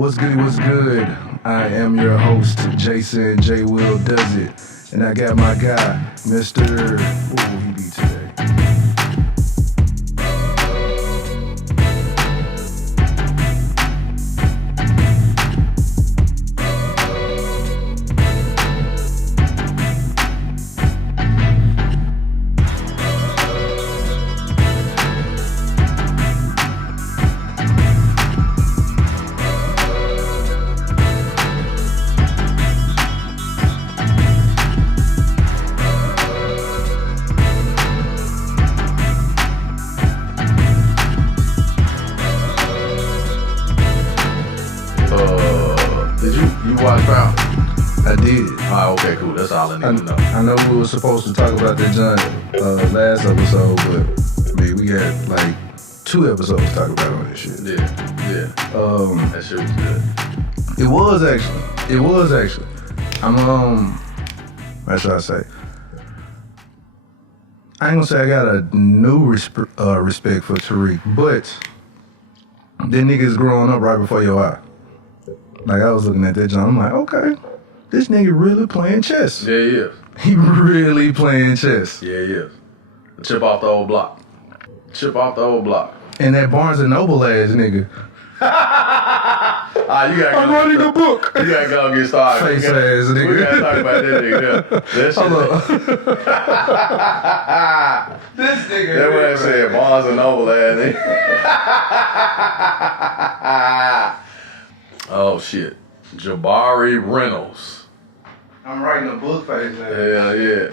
What's good, what's good? I am your host, Jason JWILLDOESTV, and I got my guy, Mr. What will he be today? I did. Okay, cool. That's all I need to know. I know we were supposed to talk about that John last episode, but I mean, we got like 2 episodes to talk about on this shit. Yeah. That shit was good. It was actually. What should I say? I ain't gonna say I got a new respect for Tariq, but that nigga is growing up right before your eye. Like, I was looking at that John, I'm like, okay. This nigga really playing chess. Yeah, he is. He really playing chess. Yeah, he is. Chip off the old block. And that Barnes & Noble ass nigga. You gotta I'm writing a book. You gotta go get started. Face ass nigga. We gotta talk about that nigga. That shit. This nigga. That what I said, Barnes & Noble ass nigga. Oh shit. Jabari Reynolds. I'm writing a book, face ass. Hell yeah.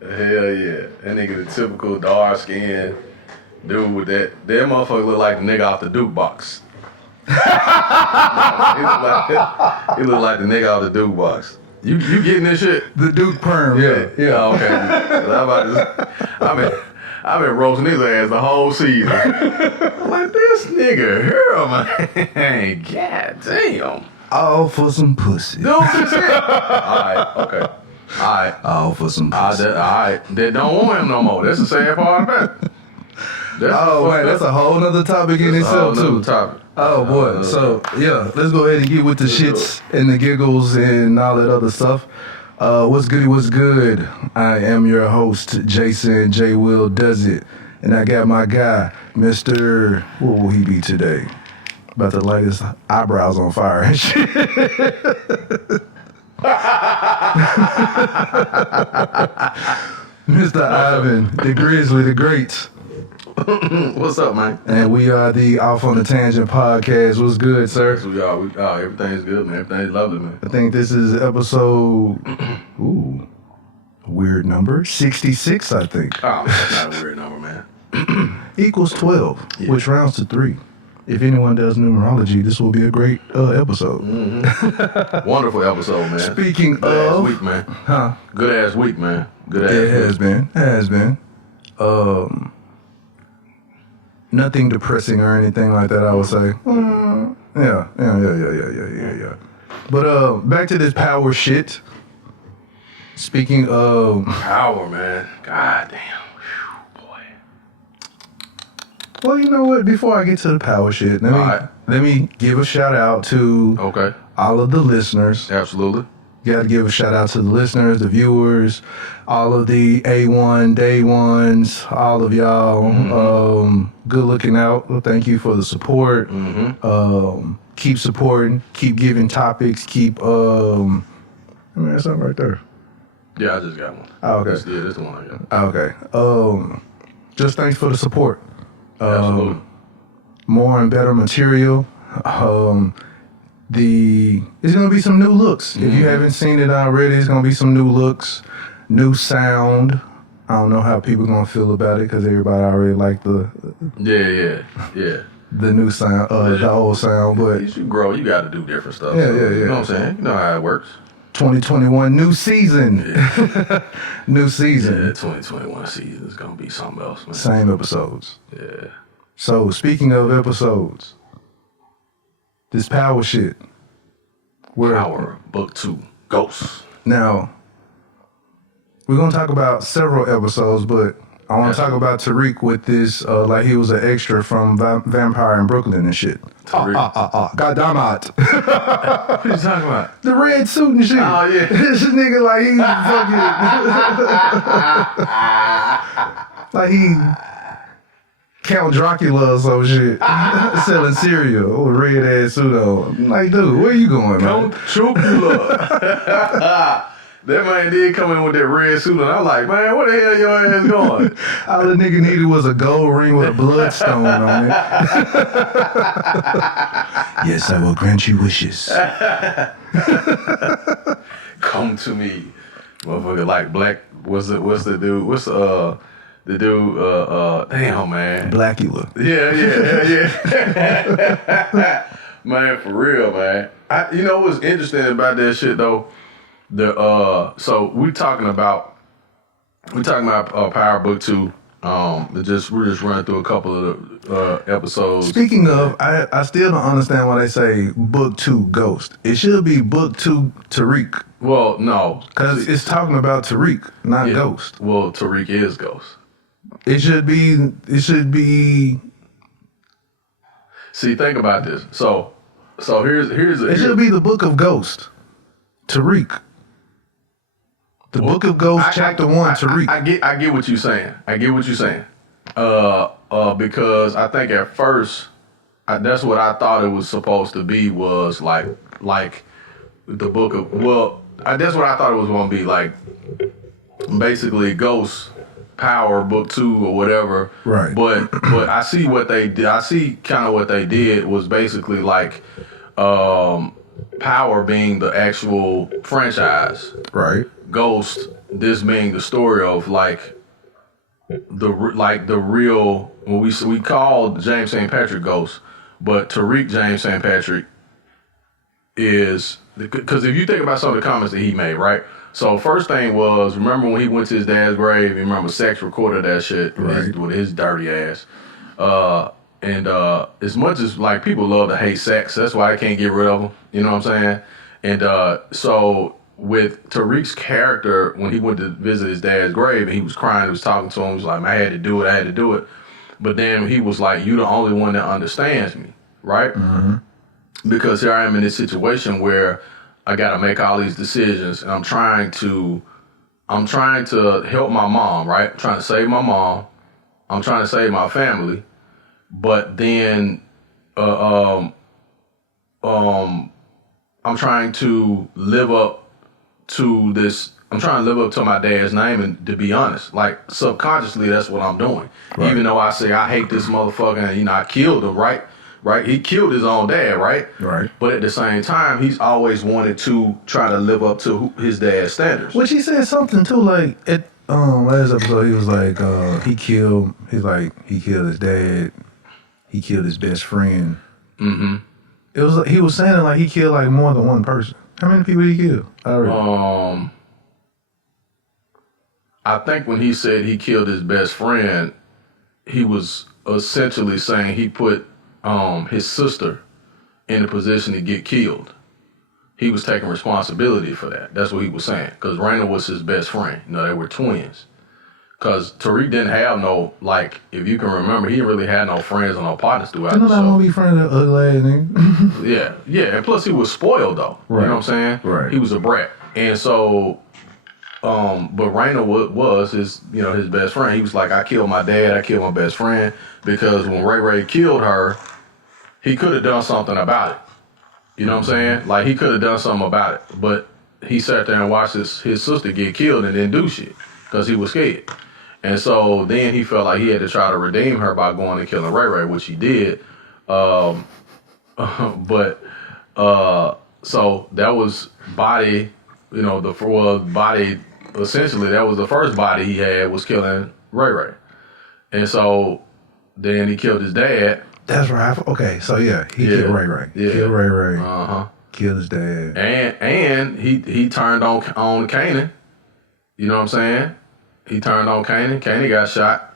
That nigga the typical dark skinned dude with that motherfucker look like the nigga off the Duke box. He look like the nigga off the Duke box. You getting this shit? The Duke perm. Yeah. Okay. I've been roasting his ass the whole season. I'm like, this nigga here, man. God damn. All for some pussy. Dude, this shit. Alright, okay. Alright. All for some pussy. Alright. They don't want him no more. That's the sad part about it. That's a whole nother topic in itself, too. Topic. Oh, boy. So, yeah, let's go ahead and get with the shits and the giggles and all that other stuff. What's good? I am your host, Jason JWILLDOESTV, and I got my guy, Mr. What will he be today? About to light his eyebrows on fire and shit. Mr. Ivan, the Grizzly, the Great. What's up, man? And we are the Off on the Tangent podcast. What's good, sir? Everything's good, man. Everything's lovely, man. I think this is episode, weird number, 66, I think. Oh, that's not a weird number, man. Equals 12, which rounds to 3. If anyone does numerology, this will be a great episode. Mm-hmm. Wonderful episode, man. Speaking Good of... ass week, man. Huh? Good ass week, man. It has been. Nothing depressing or anything like that, I would say. Yeah. But back to this power shit. Speaking of... Power, man. God damn. Boy. Well, you know what? Before I get to the power shit, let me give a shout out to all of the listeners. Absolutely. Got to give a shout out to the listeners, the viewers, all of the A1 day ones, all of y'all. Mm-hmm. Good looking out. Well, thank you for the support. Mm-hmm. Keep supporting. Keep giving topics. Keep. That's something right there. Yeah, I just got one. Oh, okay. That's the one I got. Okay. Just thanks for the support. Absolutely. More and better material. It's gonna be some new looks. If you haven't seen it already, it's gonna be some new looks, new sound. I don't know how people gonna feel about it because everybody already like the new sound, the old sound. But as you grow, you got to do different stuff. Yeah. You know what I'm saying? You know how it works. 2021 new season, new season. Yeah, 2021 season is gonna be something else, man. Same episodes. Yeah. So speaking of episodes. This power shit. Power, Book 2, Ghosts. Now, we're going to talk about several episodes, but I want to talk about Tariq with this, like he was an extra from Vampire in Brooklyn and shit. Goddammit. What you talking about? The red suit and shit. Oh, yeah. This nigga like he fucking like he Count Dracula or some shit. Selling cereal with a red ass suit on. I'm like, dude, where you going, man? Count Dracula. That man did come in with that red suit, and I'm like, man, where the hell your ass going? All the nigga needed was a gold ring with a bloodstone on it. Yes, I will grant you wishes. Come to me, motherfucker. Like black. What's the dude? What's the dude? Damn, man. Blackula. Yeah. Man, for real, man. You know what's interesting about that shit though? So we're talking about Power Book 2. We're just running through a couple of the episodes. Speaking of, I still don't understand why they say Book 2 Ghost. It should be Book 2 Tariq. Well, no, Because it's talking about Tariq, not Ghost. Well, Tariq is Ghost. It should be. See, think about this. So here's It should be the Book of Ghost. Tariq. The Book of Ghost, Chapter 1, Tariq. I get what you're saying. Because I think at first, that's what I thought it was supposed to be, was like the book of, that's what I thought it was going to be, like basically Ghost Power Book 2 or whatever. Right. But I see what they did. I see kind of what they did was basically like Power being the actual franchise. Right. Ghost, this being the story of like the real, when we called James St. Patrick Ghost, but Tariq James St. Patrick is, because if you think about some of the comments that he made, right? So first thing was, remember when he went to his dad's grave, you remember Sex recorded that shit with his dirty ass. And as much as like people love to hate Sex, that's why I can't get rid of him. You know what I'm saying? And so with Tariq's character, when he went to visit his dad's grave and he was crying, he was talking to him, he was like, man, I had to do it. But then he was like, you the only one that understands me, right? Mm-hmm. Because here I am in this situation where I got to make all these decisions, and I'm trying to help my mom, right? I'm trying to save my mom. I'm trying to save my family. But then I'm trying to live up to this. I'm trying to live up to my dad's name, and to be honest, like subconsciously, that's what I'm doing. Right. Even though I say I hate this motherfucker, and I killed him, right? He killed his own dad, right? Right. But at the same time, he's always wanted to try to live up to his dad's standards. Which he said something too, like at last episode, he was like, he killed his dad, he killed his best friend. Mm-hmm. He was saying it like he killed like more than one person. How many people did he kill? I think when he said he killed his best friend, he was essentially saying he put his sister in a position to get killed. He was taking responsibility for that. That's what he was saying. Because Raina was his best friend. They were twins. Because Tariq didn't have no, like, if you can remember, he didn't really have no friends or no partners throughout the show. Nobody want to be friends with ugly ass nigga. Yeah. And plus he was spoiled, though. Right. You know what I'm saying? Right. He was a brat. And so, but Raina was his best friend. He was like, I killed my dad, I killed my best friend. Because when Ray killed her, he could have done something about it. You know what I'm saying? Like, he could have done something about it. But he sat there and watched his sister get killed and didn't do shit. Because he was scared. And so then he felt like he had to try to redeem her by going and killing Ray, which he did. So that was body, the body, essentially that was the first body he had, was killing Ray. And so then he killed his dad. That's right. Okay, so he killed Ray. Yeah. Killed Ray. Uh-huh. Killed his dad. And he turned on Kanan. You know what I'm saying? He turned on Kanan. Kanan got shot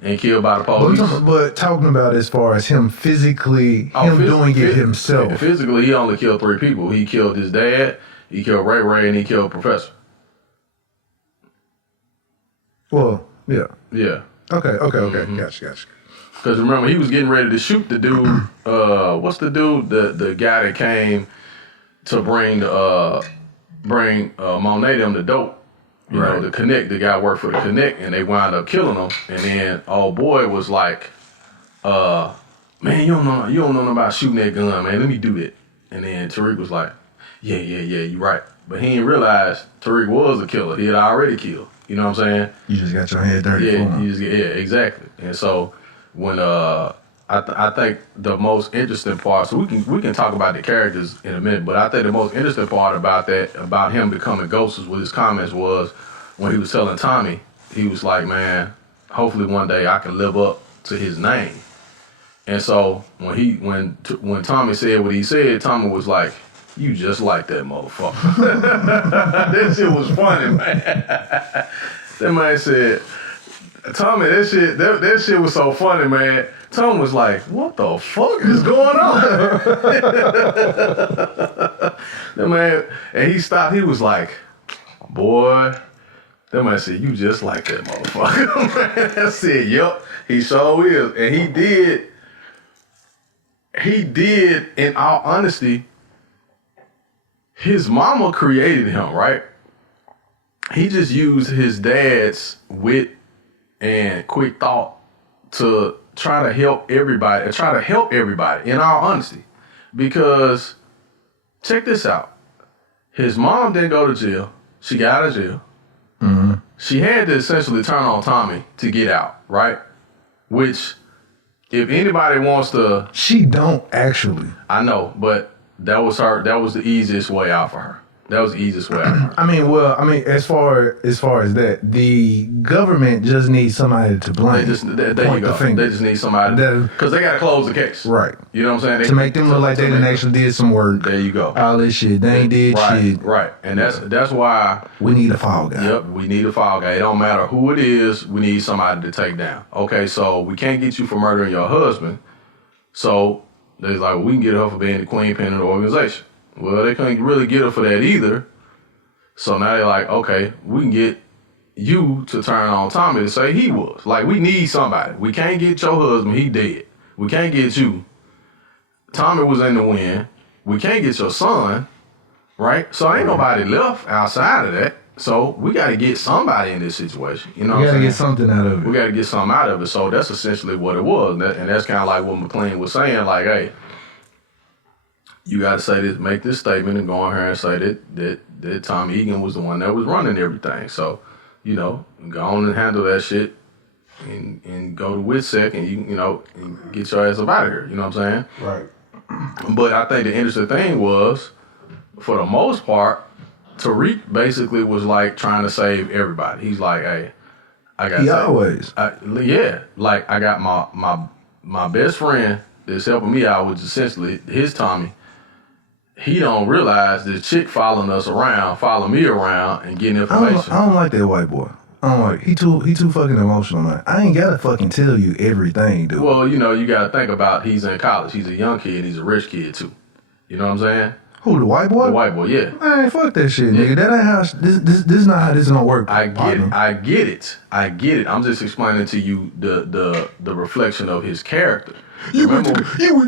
and killed by the police. But talking about as far as him physically, doing it himself. Physically, he only killed 3 people. He killed his dad, he killed Ray, and he killed Professor. Well, yeah. Yeah. Okay. Mm-hmm. Gotcha. Because remember, he was getting ready to shoot the dude. What's the dude? The guy that came to bring Monet them the dope. You know, the Connect. The guy worked for the Connect, and they wound up killing him. And then old boy was like, "Man, you don't know nothing about shooting that gun, man. Let me do it." And then Tariq was like, "Yeah, you right." But he didn't realize Tariq was a killer. He had already killed. You know what I'm saying? You just got your head dirty. Yeah, exactly. And so when I think the most interesting part, so we can talk about the characters in a minute, but I think the most interesting part about him becoming Ghost was what his comments was when he was telling Tommy, he was like, "Man, hopefully one day I can live up to his name." And so when Tommy said what he said, Tommy was like, "You just like that motherfucker." That shit was funny, man. That man said, Tommy, that shit was so funny, man. Tommy was like, "What the fuck is going on?" That man, and he stopped. He was like, "Boy," that man said, "You just like that motherfucker." Man, I said, "Yep, he sure is," and he did. He did, in all honesty. His mama created him, right? He just used his dad's wit and quick thought to try to help everybody, in all honesty. Because, check this out. His mom didn't go to jail. She got out of jail. Mm-hmm. She had to essentially turn on Tommy to get out, right? Which, if anybody wants to... She don't actually. I know, but... That was the easiest way out for her. That was the easiest way out for her. I mean, as far as that, the government just needs somebody to blame. There you go. They just need somebody because they gotta close the case. Right. You know what I'm saying? To make them look like they didn't actually did some work. There you go. All this shit. They ain't did shit. Right. And that's why we need a fall guy. Yep, we need a fall guy. It don't matter who it is, we need somebody to take down. Okay, so we can't get you for murdering your husband. So they're like, well, we can get her for being the queen pin of the organization. Well, they couldn't really get her for that either. So now they're like, okay, we can get you to turn on Tommy to say he was. Like, we need somebody. We can't get your husband, he dead. We can't get you. Tommy was in the wind. We can't get your son, right? So ain't nobody left outside of that. So we got to get somebody in this situation. You know what I'm saying? We got to get something out of it. We got to get something out of it. So that's essentially what it was. And that's kind of like what McLean was saying, like, hey, you got to say this, make this statement and go on here and say that Tom Egan was the one that was running everything. So, you know, go on and handle that shit and go to WITSEC and, you know, and get your ass up out of here. You know what I'm saying? Right. But I think the interesting thing was, for the most part, Tariq basically was like trying to save everybody. He's like, hey, I got I got my best friend that's helping me out, which is essentially his Tommy. He don't realize this chick following me around and getting information. I don't like that white boy. I don't like he too fucking emotional, man. I ain't gotta fucking tell you everything, dude. Well, you know, you gotta think about he's in college. He's a young kid. He's a rich kid too. You know what I'm saying? Who, the white boy? The white boy, yeah. Man, fuck that shit, nigga. That ain't how this is not how this gonna work. I get it. I'm just explaining to you the reflection of his character. You went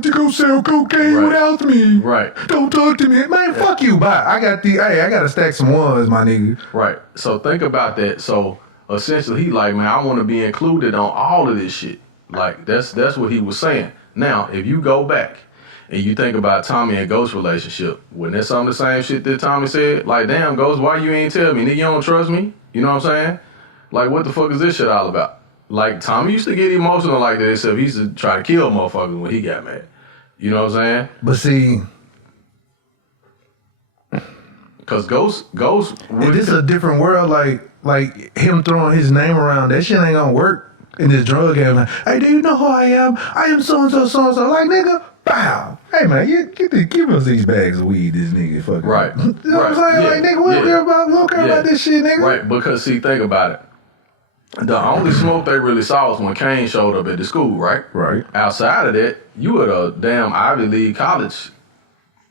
to go sell cocaine without me. Right. Don't talk to me. Man, fuck you, bye. I gotta stack some ones, my nigga. Right. So think about that. So essentially he like, man, I wanna be included on all of this shit. Like that's what he was saying. Now, if you go back and you think about Tommy and Ghost's relationship, wasn't that some of the same shit that Tommy said? Like, damn, Ghost, why you ain't tell me? Nigga, you don't trust me? You know what I'm saying? Like, what the fuck is this shit all about? Like, Tommy used to get emotional like that, except he used to try to kill motherfuckers when he got mad. You know what I'm saying? But see... Because Ghost... If this is a different world, like him throwing his name around, that shit ain't gonna work in this drug game. Like, hey, do you know who I am? I am so-and-so, so-and-so. Like, nigga... Bow. Hey man, give us these bags of weed, this nigga fucking. Right. You know what I'm saying? Yeah. Like, nigga, we don't care about this shit, nigga. Right, because see, think about it. The only smoke they really saw was when Kane showed up at the school, right? Right. Outside of that, you at a damn Ivy League college.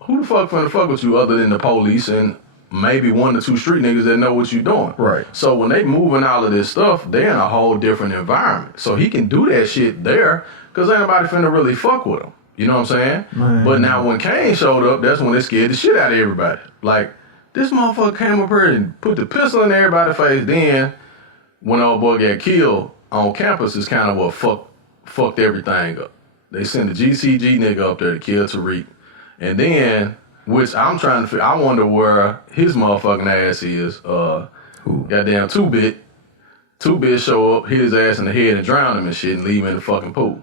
Who the fuck finna fuck with you other than the police and maybe 1 or 2 street niggas that know what you doing. Right. So when they moving all of this stuff, they're in a whole different environment. So he can do that shit there because ain't nobody finna really fuck with him. You know what I'm saying? Man. But now when Kane showed up, that's when they scared the shit out of everybody. Like, this motherfucker came up here and put the pistol in everybody's face. Then when old boy got killed on campus is kind of what fucked everything up. They sent a GCG nigga up there to kill Tariq. And then, which I'm trying to figure, I wonder where his motherfucking ass is. Goddamn 2-Bit. 2-Bit show up, hit his ass in the head and drown him and shit and leave him in the fucking pool.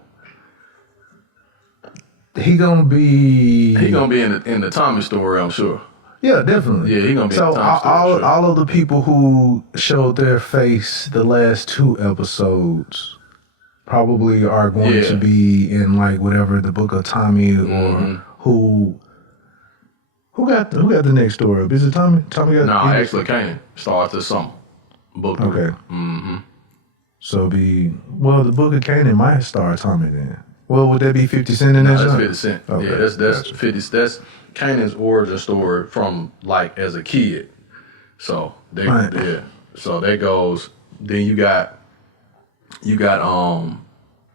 He gonna be in the Tommy story, I'm sure. Yeah, definitely. Yeah, he gonna be in the Tommy story. So all of the people who showed their face the last 2 episodes probably are going to be in like whatever the Book of Tommy or who got the next story up? Is it Tommy? Tommy got actually Kane starts this summer. Book 3. Okay. So the Book of Canaan might star Tommy then. Well, would that be 50 Cent in that? That's 50 Cent. Okay. Yeah, that's 50. That's Kanan's origin story from like as a kid. So so that goes. Then you got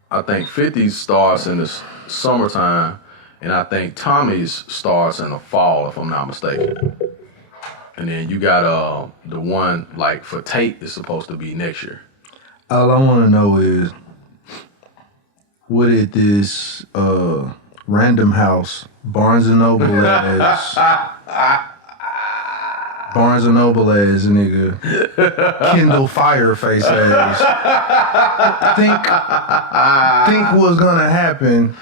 I think 50's starts in the summertime, and I think Tommy's starts in the fall, if I'm not mistaken. And then you got the one like for Tate is supposed to be next year. All I want to know is, what did this Random House Barnes and Noble ass nigga Kindle Fireface ass think was gonna happen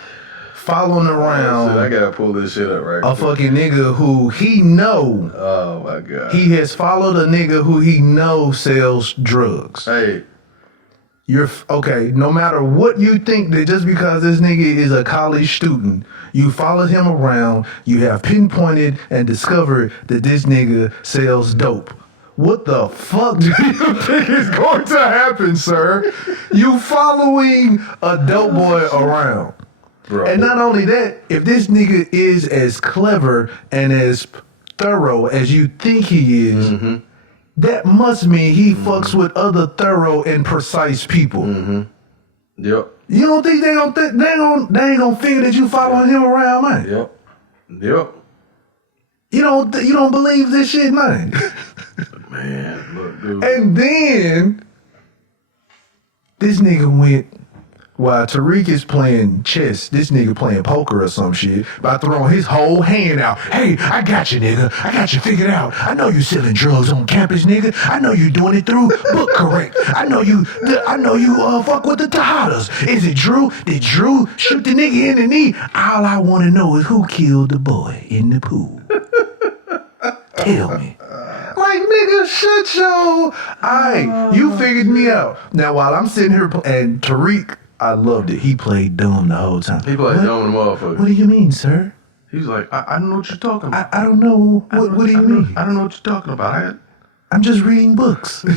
following around? I gotta pull this shit up right a fucking nigga who he know. Oh my god. He has followed a nigga who he know sells drugs. Hey. You're okay, no matter what you think, that just because this nigga is a college student, you followed him around, you have pinpointed and discovered that this nigga sells dope. What the fuck do you think is going to happen, sir? You following a dope boy around. Bro. And not only that, if this nigga is as clever and as thorough as you think he is, that must mean he fucks with other thorough and precise people. Yep. You don't think they ain't gonna figure that you following him around, man? Yep. You don't believe this shit, man? Man, look, dude. And then this nigga went, while Tariq is playing chess, this nigga playing poker or some shit, by throwing his whole hand out. Hey, I got you, nigga. I got you figured out. I know you selling drugs on campus, nigga. I know you doing it through Book Correct. I know you fuck with the Tejadas. Is it Drew? Did Drew shoot the nigga in the knee? All I want to know is who killed the boy in the pool. Tell me. Like, nigga, shut your... Aight, you figured me out. Now, while I'm sitting here, and Tariq, I loved it. He played dumb the whole time. He played dumb the motherfucker. What do you mean, sir? He's like, I don't know what you're talking about. I don't know. What do you mean? I don't know what you're talking about. I'm just reading books. He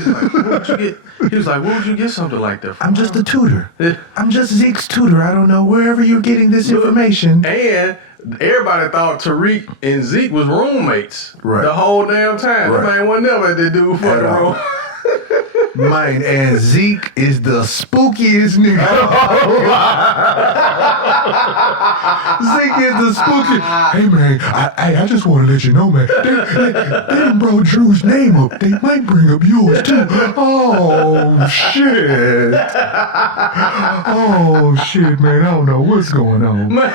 was like, where would you get something like that from? I'm just a tutor. I'm just Zeke's tutor. I don't know. Wherever you're getting this information. And everybody thought Tariq and Zeke was roommates the whole damn time. Right. Man wasn't never that dude fucking room. Man, and Zeke is the spookiest nigga. Zeke is the spookiest. Hey, man, I just want to let you know, man. They done brought Drew's name up. They might bring up yours, too. Oh, shit. Oh, shit, man. I don't know what's going on. Man,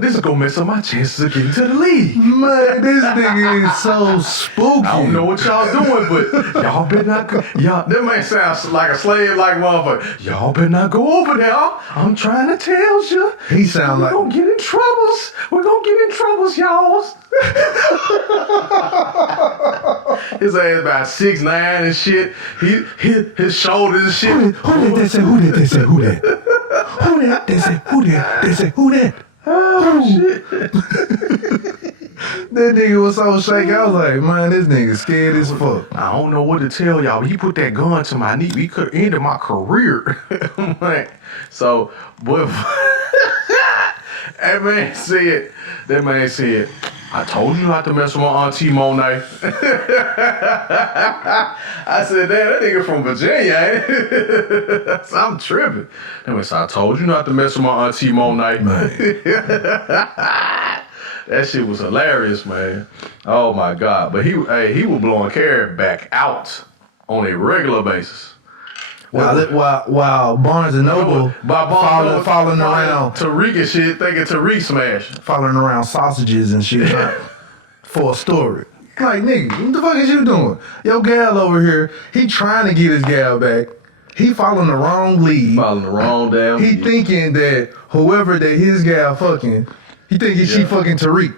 this is going to mess up my chances of getting to the league. Man, this nigga is so spooky. I don't know what y'all doing, but y'all better not go. That man sounds like a slave like motherfucker. Y'all better not go over there. I'm trying to tell you. He sound like... We're going to get in troubles. We're going to get in troubles, y'all. His ass about 6'9" and shit. His shoulders and shit. Who that? Who that? Oh, shit. That nigga was so shaky. I was like, man, this nigga scared as fuck. I don't know what to tell y'all, but he put that gun to my knee. He could have ended my career. So, but that man said, I told you not to mess with my auntie Monet. I said, damn, that nigga from Virginia, ain't it? So I'm tripping. Anyway, so I told you not to mess with my auntie Monet. Man. That shit was hilarious, man. Oh my God. But he was blowing Carrot back out on a regular basis. While Barnes and Noble following around Tariq and shit, thinking Tariq smashed. Following around sausages and shit for a story. Like, nigga, what the fuck is you doing? Yo, gal over here, he trying to get his gal back. He following the wrong lead. Following the wrong damn He thinking that whoever that his gal fucking, he thinking she fucking Tariq.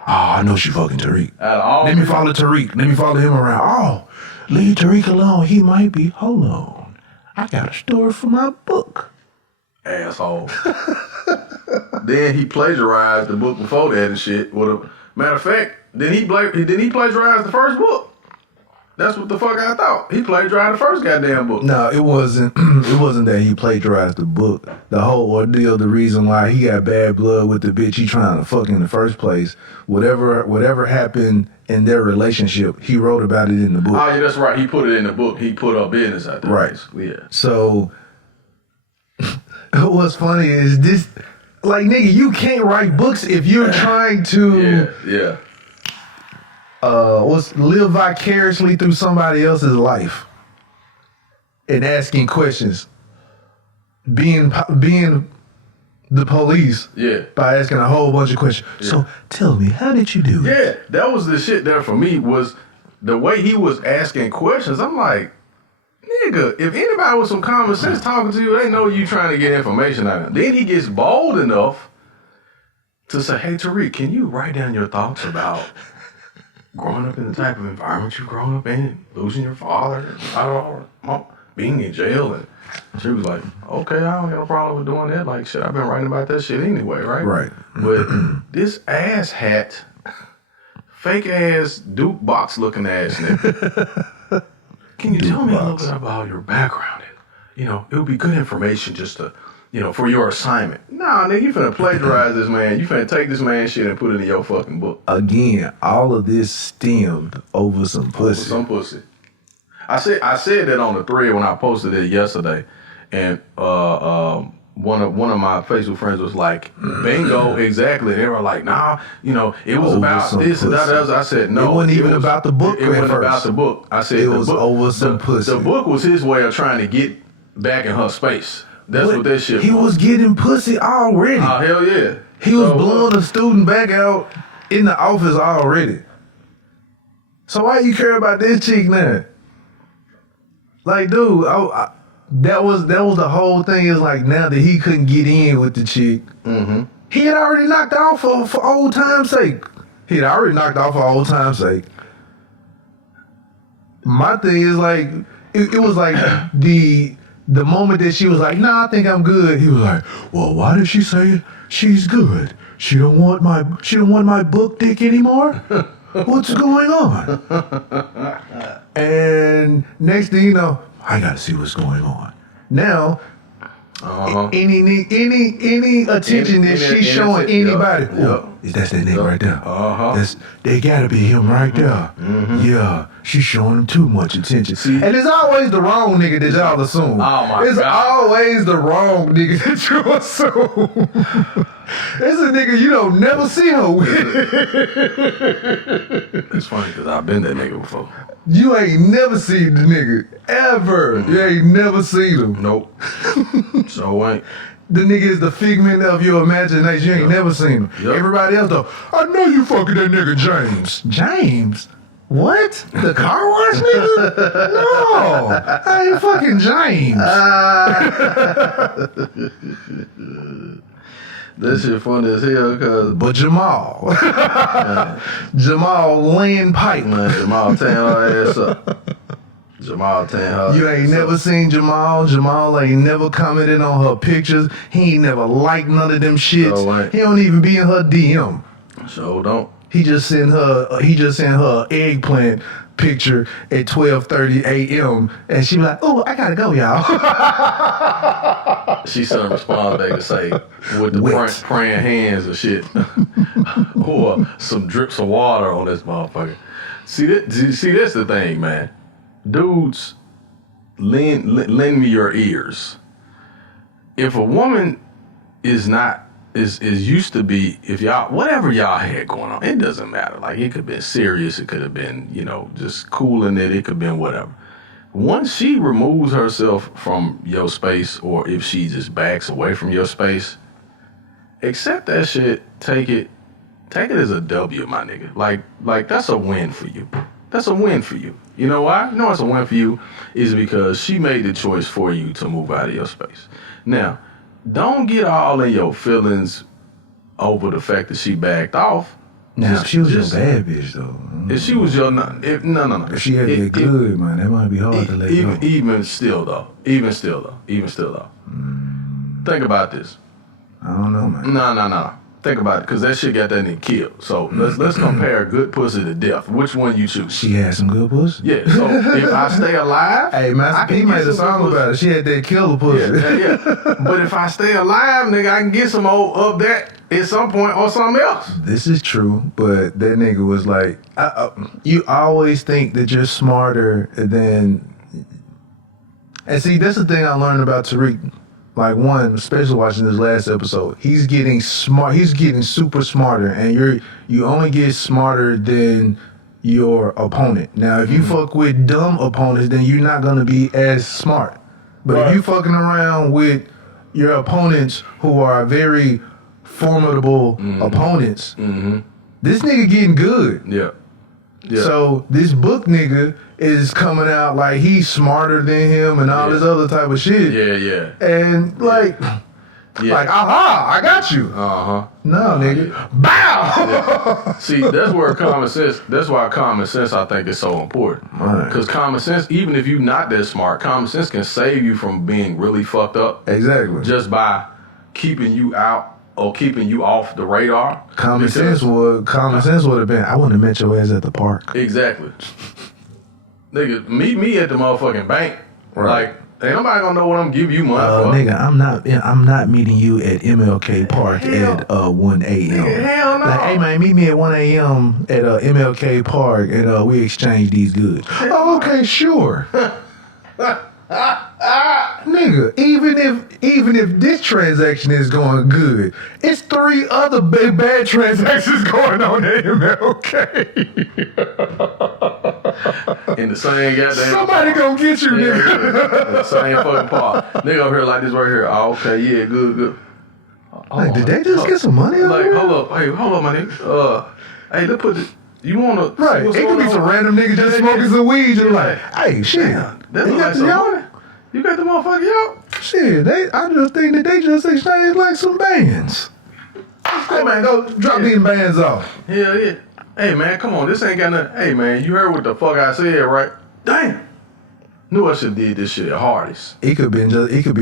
Oh, I know she fucking Tariq. Let me follow Tariq. Let me follow him around. Oh, leave Tariq alone. He might be. Hold on. I got a story for my book. Asshole. Then he plagiarized the book before that and shit. Matter of fact, then he plagiarize the first book. That's what the fuck I thought. He plagiarized the first goddamn book. No, it wasn't. It wasn't that he plagiarized the book. The whole ordeal, the reason why he got bad blood with the bitch he trying to fuck in the first place, whatever happened in their relationship, he wrote about it in the book. Oh yeah, that's right. He put it in the book. He put up business out there. Right. Yeah. So what's funny is this, like, nigga, you can't write books if you're trying to live vicariously through somebody else's life and asking questions, being the police by asking a whole bunch of questions. So tell me, how did you do it? Yeah, that was the shit there for me, was the way he was asking questions. I'm like, nigga, if anybody with some common sense talking to you, they know you trying to get information out of them. Then he gets bold enough to say, hey, Tariq, can you write down your thoughts about growing up in the type of environment you've grown up in, losing your father, being in jail? And she was like, okay, I don't have a problem with doing that. Like, shit, I've been writing about that shit anyway, right? Right. But this ass hat, fake ass Duke box looking ass nigga, can you tell me a little bit about your background? And, it would be good information just to, for your assignment. Nah, nigga, you finna plagiarize this man. You finna take this man's shit and put it in your fucking book. Again, all of this stemmed over some pussy. Over some pussy. I said that on the thread when I posted it yesterday, and one of my Facebook friends was like, bingo, exactly. They were like, nah, it was about this and that. I said, no. It wasn't even about the book. It wasn't about the book. I said, it was over some pussy. The book was his way of trying to get back in her space. That's what that shit was. He was getting pussy already. Oh, hell yeah. He was blowing a student back out in the office already. So why you care about this chick now? Like, dude, that was the whole thing. Is like, now that he couldn't get in with the chick, he had already knocked off for old time's sake. He had already knocked off for old time's sake. My thing is like, it was like the moment that she was like, nah, I think I'm good. He was like, well, why did she say she's good? She don't want my book dick anymore? What's going on? And next thing you know, I gotta see what's going on. Now, any attention that she's showing anybody, that's that nigga right there. They gotta be him right there. Yeah, she's showing him too much attention. And it's always the wrong nigga that y'all assume. It's always the wrong nigga that you assume. It's a nigga you don't never see her with. It's funny because I've been that nigga before. You ain't never seen the nigga, ever. You ain't never seen him. Nope. So ain't. The nigga is the figment of your imagination. You ain't never seen him. Everybody else though, I know you fucking that nigga James. James? What? The car wash nigga? No, I ain't fucking James. That shit funny as hell, cause but Jamal, Jamal laying pipe, man, Jamal tearing her ass up. Jamal tearing her. You ain't never seen Jamal. Jamal ain't never commented on her pictures. He ain't never liked none of them shits. He don't even be in her DM. So don't. He just sent her an eggplant picture at 12:30 a.m. and she be like, "Oh, I gotta go, y'all." She sent a response back to say, with the praying hands and shit. Or some drips of water on this motherfucker. See, that's the thing, man. Dudes, lend me your ears. If a woman is used to be, if y'all, whatever y'all had going on, it doesn't matter. Like, it could have been serious, it could have been, just cooling it could have been whatever. Once she removes herself from your space, or if she just backs away from your space, accept that shit, take it as a W, my nigga. Like that's a win for you. That's a win for you. You know why? You know it's a win for you is because she made the choice for you to move out of your space. Now, don't get all in your feelings over the fact that she backed off. Now, if she was your bad bitch, though. If she was your... no. If she had been good, man, that might be hard to let go. Even still, though. Think about this. I don't know, man. No. Think about it, because that shit got that nigga killed. So let's compare good pussy to death. Which one you choose? She had some good pussy. Yeah, so if I stay alive... Hey, Master P made a song about it. She had that killer pussy. Yeah. But if I stay alive, nigga, I can get some old of that at some point or something else. This is true, but that nigga was like, you always think that you're smarter than... And see, that's the thing I learned about Tariq. Like, one, especially watching this last episode, he's getting smart. He's getting super smarter, and you only get smarter than your opponent. Now, if you fuck with dumb opponents, then you're not gonna be as smart. But if you fucking around with your opponents who are very formidable opponents, this nigga getting good. Yeah. So this book nigga is coming out like he's smarter than him and all this other type of shit. Yeah. And like, aha, I got you. Uh-huh. No, nigga. Bow! Yeah. See, that's why common sense I think is so important. Because common sense, even if you're not that smart, common sense can save you from being really fucked up. Exactly. Just by keeping you out or keeping you off the radar. Common sense would have been, I wouldn't have met your ass at the park. Exactly. Nigga, meet me at the motherfucking bank. Right. Like, ain't nobody gonna know what I'm giving you money for. Nigga, I'm not meeting you at MLK Park at 1 a.m. Hell no. Like, hey man, meet me at 1 a.m. at MLK Park and we exchange these goods. Oh, okay, sure. Nigga, even if this transaction is going good, it's 3 other bad transactions going on at MLK. In the same goddamn... Somebody gonna get you, nigga. In the same fucking part. Nigga over here like this right here. Oh, okay, yeah, good. Like, did they just get some money out Like, here? hold up, my nigga. Hey, let's put it... You wanna... Right, it could be some random nigga just smoking some weed and like, hey, shit. That's They got like the y'all? You got the motherfucker, yo? Shit, I just think that they just exchanged like some bands. Hey man, go drop these bands off. Hell yeah. Hey man, come on, this ain't got nothing. Hey man, you heard what the fuck I said, right? Damn. Knew I should did this shit at Hardee's. It could be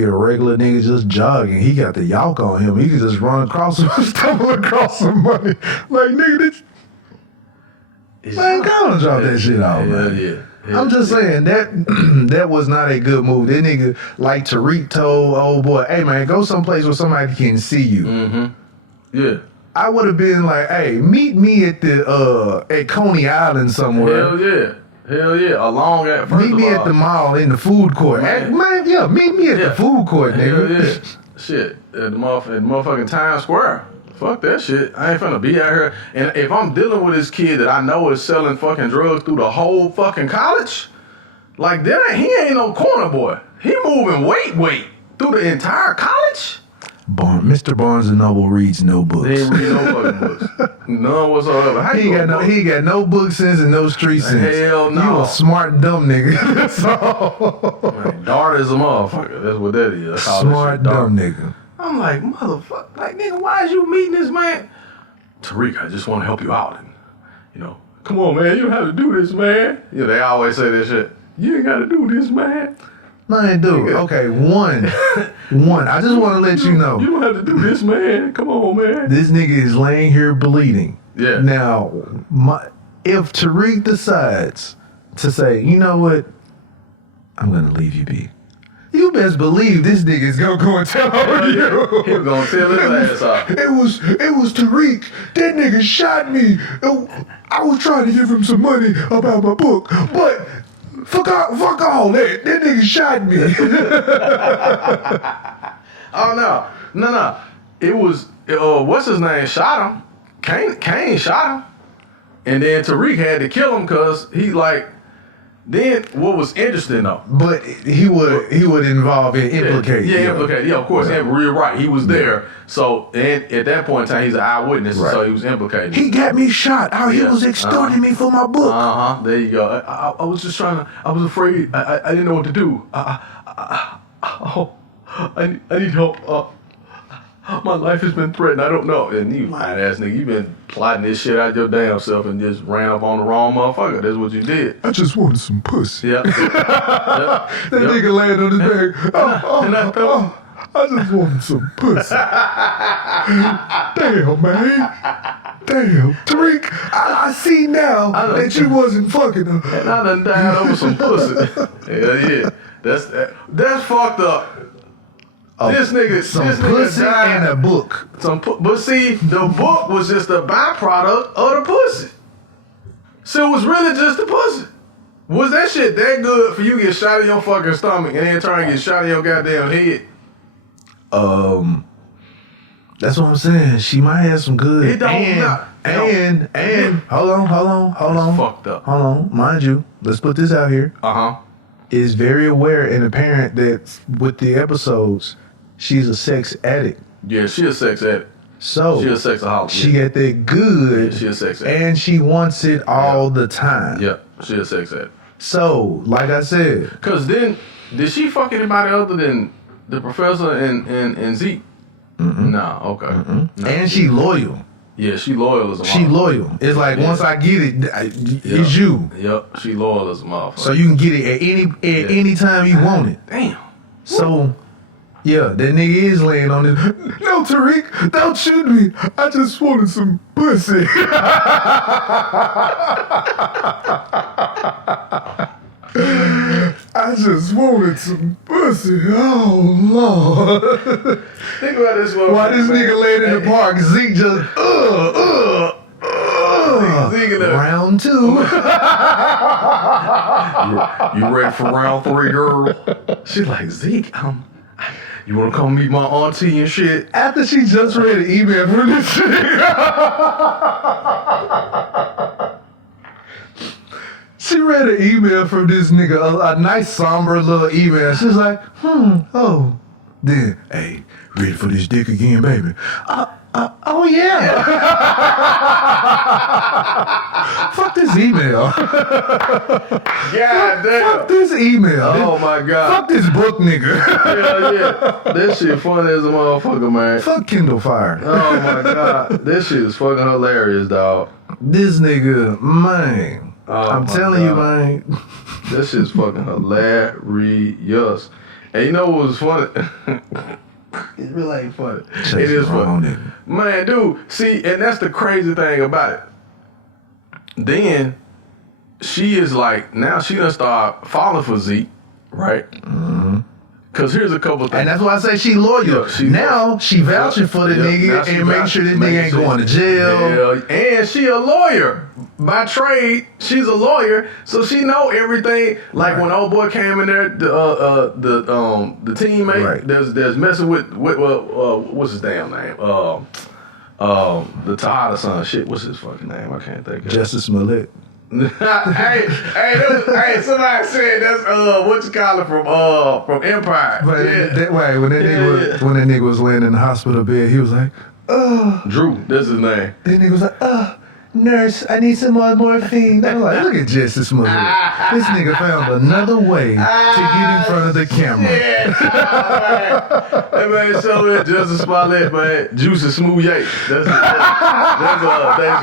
a regular nigga just jogging. He got the yalk on him. He could just run across some, stumble across some money. Like nigga, man, go and drop that shit off, man. Yeah. I'm just saying that was not a good move. That nigga, like Tariq told old boy, hey man, go someplace where somebody can see you. Mm-hmm. Yeah. I would have been like, hey, meet me at the at Coney Island somewhere. Hell yeah. Along at first meet me at the mall in the food court. Man. Meet me at the food court, nigga. Hell yeah. Shit. At the motherfucking Times Square. Fuck that shit. I ain't finna be out here. And if I'm dealing with this kid that I know is selling fucking drugs through the whole fucking college, like that, he ain't no corner boy. He moving weight through the entire college. Mr. Barnes and Noble reads no books. He ain't read no fucking books. None whatsoever. How He got no book sense and no street sense. Hell no. You a smart dumb nigga. That's all. Man, dart is a motherfucker. That's what that is. Smart dumb nigga. I'm like, motherfucker, like, nigga, why is you meeting this man? Tariq, I just want to help you out. And, come on, man, you don't have to do this, man. They always say that shit. You ain't got to do this, man. Man, dude, okay, one. I just want to let you know. You don't have to do this, man. Come on, man. This nigga is laying here bleeding. Yeah. Now, if Tariq decides to say, you know what, I'm going to leave you be. You best believe this nigga's gonna go and tell on you. He was gonna tell his ass off. It was Tariq. That nigga shot me. I was trying to give him some money about my book, but fuck all that. That nigga shot me. Oh no. It was what's his name shot him. Kane shot him, and then Tariq had to kill him because he like. Then what was interesting though? But he would involve and implicate. Yeah, implicate. Yeah, of course. Right. Yeah, real right. He was there. So and at that point in time, he's an eyewitness, Right. so he was implicated. He got me shot. He was extorting me for my book. There you go. I was just trying to. I was afraid. I didn't know what to do. I need help. My life has been threatened. I don't know. And you lying ass nigga, you been plotting this shit out your damn self and just ran up on the wrong motherfucker. That's what you did. I just wanted some pussy. Yeah. That nigga laying on his back. I just wanted some pussy. Damn, man. Damn. Tariq, I see now that you wasn't fucking her. And I done died over some pussy. Yeah. That's fucked up. This nigga Pussy died. and a book. But see, the book was just a byproduct of the pussy. So it was really just the pussy. Was that shit that good for you to get shot in your fucking stomach and then turn and get shot in your goddamn head? That's what I'm saying. She might have some good. It don't and hold on. That's fucked up. Hold on. Mind you, let's put this out here. Is very aware and apparent that with the episodes, she's a sex addict. Yeah, she a sex addict. So she a sexaholic. She got that good. Yeah, she a sex addict. And she wants it all the time. Yeah, she a sex addict. So, like I said. Cause then, did she fuck anybody other than the professor and Zeke? No, okay. No. And she loyal. Yeah, she loyal as a motherfucker. She loyal. It's like once I get it, it's you. Yep, she loyal as a motherfucker. So you can get it at any time you want it. Damn. So, yeah, that nigga is laying on it. No, Tariq, don't shoot me. I just wanted some pussy. I just wanted some pussy. Oh, Lord. Think about this one. Why this nigga laying in the park, Zeke just, Zeke round 2. You ready for round 3, girl? She's like, Zeke, you want to come meet my auntie and shit? After she just read an email from this shit. She read an email from this nigga, a nice somber little email. She's like, then, hey, ready for this dick again, baby? Oh yeah. Fuck this email. God damn. Fuck this email. Oh my God. Fuck this book nigga. Yeah. That shit funny as a motherfucker, man. Fuck Kindle Fire. Oh my God. This shit is fucking hilarious, dog. This nigga, man. I'm telling you, man. This shit's fucking hilarious. And you know what was funny? It really ain't funny. It is funny. Man, dude, see, and that's the crazy thing about it. Then she is like, now she done start falling for Zeke, right? Cause here's a couple things. And that's why I say she loyal. Now she vouching for the nigga and make sure this nigga ain't going to jail. And she a lawyer. By trade, she's a lawyer, so she know everything. Like when old boy came in there, the teammate there's messing with what's his damn name? The Tejada son. Shit, what's his fucking name? I can't think of it. Justice Smollett. hey, somebody said that's what you call it from Empire. But that way, when that nigga was laying in the hospital bed, he was like, Drew, that's his name. That nigga was like, nurse, I need some more morphine. I'm like, look at Justice Smollett. This nigga found another way to get in front of the camera. Hey man, show it Justice Smollett, man. Juicy Smooth Yate. That's a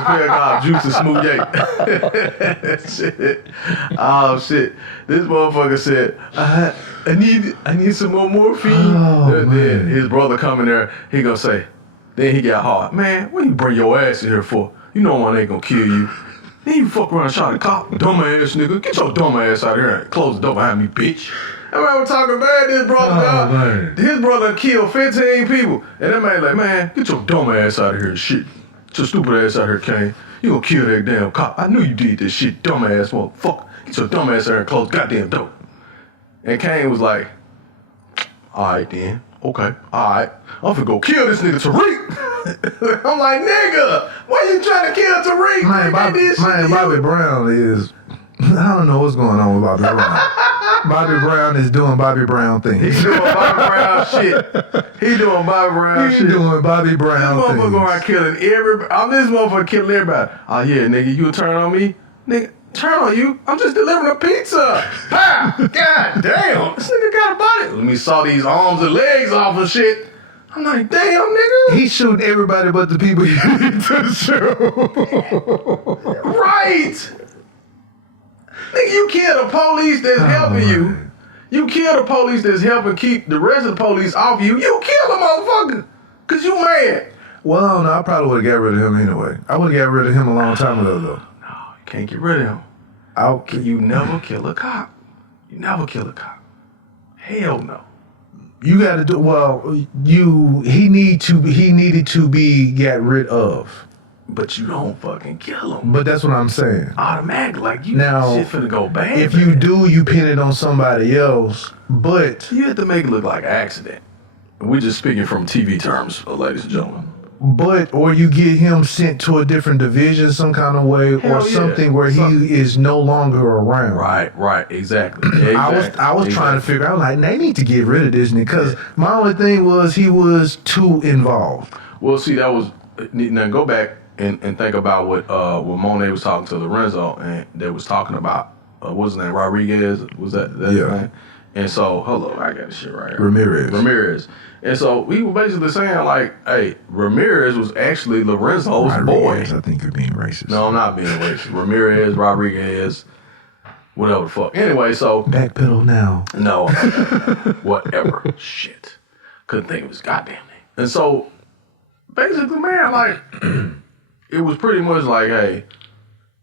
prayer called Juicy Smooth Yate. Shit. Oh shit. This motherfucker said, I need some more morphine. Then his brother come in there, he gonna say, then he got hard. Man, what you bring your ass in here for? You know one ain't gonna kill you. Then you fuck around and shot a cop. Dumb ass nigga. Get your dumb ass out of here and close the door behind me, bitch. That man was talking bad to his brother, dog. Man. His brother killed 15 people. And that man like, man, get your dumb ass out of here, shit. Get your stupid ass out of here, Kane. You gonna kill that damn cop. I knew you did this shit, dumb ass motherfucker. Get your dumb ass out here and close goddamn door. And Kane was like, all right then. Okay, all right. I'm finna go kill this nigga Tariq. I'm like, nigga, why you trying to kill Tariq? Man, Bobby Brown is, I don't know what's going on with Bobby Brown. Bobby Brown is doing Bobby Brown things. He doing Bobby Brown shit. He doing Bobby Brown shit. He doing Bobby Brown this things. This motherfucker around killing everybody. I'm this motherfucker killing everybody. Oh yeah, nigga, you turn on me? Nigga, turn on you? I'm just delivering a pizza. Ha! God damn. This nigga got a body. Let me saw these arms and legs off and shit. I'm like, damn, nigga. He's shooting everybody but the people he need to shoot. Right. Nigga, you kill the police that's helping you. You kill the police that's helping keep the rest of the police off you. You kill the motherfucker. Cause you mad. Well, I don't know. I probably would have got rid of him anyway. I would have got rid of him a long time ago, though. No, you can't get rid of him. You never kill a cop. You never kill a cop. Hell no. You got to do well. He needed to be got rid of. But you don't fucking kill him. But that's what I'm saying. Automatically, like you now, shit finna go bad. If you do, you pin it on somebody else. But you have to make it look like an accident. We're just speaking from TV terms, ladies and gentlemen. But or you get him sent to a different division some kind of way, or something where he is no longer around. Right, exactly. I was trying to figure out, like, they need to get rid of this nigga, because my only thing was he was too involved. Well, see, that was, now go back and think about what Monet was talking to Lorenzo, and they was talking about, what's his name, Rodriguez, was that his name? And so, hold on, I got this shit right here. Ramirez. And so we were basically saying, like, hey, Ramirez was actually Lorenzo's boy. I think you're being racist. No, I'm not being racist. Ramirez, Rodriguez, whatever the fuck. Anyway, so. Backpedal now. No. Whatever. Shit. Couldn't think of his goddamn name. And so, basically, man, like, it was pretty much like, hey,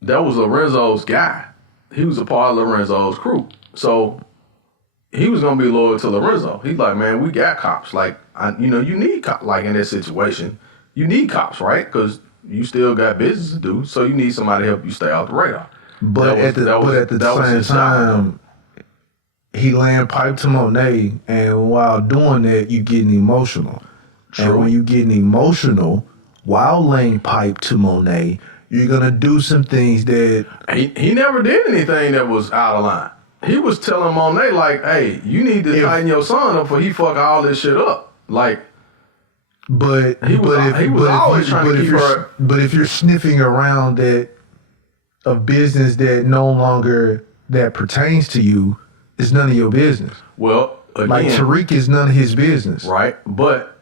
that was Lorenzo's guy. He was a part of Lorenzo's crew. So, he was gonna be loyal to Lorenzo. He's like, man, we got cops. Like, you need cops. Like in that situation, you need cops, right? Because you still got business to do. So you need somebody to help you stay off the radar. But at the same time, he laying pipe to Monet, and while doing that, you getting emotional. True. And when you getting emotional while laying pipe to Monet, you're gonna do some things that he never did anything that was out of line. He was telling Monet, like, hey, you need to tighten your son up before he fuck all this shit up. Like, but if you're sniffing around that of business that no longer that pertains to you, it's none of your business. Well, again, like Tariq is none of his business. Right. But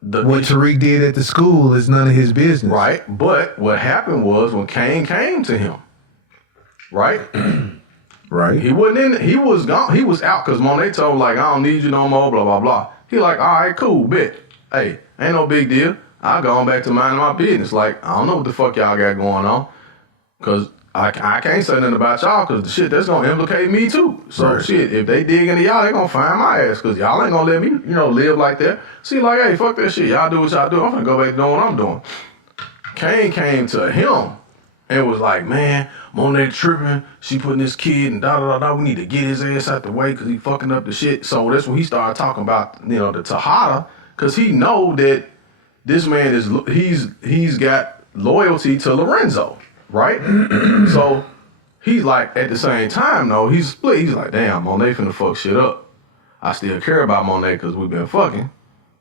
what Tariq did at the school is none of his business. Right. But what happened was when Kane came to him, right? Right. He wasn't in. He was gone. He was out because Monet told him, like, I don't need you no more, blah, blah, blah. He like, all right, cool, bet. Hey, ain't no big deal. I gone back to minding my business. Like, I don't know what the fuck y'all got going on. Because I can't say nothing about y'all because the shit, that's going to implicate me too. So, shit, if they dig into y'all, they going to find my ass because y'all ain't going to let me, live like that. See, like, hey, fuck that shit. Y'all do what y'all do. I'm going to go back to doing what I'm doing. Kane came to him and was like, man, Monet tripping. She putting this kid and da-da-da-da. We need to get his ass out the way because he fucking up the shit. So that's when he started talking about, the Tejada, because he know that this man he's got loyalty to Lorenzo, right? So he's like, at the same time, though, he's split. He's like, damn, Monet finna fuck shit up. I still care about Monet because we've been fucking,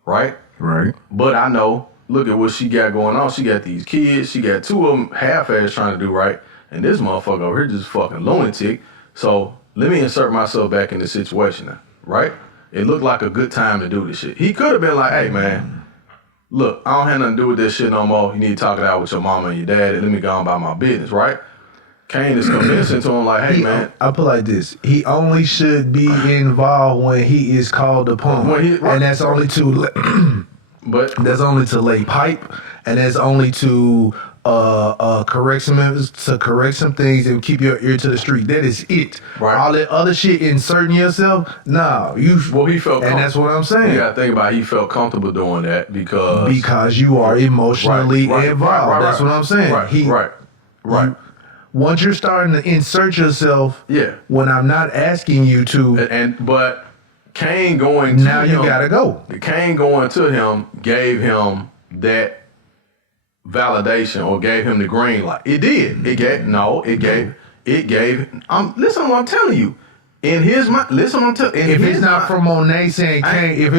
right? Right. But I know, look at what she got going on. She got these kids. She got two of them half-ass trying to do right. And this motherfucker over here just fucking lunatic. So let me insert myself back in the situation now, right? It looked like a good time to do this shit. He could have been like, hey, man, look, I don't have nothing to do with this shit no more. You need to talk it out with your mama and your dad and let me go on about my business, right? Kane is convincing to him like, hey, man. I put like this. He only should be involved when he is called upon. And that's only to... But that's only to lay pipe, and that's only to correct some things and keep your ear to the street. That is it. Right. All that other shit, inserting yourself, nah. He felt, and that's what I'm saying. You got to think about he felt comfortable doing that because you are emotionally involved. That's what I'm saying. Right. Once you're starting to insert yourself, when I'm not asking you to, but Kane going to now him, you gotta go. Kane going to him gave him that validation or gave him the green light. It did. It gave. Listen to what I'm telling you. In his mind, listen what I'm telling you. If it's not from Monet saying Kane, Kane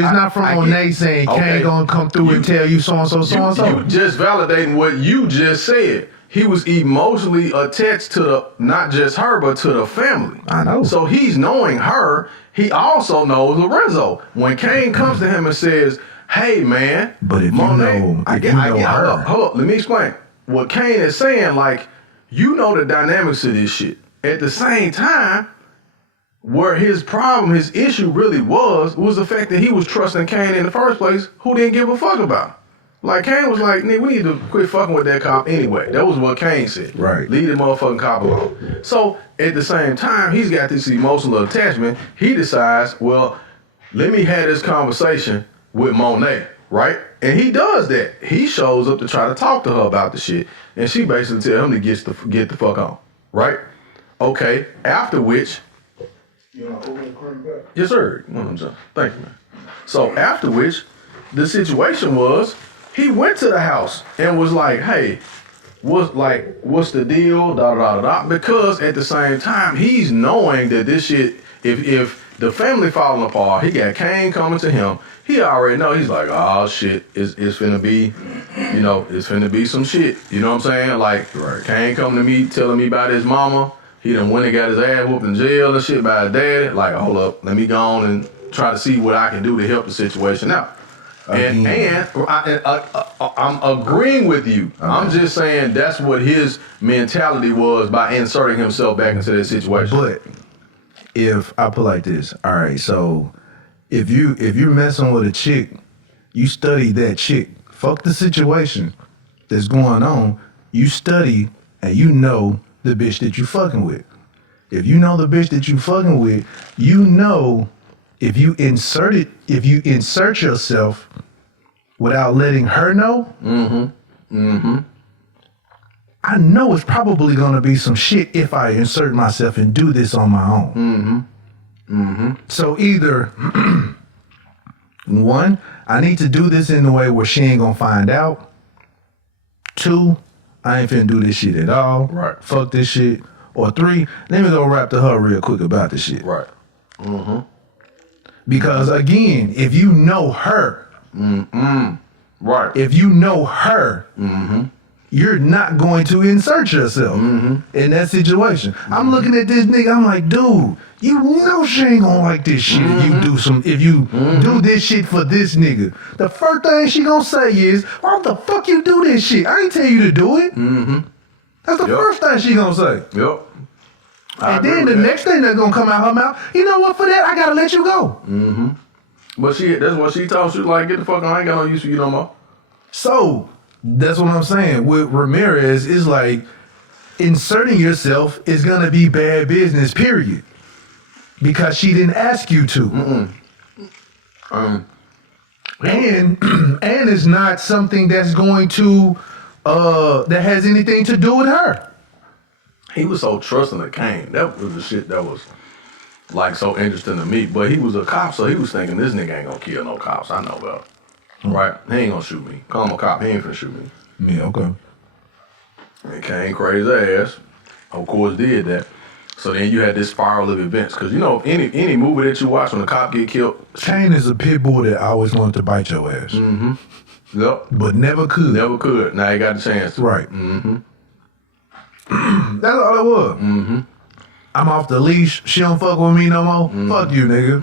gonna come through and tell you so and so. You just validating what you just said. He was emotionally attached to not just her, but to the family. I know. So he's knowing her. He also knows Lorenzo. When Kane comes to him and says, "Hey, man," but if Monet, you know her. Hold up. Let me explain. What Kane is saying, like, you know the dynamics of this shit. At the same time, where his problem, his issue really was the fact that he was trusting Kane in the first place, who didn't give a fuck about him. Like, Kane was like, "Nigga, we need to quit fucking with that cop anyway." That was what Kane said. Right. Leave the motherfucking cop alone. So, at the same time, he's got this emotional attachment. He decides, well, let me have this conversation with Monet, right? And he does that. He shows up to try to talk to her about the shit. And she basically tells him to get the fuck on, right? Okay, after which... You want to open the curtain back? Yes, sir. Thank you, man. So, after which, the situation was... He went to the house and was like, "Hey, what's the deal?" Because at the same time, he's knowing that this shit, if the family falling apart, he got Kane coming to him. He already know. He's like, "Oh shit, it's finna be, it's finna be some shit." You know what I'm saying? Like, Kane coming to me, telling me about his mama. He done went and got his ass whooped in jail and shit by his daddy. Like, hold up, let me go on and try to see what I can do to help the situation out. And I'm agreeing with you. Okay. I'm just saying that's what his mentality was by inserting himself back into that situation. But if I put like this, all right, so if you're messing with a chick, you study that chick. Fuck the situation that's going on. You study and you know the bitch that you fucking with. If you know the bitch that you fucking with, you know if you insert yourself without letting her know, I know it's probably gonna be some shit if I insert myself and do this on my own. So either one, I need to do this in a way where she ain't gonna find out. Two, I ain't finna do this shit at all. Right. Fuck this shit. Or three, let me go rap to her real quick about this shit. Right. Because again, if you know her, right. If you know her, you're not going to insert yourself in that situation. I'm looking at this nigga, I'm like, dude, you know she ain't gonna like this shit if you do this shit for this nigga. The first thing she gonna say is, why the fuck you do this shit? I ain't tell you to do it. That's the first thing she gonna say. Yep. And then the next thing that's gonna come out her mouth, you know what, for that, I gotta let you go. But that's what she told. She was like, "Get the fuck on, I ain't got no use for you no more." So, that's what I'm saying. With Ramirez, is like, inserting yourself is gonna be bad business, period. Because she didn't ask you to. And it's not something that's going to, that has anything to do with her. He was so trusting of Kane. That was the shit that was like so interesting to me. But he was a cop, so he was thinking this nigga ain't gonna kill no cops. I know about it. Right? He ain't gonna shoot me. Call him a cop, he ain't finna shoot me. Yeah, okay. And Kane crazy ass, of course, did that. So then you had this spiral of events. Cause you know, any movie that you watch when a cop get killed, Kane is a pit bull that always wanted to bite your ass. Yep. But never could. Never could. Now he got the chance to. Right. That's all it was. I'm off the leash. She don't fuck with me no more. Fuck you, nigga.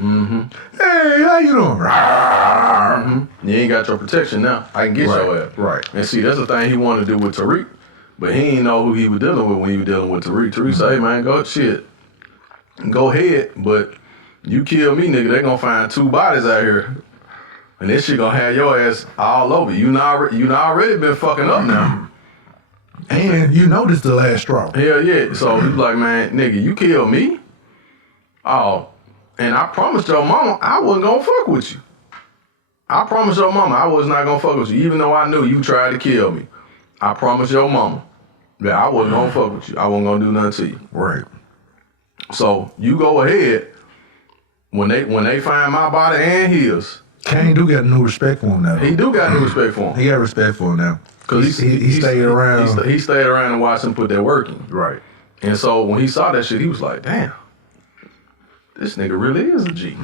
Hey, how you doing? You ain't got your protection now. I can get your ass. Right. And see, that's the thing he wanted to do with Tariq, but he ain't know who he was dealing with when he was dealing with Tariq. Tariq say, "Hey, man, go ahead, but you kill me, nigga, they gonna find 2 bodies out here. And this shit gonna have your ass all over. You not already been fucking up now." And you know this the last straw. Hell yeah. So he's like, man, nigga, you killed me? Oh, and I promised your mama I wasn't gonna fuck with you. I promised your mama I was not gonna fuck with you, even though I knew you tried to kill me. I promised your mama that I wasn't gonna fuck with you. I wasn't gonna do nothing to you. Right. So you go ahead. When they find my body and his, Kane do got new respect for him now. he do got new respect for him. He got respect for him now. Cause he stayed around. He stayed around and watched him put that work in. Right. And so when he saw that shit, he was like, damn, this nigga really is a G.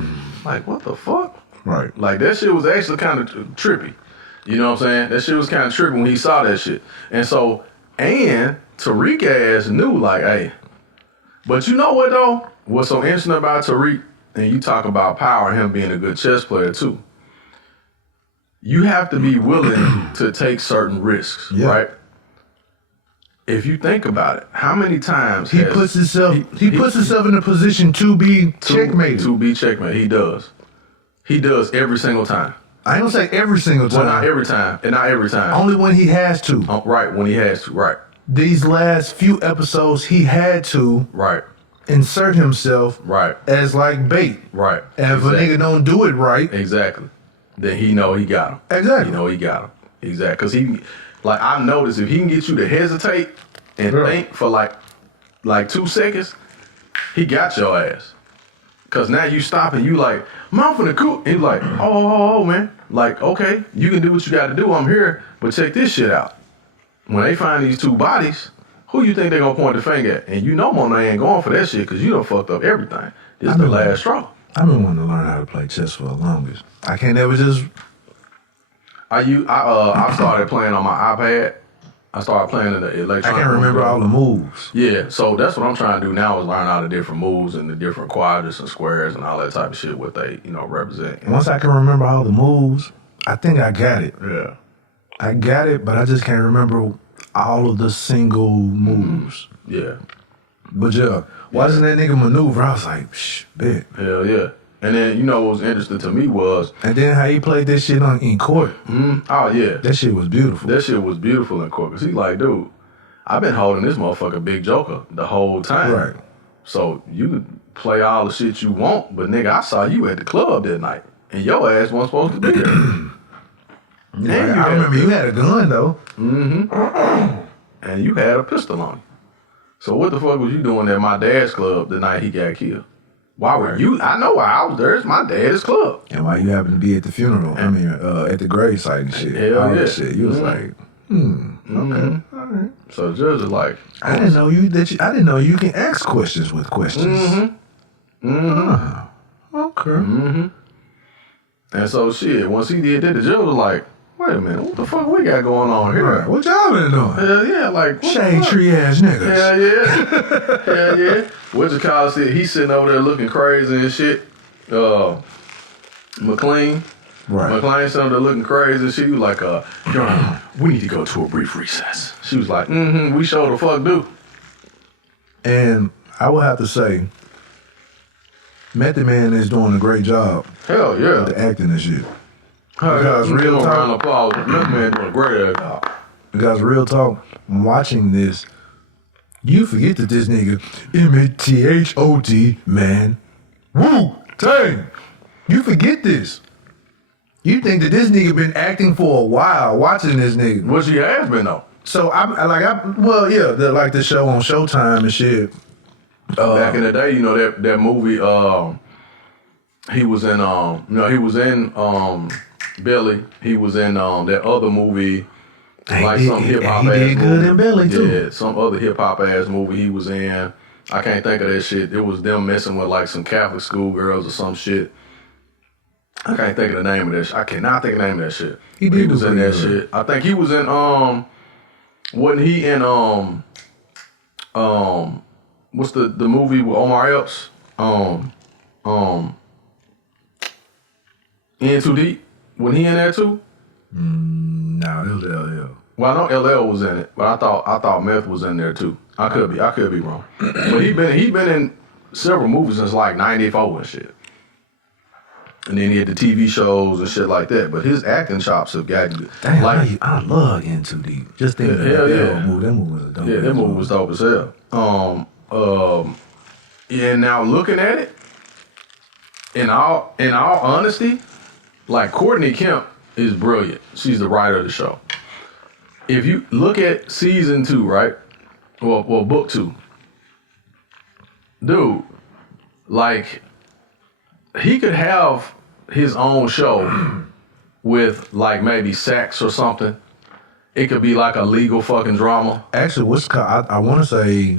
Like, what the fuck? Right. Like, that shit was actually kind of trippy. You know what I'm saying? That shit was kind of trippy when he saw that shit. And so, and Tariq ass knew, like, hey. But you know what, though? What's so interesting about Tariq, and you talk about power, him being a good chess player, too. You have to be willing to take certain risks, right? If you think about it, how many times he puts himself in a position to be checkmated. To be checkmated. He does. He does every single time. I don't say every single time. Well, not every time. And not every time. Only when he has to. Right, when he has to. Right. These last few episodes, he had to insert himself as like bait. Right. And if a nigga don't do it right. Exactly. Then he know he got him. Exactly. He know he got him. Exactly. Because he, like, I've noticed if he can get you to hesitate and think for like 2 seconds, he got your ass. Because now you stop and you like, I'm finna cook. And he's like, oh, man. Like, okay, you can do what you got to do. I'm here. But check this shit out. When they find these 2 bodies, who you think they're going to point the finger at? And you know Monet ain't going for that shit because you done fucked up everything. This is the last straw. I've been wanting to learn how to play chess for the longest. I can't ever just... I started playing on my iPad. I started playing in the electronic. I can't remember all the moves. Yeah, so that's what I'm trying to do now is learn all the different moves and the different quadrants and squares and all that type of shit, what they, represent. Once I can remember all the moves, I think I got it. Yeah. I got it, but I just can't remember all of the single moves. Yeah. But watching that nigga maneuver, I was like, shh, bet. Hell yeah. And then, what was interesting to me was... And then how he played that shit in court. Oh, yeah. That shit was beautiful. That shit was beautiful in court. Because he like, dude, I've been holding this motherfucker Big Joker the whole time. Right. So you can play all the shit you want, but nigga, I saw you at the club that night. And your ass wasn't supposed to be there. I remember you had a gun, though. And you had a pistol on you. So what the fuck was you doing at my dad's club the night he got killed? Why were you? I know why I was there. It's my dad's club. And why you happened to be at the funeral? At the grave site and shit. Hell all yeah. that shit. You was like, okay, all right. So the judge is like, I didn't know I didn't know you can ask questions with questions. Okay. And so shit, once he did that, the judge was like, wait a minute, what the fuck we got going on here? Right. What y'all been doing? Hell yeah, like shade tree ass niggas. Hell yeah. Hell yeah. What you call it? He's sitting over there looking crazy and shit. McLean. Right. McLean sitting over there looking crazy and shit. He was like, Your Honor, we need to go to a brief recess. She was like, we sure the fuck do. And I will have to say, Method Man is doing a great job. Hell yeah. With the acting and shit. Because real talk, Method Man doing a great job. Because real talk, watching this, you forget that this nigga M-A-T-H-O-T, man. Wu-Tang. You forget this. You think that this nigga been acting for a while, watching this nigga. What she has been though. So the show on Showtime and shit. Back in the day, that movie, he was in Billy. He was in that other movie, some hip hop ass movie. He did good in Billy too. Yeah, some other hip hop ass movie he was in. I can't think of that shit. It was them messing with like some Catholic schoolgirls or some shit. I can't think of the name of that shit. I cannot think of the name of that shit. He was in that shit. I think he was in wasn't he in what's the movie with Omar Epps? In Too Deep? Wasn't he in there too? No, it was LL. Well, I know LL was in it, but I thought Meth was in there too. I could be wrong. But he been in several movies since like '94 and shit. And then he had the TV shows and shit like that. But his acting chops have gotten good. Damn, Like, I love In Too Deep. Just thinking hell about yeah. that movie. That movie was dope. yeah, that movie was dope as hell. Yeah, now looking at it, in all honesty, like Courtney Kemp is brilliant. She's the writer of the show. If you look at season 2, right? Well, book 2. Dude, like, he could have his own show with, like, maybe sex or something. It could be like a legal fucking drama. Actually, what's called? I want to say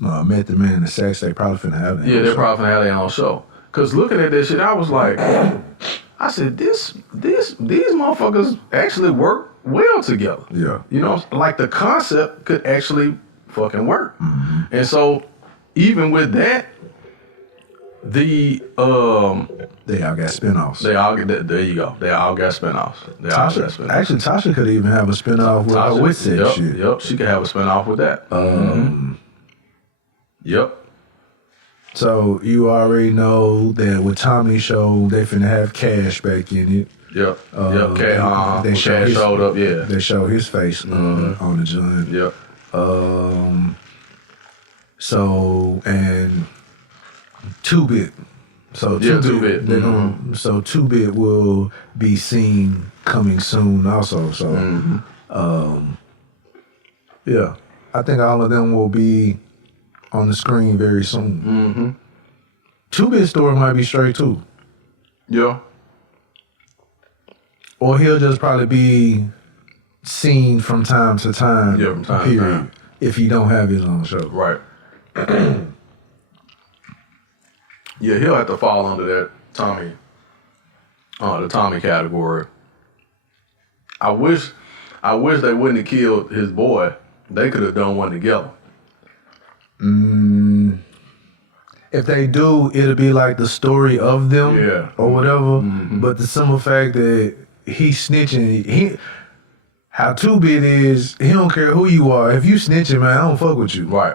Method Man and the Sex. They probably finna have that. Yeah, they're probably gonna have their own show. Cause looking at this shit, I was like, I said, these motherfuckers actually work well together. Yeah. You know, like the concept could actually fucking work. Mm-hmm. And so, even with that, They all got spinoffs. they all get there. You go. They all got spinoffs. They all got spinoffs. Actually, Tasha could even have a spinoff with her with sex Yep, shit. yep. She could have a spinoff with that. Yep. So you already know that with Tommy's show, they finna have Cash back in it. Yep. Yep. They When show Cash his- showed up. Yeah. They show his face on the joint. Yep. So and 2-Bit. So Yeah, 2-Bit. 2-Bit. They're gonna, so 2-Bit will be seen coming soon also. So yeah. I think all of them will be on the screen very soon. 2-Bit story might be straight too. Yeah. Or he'll just probably be seen from time to time. Yeah, from time to period, time. if he don't have his own show. Right. Yeah, he'll have to fall under that Tommy, the Tommy category. I wish they wouldn't have killed his boy. They could have done one together. If they do, it'll be like the story of them, Yeah. or whatever. But the simple fact that he's snitching, how 2-Bit is, he don't care who you are. If you snitching, man, I don't fuck with you. Right.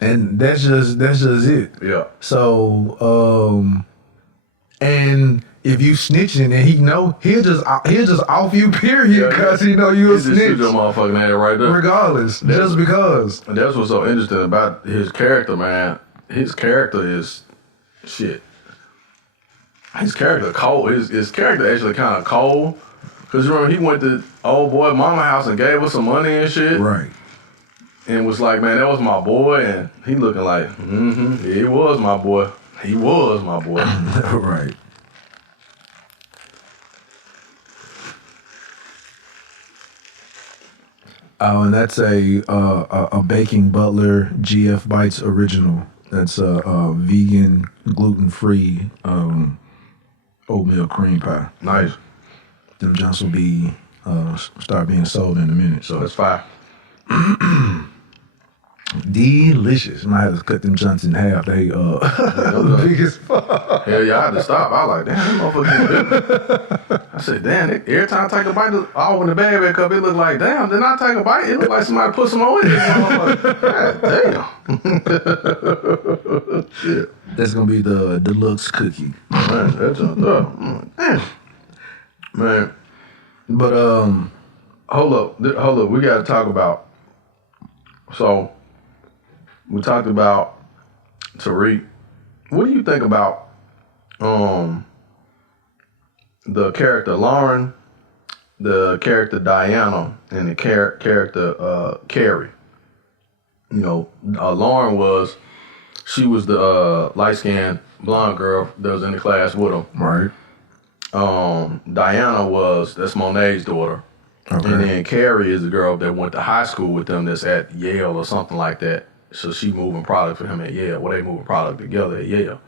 And that's just it. Yeah. So, and if you snitching and he know, he'll just off you, period, because he know you a He just shoot snitch. your motherfucking head right there. Regardless, just because. And that's what's so interesting about his character, man. His character is shit. His character cold. His character actually kind of cold. Cause you remember he went to old boy mama house and gave us some money and shit. Right. And was like, man, that was my boy. And he looking like, yeah, he was my boy. He was my boy. Right. Oh, and that's a Baking Butler GF Bites original. That's a vegan, gluten-free oatmeal cream pie. Nice. Them junks will be start being sold in a minute. So That's fire. delicious. Might have to cut them junks in half. They big as fuck. Hell yeah, I had to stop. I was like, damn, that motherfucker. Big. I said, damn, every time I take a bite, all when the bag back up, it looked like, damn, then I take a bite, it looked like somebody put some more in it. God damn. Shit. That's gonna be the deluxe cookie. Man, that's damn. Man. But Hold up. We got to talk about. So, we talked about Tariq. What do you think about the character Lauren, the character Diana, and the character Carrie? You know, Lauren she was the light-skinned blonde girl that was in the class with him. right. Diana that's Monet's daughter. Okay. And then Carrie is the girl that went to high school with them that's at Yale or something like that. So she moving product for him at Yale. Well, they moving product together at Yale.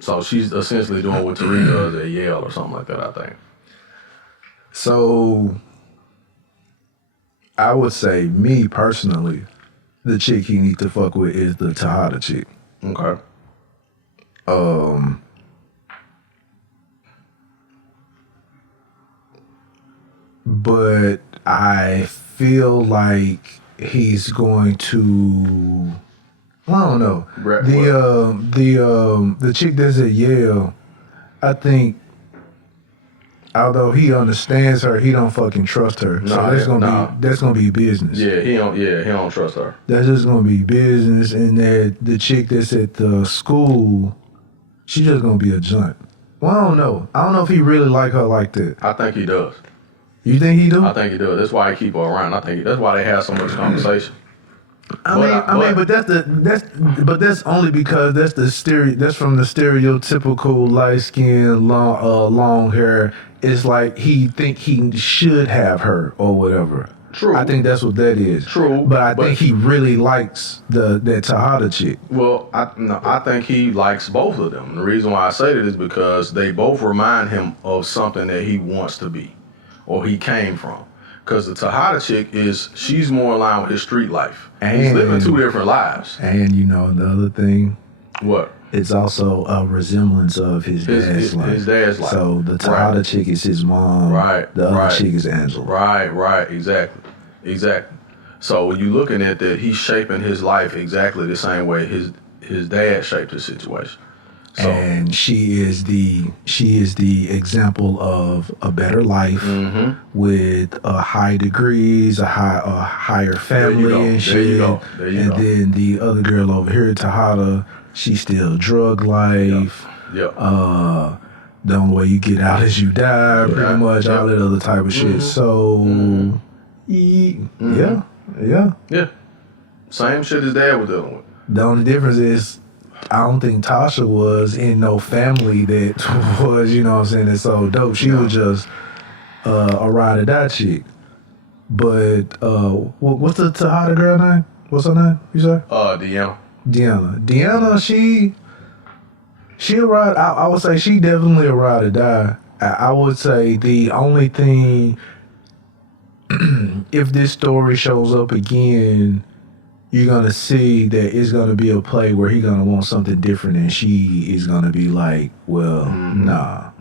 So she's essentially doing what Tariq does at Yale or something like that, I think. So I would say, me personally, the chick he need to fuck with is the Tejada chick. Okay. But I feel like he's going to I don't know. Brett, The chick that's at Yale, I think, although he understands her, he don't fucking trust her. So that's gonna be business. Yeah, he don't trust her. That's just gonna be business, and that the chick that's at the school, she just gonna be a junt. Well, I don't know. I don't know if he really like her like that. I think he does. You think he do? I think he does. That's why he keep her around. I think that's why they have so much conversation. But that's only because that's from the stereotypical light skin, long hair. It's like he think he should have her or whatever. True. I think that's what that is. True. But I think he really likes that Tejada chick. Well, I think he likes both of them. The reason why I say that is because they both remind him of something that he wants to be, or he came from. Because the Tejada chick she's more in line with his street life. And he's living two different lives. And you know the other thing? What? It's also a resemblance of his dad's life. His dad's life. So the Tejada chick is his mom. Right. The other chick is Angela. Right. Exactly. So when you're looking at that, he's shaping his life exactly the same way his dad shaped his situation. So, and she is the example of a better life with high degrees, a higher family and shit. There you go. And then the other girl over here, Tejada, she's still drug life. Yep. The only way you get out is you die, pretty much, all that other type of shit. So, yeah. Same shit his dad was dealing with. The only difference is, I don't think Tasha was in no family that was, you know what I'm saying, that's so dope. She was just a ride or die chick. But what's the Tejada girl name? What's her name? You say? Deanna, she a ride. I would say she definitely a ride or die. I would say the only thing, if this story shows up again, you're gonna see that it's gonna be a play where he's gonna want something different, and she is gonna be like, well, nah.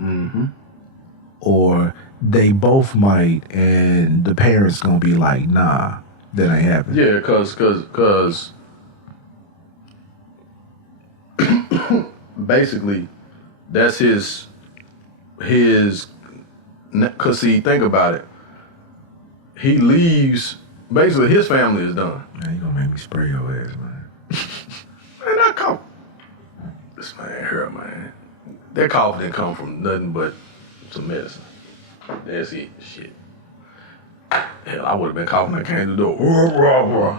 Or they both might, and the parents gonna be like, nah, that ain't happening. Yeah, cause basically that's his. Cause see, think about it. He leaves. Basically, his family is done. Man, you gonna make me spray your ass, man. Man, that cough. This man here, man. That cough didn't come from nothing but some medicine. That's it. Shit. Hell, I would have been coughing. I came to the door.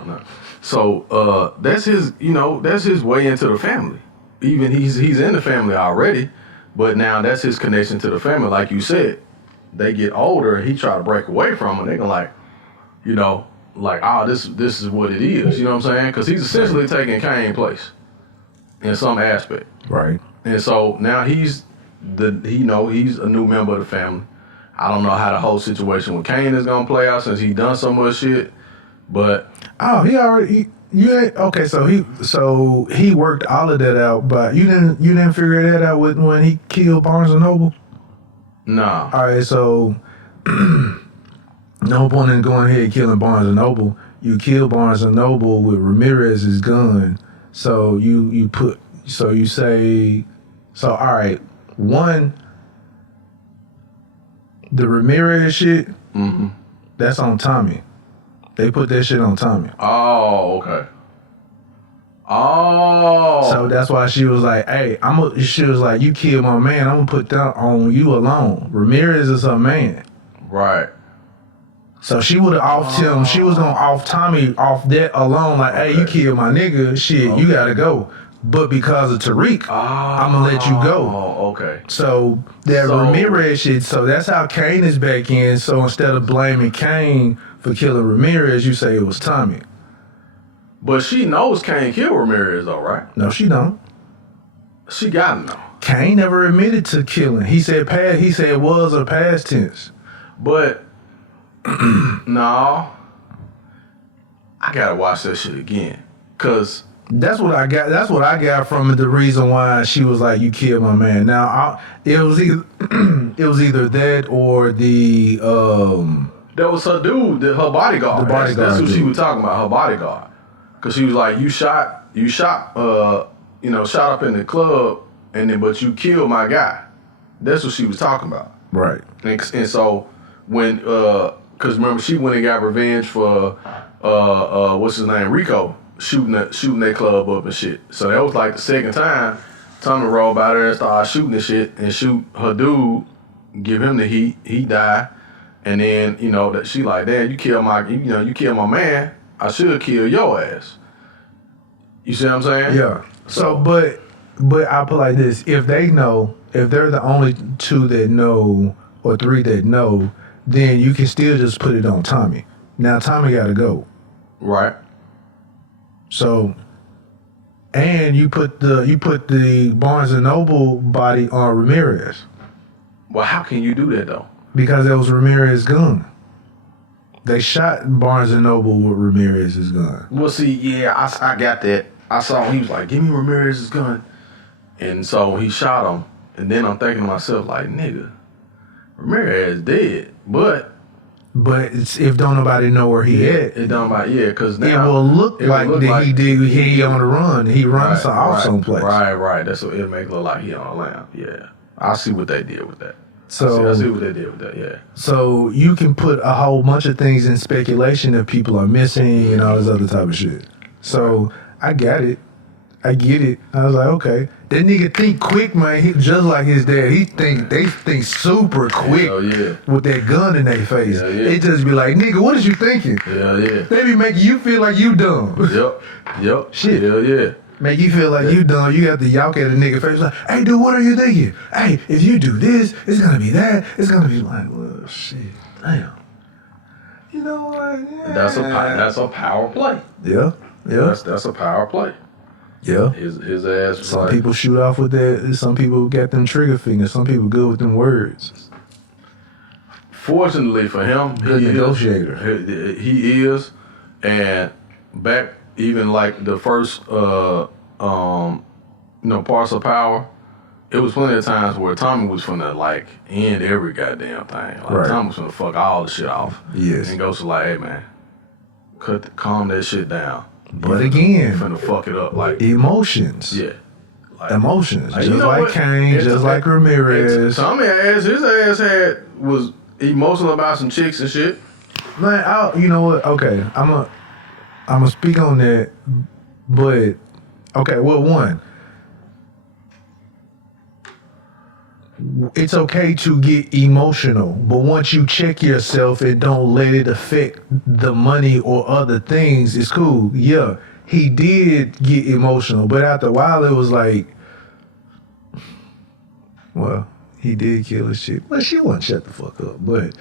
No. So that's his. That's his way into the family. Even he's in the family already, but now that's his connection to the family. Like you said, they get older. He try to break away from them. They can this is what it is. You know what I'm saying? Because he's essentially taking Kane's place in some aspect. Right. And so now he's a new member of the family. I don't know how the whole situation with Kane is gonna play out since he done so much shit. But So he worked all of that out, but you didn't figure that out when he killed Barnes and Noble? Nah. All right, so no point in going ahead and killing Barnes and Noble. You kill Barnes and Noble with Ramirez's gun. So all right, one, the Ramirez shit, that's on Tommy. They put that shit on Tommy. Oh, okay. Oh. So that's why she was like, hey, she was like, you killed my man, I'm gonna put that on you alone. Ramirez is her man. Right. So she would have offed him. She was gonna off Tommy off that alone. Like, hey, you killed my nigga. Shit, you gotta go. But because of Tariq, I'm gonna let you go. Oh, okay. So that Ramirez shit. So that's how Kane is back in. So instead of blaming Kane for killing Ramirez, you say it was Tommy. But she knows Kane killed Ramirez, though, right? No, she don't. She got him though. Kane never admitted to killing. He said it was a past tense. But no, I gotta watch that shit again, cause that's what I got. That's what I got from it. The reason why she was like, "You killed my man." Now it was either that or the that was her dude, her bodyguard. The bodyguard. That's who she was talking about, her bodyguard. Cause she was like, "You shot you shot shot up in the club, and then but you killed my guy. That's what she was talking about. Right. And so when because remember she went and got revenge for what's his name, Rico, shooting that club up and shit. So that was like the second time Tommy rolled by there and started shooting the shit and shoot her dude, give him the heat, he died, and then that she like, damn, you killed my man, I should kill your ass. You see what I'm saying? Yeah. So but I put like this: if they're the only two that know or three that know, then you can still just put it on Tommy. Now Tommy got to go. Right. So, and you put the Barnes and Noble body on Ramirez. Well, how can you do that though? Because that was Ramirez's gun. They shot Barnes and Noble with Ramirez's gun. Well, see, yeah, I got that. I saw him, he was like, give me Ramirez's gun. And so he shot him. And then I'm thinking to myself, like, nigga, Ramirez dead. But it's, if don't nobody know where he at, it don't matter, because now it will look like he on the run. He runs off someplace. Right. That's what it'll make it look like he on the lam. Yeah. I see what they did with that. So I see what they did with that, yeah. So you can put a whole bunch of things in speculation if people are missing and all this other type of shit. So I got it. I get it. I was like, okay. That nigga think quick, man. He just like his dad. They think super quick with that gun in their face. Yeah. They just be like, nigga, what is you thinking? Yeah. They be making you feel like you dumb. Yep. Shit. Yeah. Make you feel like you dumb. You have to yawk at a nigga face like, hey, dude, what are you thinking? Hey, if you do this, it's gonna be that. It's gonna be like, well, shit, damn. You know what? Yeah. That's a power play. Yeah. That's a power play. Yeah. His ass. Some people shoot off with that. Some people got them trigger fingers. Some people good with them words. Fortunately for him, good negotiator. He is, and back even like the first parts of power, it was plenty of times where Tommy was finna like end every goddamn thing. Like Tommy was finna fuck all the shit off. Yes. And Ghost was like, hey man, calm that shit down. But again, finna fuck it up like emotions. Yeah. Like, emotions. Just like Kane, just like Ramirez. Tommy his ass was emotional about some chicks and shit. Man, you know what? Okay, I'm gonna speak on that, but okay. Well, one, it's okay to get emotional, but once you check yourself and don't let it affect the money or other things, it's cool. Yeah, he did get emotional, but after a while, it was like, well, he did kill his chick. Well, she wouldn't shut the fuck up, but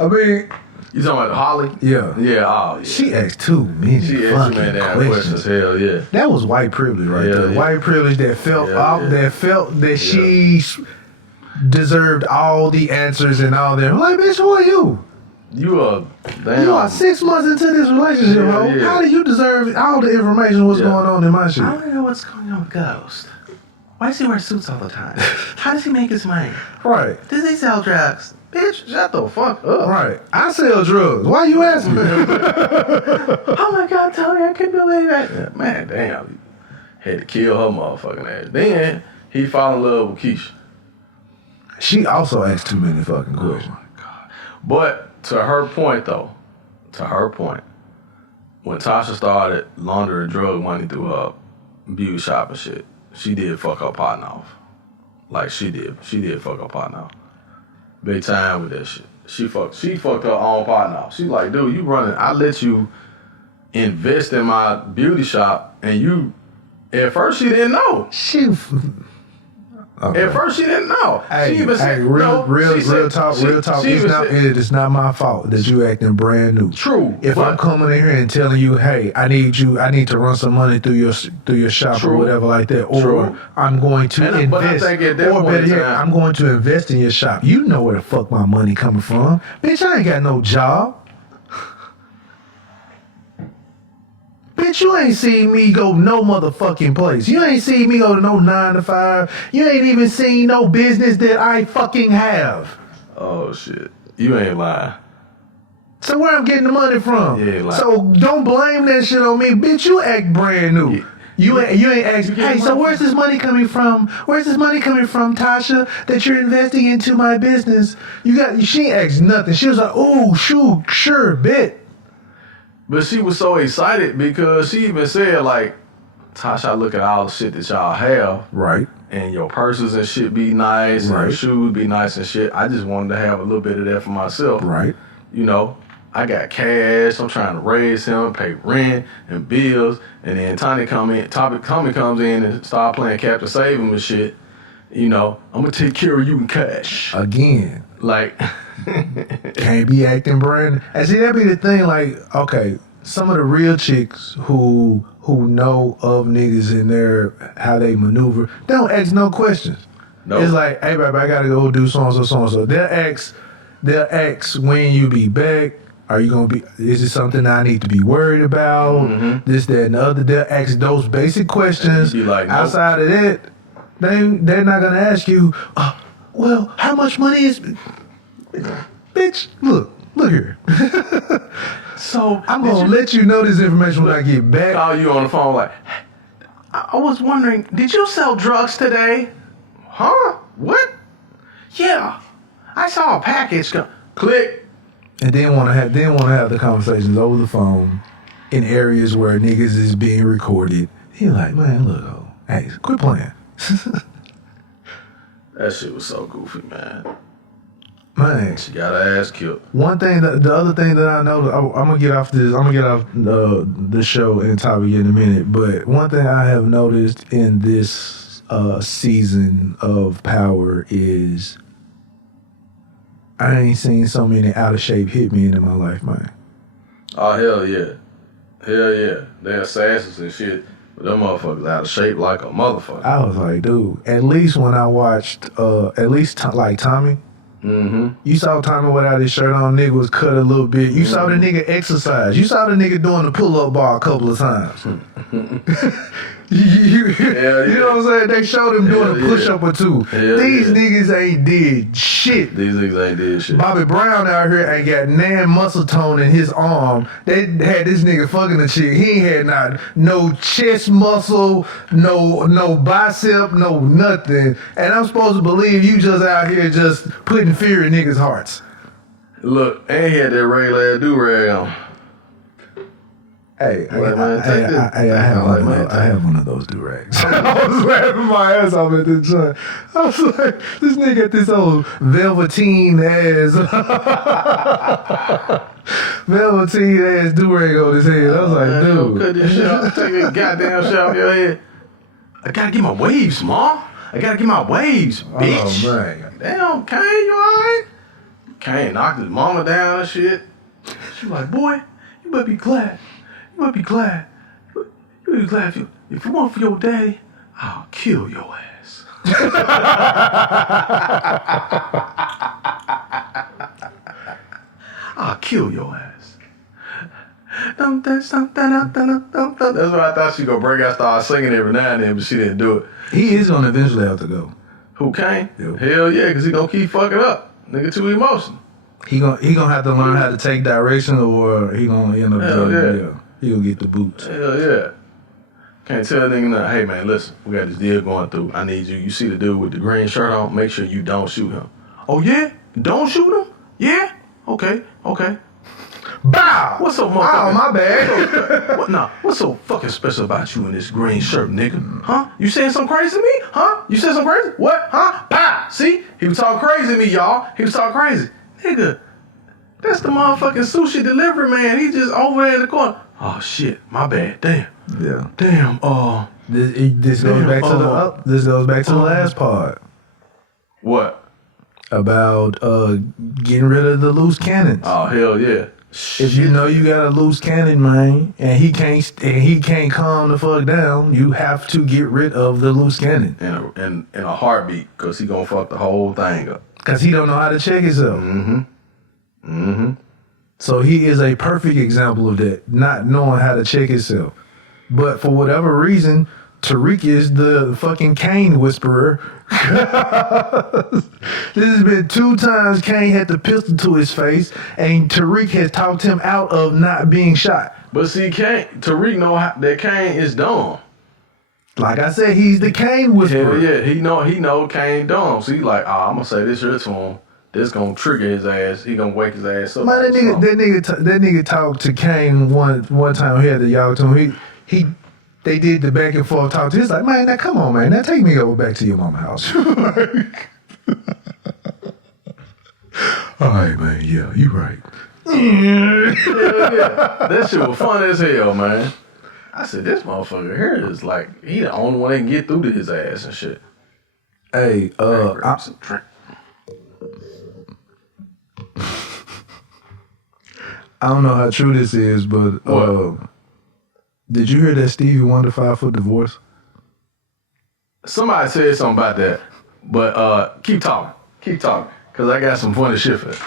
I mean. You talking about Holly? Yeah. Yeah, oh, yeah. She asked too many fucking questions. Hell yeah. That was white privilege right there. Yeah. White privilege that felt that she deserved all the answers and all that. I'm like, bitch, who are you? You are 6 months into this relationship, ho. Yeah. How do you deserve all the information what's going on in my shit? I want to know what's going on with Ghost. Why does he wear suits all the time? How does he make his money? Right. Does he sell drugs? bitch, shut the fuck up. Right. I sell drugs. Why you asking me? Oh my God, Tony, I can't believe it. Yeah, man, damn. Had to kill her motherfucking ass. Then he fell in love with Keisha. She also asked too many fucking questions. Oh my God. But to her point though, when Tasha started laundering drug money through her beauty shop and shit, she did fuck her partner off. Like she did fuck her partner off. Big time with that shit. She fucked her own partner off. She like, dude, you running, I let you invest in my beauty shop and you, at first she didn't know. Okay. At first she didn't know. Real talk. It is not my fault that you acting brand new. True. If I'm coming in here and telling you, hey, I need to run some money through your shop or whatever like that, or I'm going to invest, but I think at that point I'm going to invest in your shop. You know where the fuck my money coming from, bitch. I ain't got no job. Bitch, you ain't seen me go no motherfucking place. You ain't seen me go to no 9 to 5. You ain't even seen no business that I fucking have. Oh shit. You ain't lying. So where I'm getting the money from? Yeah, like- So don't blame that shit on me, bitch. You act brand new. Yeah. You ain't asking, hey, so where's this money coming from? Where's this money coming from, Tasha, that you're investing into my business? She ain't asked nothing. She was like, oh, shoot, sure, bet. But she was so excited because she even said, like, Tasha, I look at all the shit that y'all have. Right. And your purses and shit be nice, and your shoes be nice and shit. I just wanted to have a little bit of that for myself. Right. You know, I got cash. I'm trying to raise him, pay rent and bills. And then Tommy comes in and start playing Captain Save him and shit. You know, I'm going to take care of you in cash. Again. Like, can't be acting brand. And see, that be the thing, like, okay, some of the real chicks who know of niggas in their, how they maneuver, they don't ask no questions. Nope. It's like, hey, baby, I gotta go do so-and-so, so-and-so. They'll ask when you be back. Are you gonna be, is it something I need to be worried about? Mm-hmm. This, that, and the other. They'll ask those basic questions. You be like, nope. Outside of that, they're not gonna ask you, well, how much money is, bitch, look here. so I'm gonna let you know this information when I get back. Call you on the phone like, I was wondering, did you sell drugs today? Huh? What? Yeah, I saw a package come. Click. And then want to have the conversations over the phone in areas where niggas is being recorded. He like, man, look, hey, quit playing. That shit was so goofy, man. Man, She got her ass killed. one thing, the other thing that I know, I'm gonna get off the show and topic in a minute. But one thing I have noticed in this season of Power is I ain't seen so many out of shape hitmen in my life, man. Oh, hell yeah. Hell yeah. They're assassins and shit. But them motherfuckers out of shape like a motherfucker. I was like, dude, at least when I watched, like Tommy, Mm-hmm. you saw Tommy without his shirt on, nigga was cut a little bit. You saw the nigga exercise. You saw the nigga doing the pull-up bar a couple of times. You know what I'm saying? They showed him doing a push-up or two. These niggas ain't did shit. These niggas ain't did shit. Bobby Brown out here ain't got nan muscle tone in his arm. They had this nigga fucking a chick. He ain't had no chest muscle, no bicep, no nothing. And I'm supposed to believe you just out here just putting fear in niggas' hearts. Look, and he had that regular do-rag on. Hey, Like, man, take this. I have one of those do-rags. I was laughing my ass off at the time. I was like, this nigga got this old velveteen ass do-rag on his head. I was like, dude. Cut this shit off. Take this goddamn shit off your head. I gotta get my waves, ma. I gotta get my waves, bitch. Oh, man. Damn, Kane, you alright? Kane knocked his mama down and shit. She like, boy, you better be glad. You better be glad. You better be glad if you want for your daddy, I'll kill your ass. I'll kill your ass. That's what I thought she gonna break out, start singing every now and then, but she didn't do it. He is gonna eventually have to go. Who Kane? Yeah. Hell yeah, because he gonna keep fucking up. Nigga too emotional. He gonna have to learn how to take direction, or he gonna end up Hell yeah. He gonna get the boots. Hell yeah. Can't tell a nigga nothing. Hey man, listen, we got this deal going through. I need you. You see the dude with the green shirt on? Make sure you don't shoot him. Oh yeah? Don't shoot him? Yeah? Okay. Bow! What's so motherfucking... Oh, my bad. What's so fucking special about you in this green shirt, nigga? Huh? You saying something crazy to me? Huh? You said something crazy? What? Huh? Bah! See? He was talking crazy to me, y'all. He was talking crazy. Nigga, that's the motherfucking sushi delivery man. He just over there in the corner. Oh shit, my bad. Damn. Yeah. Damn. This goes back to the last part What? about getting rid of the loose cannons. Oh hell yeah. If you know you got a loose cannon, man, and he can't calm the fuck down, you have to get rid of the loose cannon. In a heartbeat, cause he gonna fuck the whole thing up. Cause he don't know how to check himself. So he is a perfect example of that, not knowing how to check himself. But for whatever reason, Tariq is the fucking Kane whisperer. This has been 2 times Kane had the pistol to his face, and Tariq has talked him out of not being shot. But see, Tariq know that Kane is dumb. Like I said, he's the Kane whisperer. Yeah, he know Kane dumb. So he like, I'm gonna say this shit to him. This gonna trigger his ass. He gonna wake his ass up. Man, that nigga talked to Kane one time. He had to y'all to him. They did the back and forth talk to him. He's like, man, now come on, man. Now take me over back to your mama's house. All right, man. Yeah, you right. Yeah. That shit was fun as hell, man. I said, this motherfucker here is like, he the only one that can get through to his ass and shit. Hey, I don't know how true this is, but did you hear that Stevie Wonder filed for divorce? Somebody said something about that, but keep talking, cause I got some funny shit for it.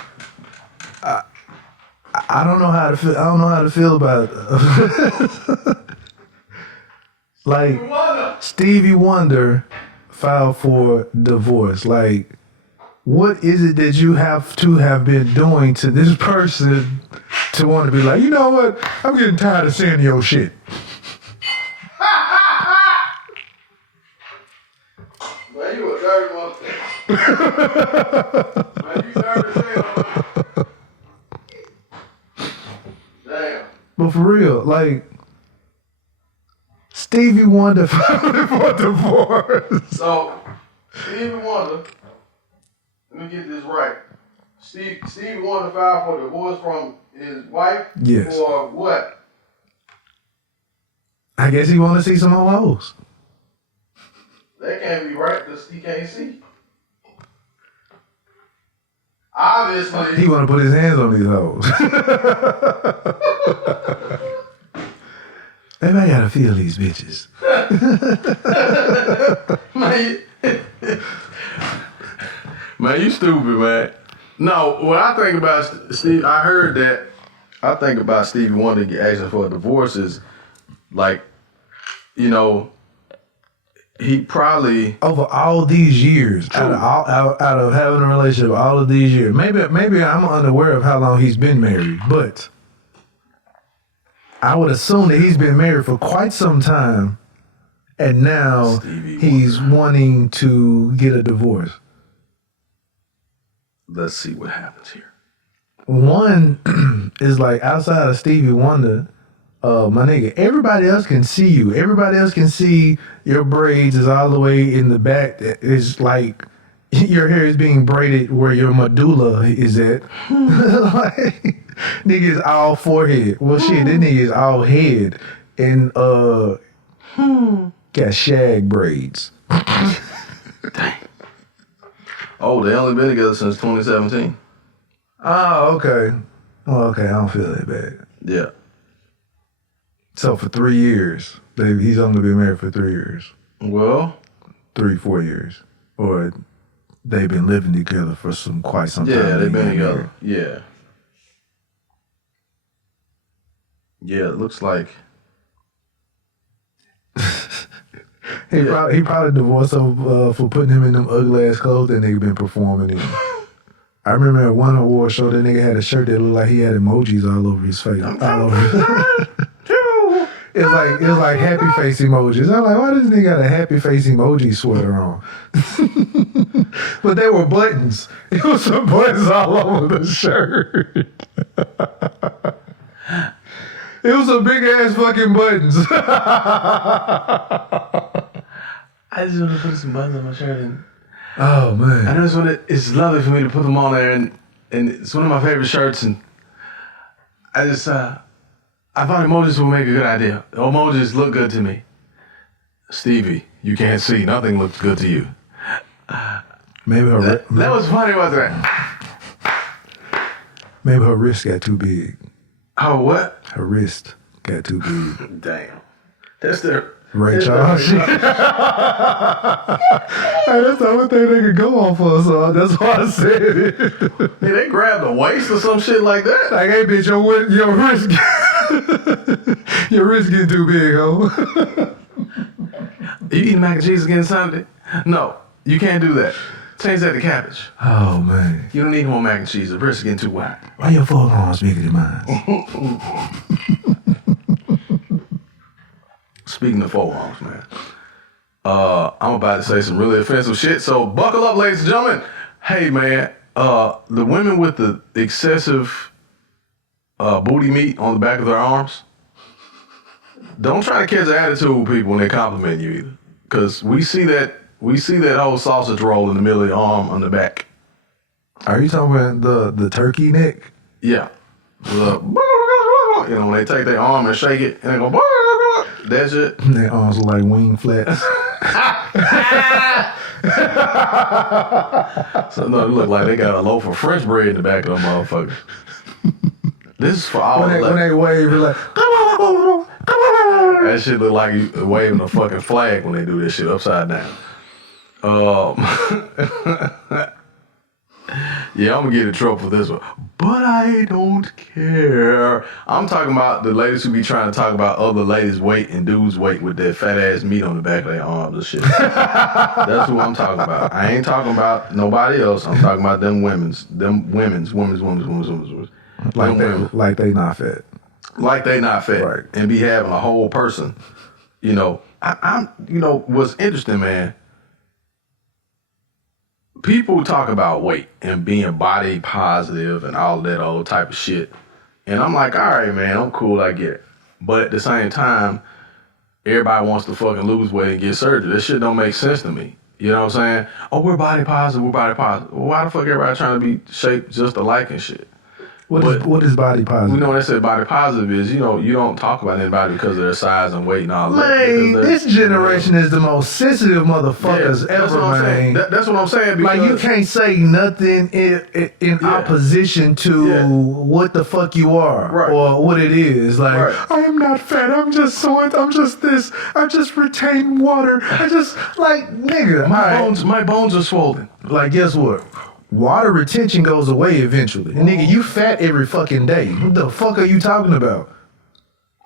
I don't know how to feel. I don't know how to feel about it. Like Stevie Wonder filed for divorce. Like, what is it that you have to have been doing to this person to want to be like, you know what? I'm getting tired of seeing your shit. Man, you a dirty motherfucker. Man, you dirty as hell. Damn. But for real, like, Stevie Wonder filed for divorce. So, Stevie Wonder, let me get this right. Stevie Wonder filed for divorce from his wife? Yes. For what? I guess he want to see some more hoes. That can't be right because he can't see. Obviously. He want to put his hands on these hoes. Maybe I gotta feel these bitches. Man, you stupid, man. No, when I think about Steve, I heard that. I think about Stevie Wonder asking for a divorce is like, you know, he probably over all these years, out of having a relationship, all of these years. Maybe I'm unaware of how long he's been married, but I would assume that he's been married for quite some time, and now he's wanting to get a divorce. Let's see what happens here. One is like, outside of Stevie Wonder, my nigga, everybody else can see you. Everybody else can see your braids is all the way in the back. It's like your hair is being braided where your medulla is at. Like, nigga is all forehead. Well, shit, that nigga is all head and got shag braids. Dang. Oh, they only been together since 2017. Oh, okay. Well, okay, I don't feel that bad. Yeah. So for 3 years, he's only been married for 3 years. Well, 3-4 years, or they've been living together for quite some time. Yeah, they've been together. Yeah. Yeah, it looks like he probably divorced her for putting him in them ugly ass clothes that nigga been performing in. I remember at one award show that nigga had a shirt that looked like he had emojis all over his face. All over his It was like happy face emojis. I'm like, why does this nigga got a happy face emoji sweater on? But they were buttons. It was some buttons all over the shirt. It was some big ass fucking buttons. I just want to put some buttons on my shirt, and oh man, I know it's lovely for me to put them on there, and it's one of my favorite shirts, and I just I thought emojis would make a good idea. Emojis look good to me. Stevie, you can't see. Nothing looks good to you. Maybe her That was funny, wasn't it? maybe her wrist got too big. Oh, what? Her wrist got too big. Damn. That's their Ray Charles shit. Hey, that's the only thing they could go off of, so that's why I said it. Yeah, they grabbed the waist or some shit like that. Like, hey, bitch, your wrist getting too big, ho. You eating mac and cheese again Sunday? No, you can't do that. Change that to cabbage. Oh man. You don't need more mac and cheese. The breast is getting too wide. Why your forearms bigger than mine? Speaking of forearms, man. I'm about to say some really offensive shit, so buckle up, ladies and gentlemen. Hey, man, the women with the excessive booty meat on the back of their arms, don't try to catch an attitude with people when they compliment you either. Because we see that whole sausage roll in the middle of your arm on the back. Are you talking about the turkey neck? Yeah. When they take their arm and shake it, and they go, that's it. Their arms look like wing flaps. So no, it look like they got a loaf of French bread in the back of them motherfuckers. This is for all when they wave, it's like, that shit look like you waving a fucking flag when they do this shit upside down. Yeah, I'm gonna get in trouble for this one, but I don't care. I'm talking about the ladies who be trying to talk about other ladies' weight and dudes' weight with their fat ass meat on the back of their arms and shit. That's who I'm talking about. I ain't talking about nobody else. I'm talking about them women's. like they not fat. Like they not fat, Right. And be having a whole person. You know, I'm. You know, what's interesting, man. People talk about weight and being body positive and all that old type of shit. And I'm like, all right, man, I'm cool, I get it. But at the same time, everybody wants to fucking lose weight and get surgery. That shit don't make sense to me. You know what I'm saying? Oh, we're body positive, Well, why the fuck everybody trying to be shaped just alike and shit? What is body positive? We know they said body positive is, you know, you don't talk about anybody because of their size and weight and all that. Man, this generation is the most sensitive motherfuckers ever, man. That's what I'm saying. Because Like, you can't say nothing in opposition to what the fuck you are or what it is. Like, I am not fat. I'm just this. I just retain water. I just, like, nigga. my bones are swollen. Like, guess what? Water retention goes away eventually. And nigga, you fat every fucking day. What the fuck are you talking about?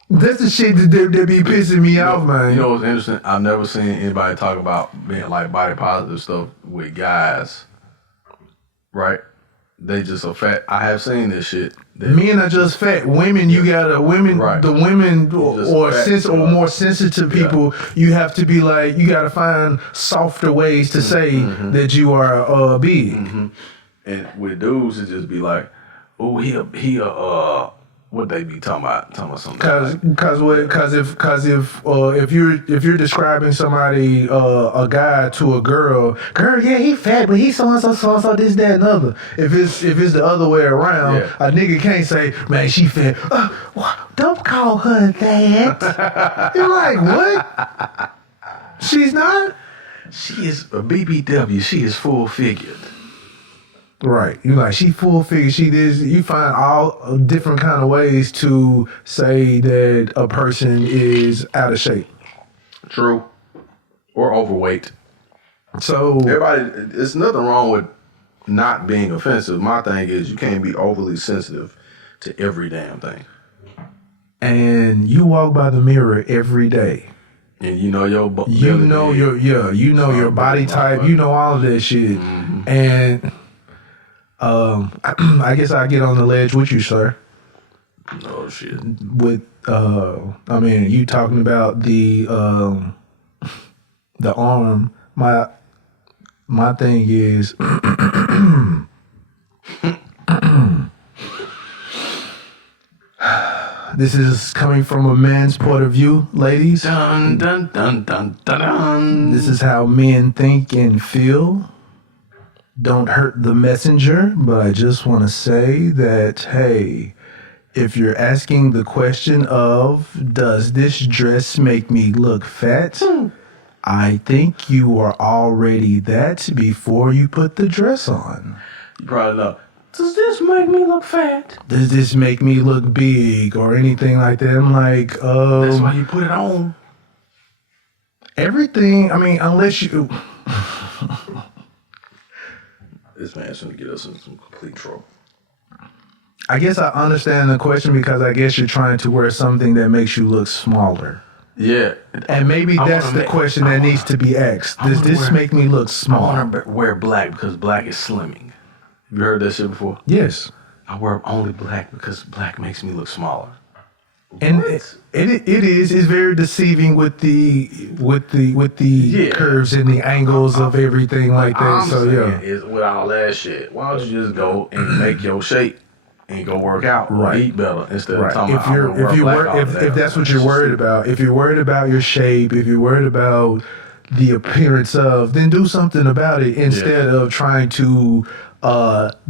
That's the shit that be pissing me off, man. You know what's interesting? I've never seen anybody talk about being like body positive stuff with guys. Right? They just are fat. I have seen this shit. Men are just fat. Women, you gotta the women or more sensitive people, you have to be like, you gotta find softer ways to say that you are big. And with dudes, it just be like, oh, he what they be talking about something. Because if you're describing somebody, a guy to a girl, yeah, he fat, but he so and so this, that, and other. If it's the other way around, a nigga can't say, man, she fat. Don't call her that. You're like, what? She's not. She is a BBW. She is full figured. Right. You like, she full figure, she this. You find all different kind of ways to say that a person is out of shape. True. Or overweight. So everybody, there's nothing wrong with not being offensive. My thing is you can't be overly sensitive to every damn thing. And you walk by the mirror every day. And you know your your body type, you know all of that shit. And I guess I get on the ledge with you, sir. Oh shit. With I mean, you talking about the arm. My thing is this is coming from a man's point of view, ladies. Dun dun dun dun dun dun. This is how men think and feel. Don't hurt the messenger, but I just want to say that, hey, if you're asking the question of, does this dress make me look fat? I think you are already that before you put the dress on. You probably know. Does this make me look fat? Does this make me look big or anything like that? I'm like, that's why you put it on. Everything, I mean, unless you... This man's gonna get us in some complete trouble. I guess I understand the question because I guess you're trying to wear something that makes you look smaller. Yeah. And maybe that's the question that needs to be asked. Does this make me look small? I want to wear black because black is slimming. Have you heard that shit before? Yes. I wear only black because black makes me look smaller. And it is very deceiving with the curves and the angles of everything like that. So yeah, is with all that shit. Why don't you just go and make your shape and go work out, or eat better instead of talking about if that's what you're worried about. If you're worried about your shape, if you're worried about the appearance of, then do something about it instead of trying to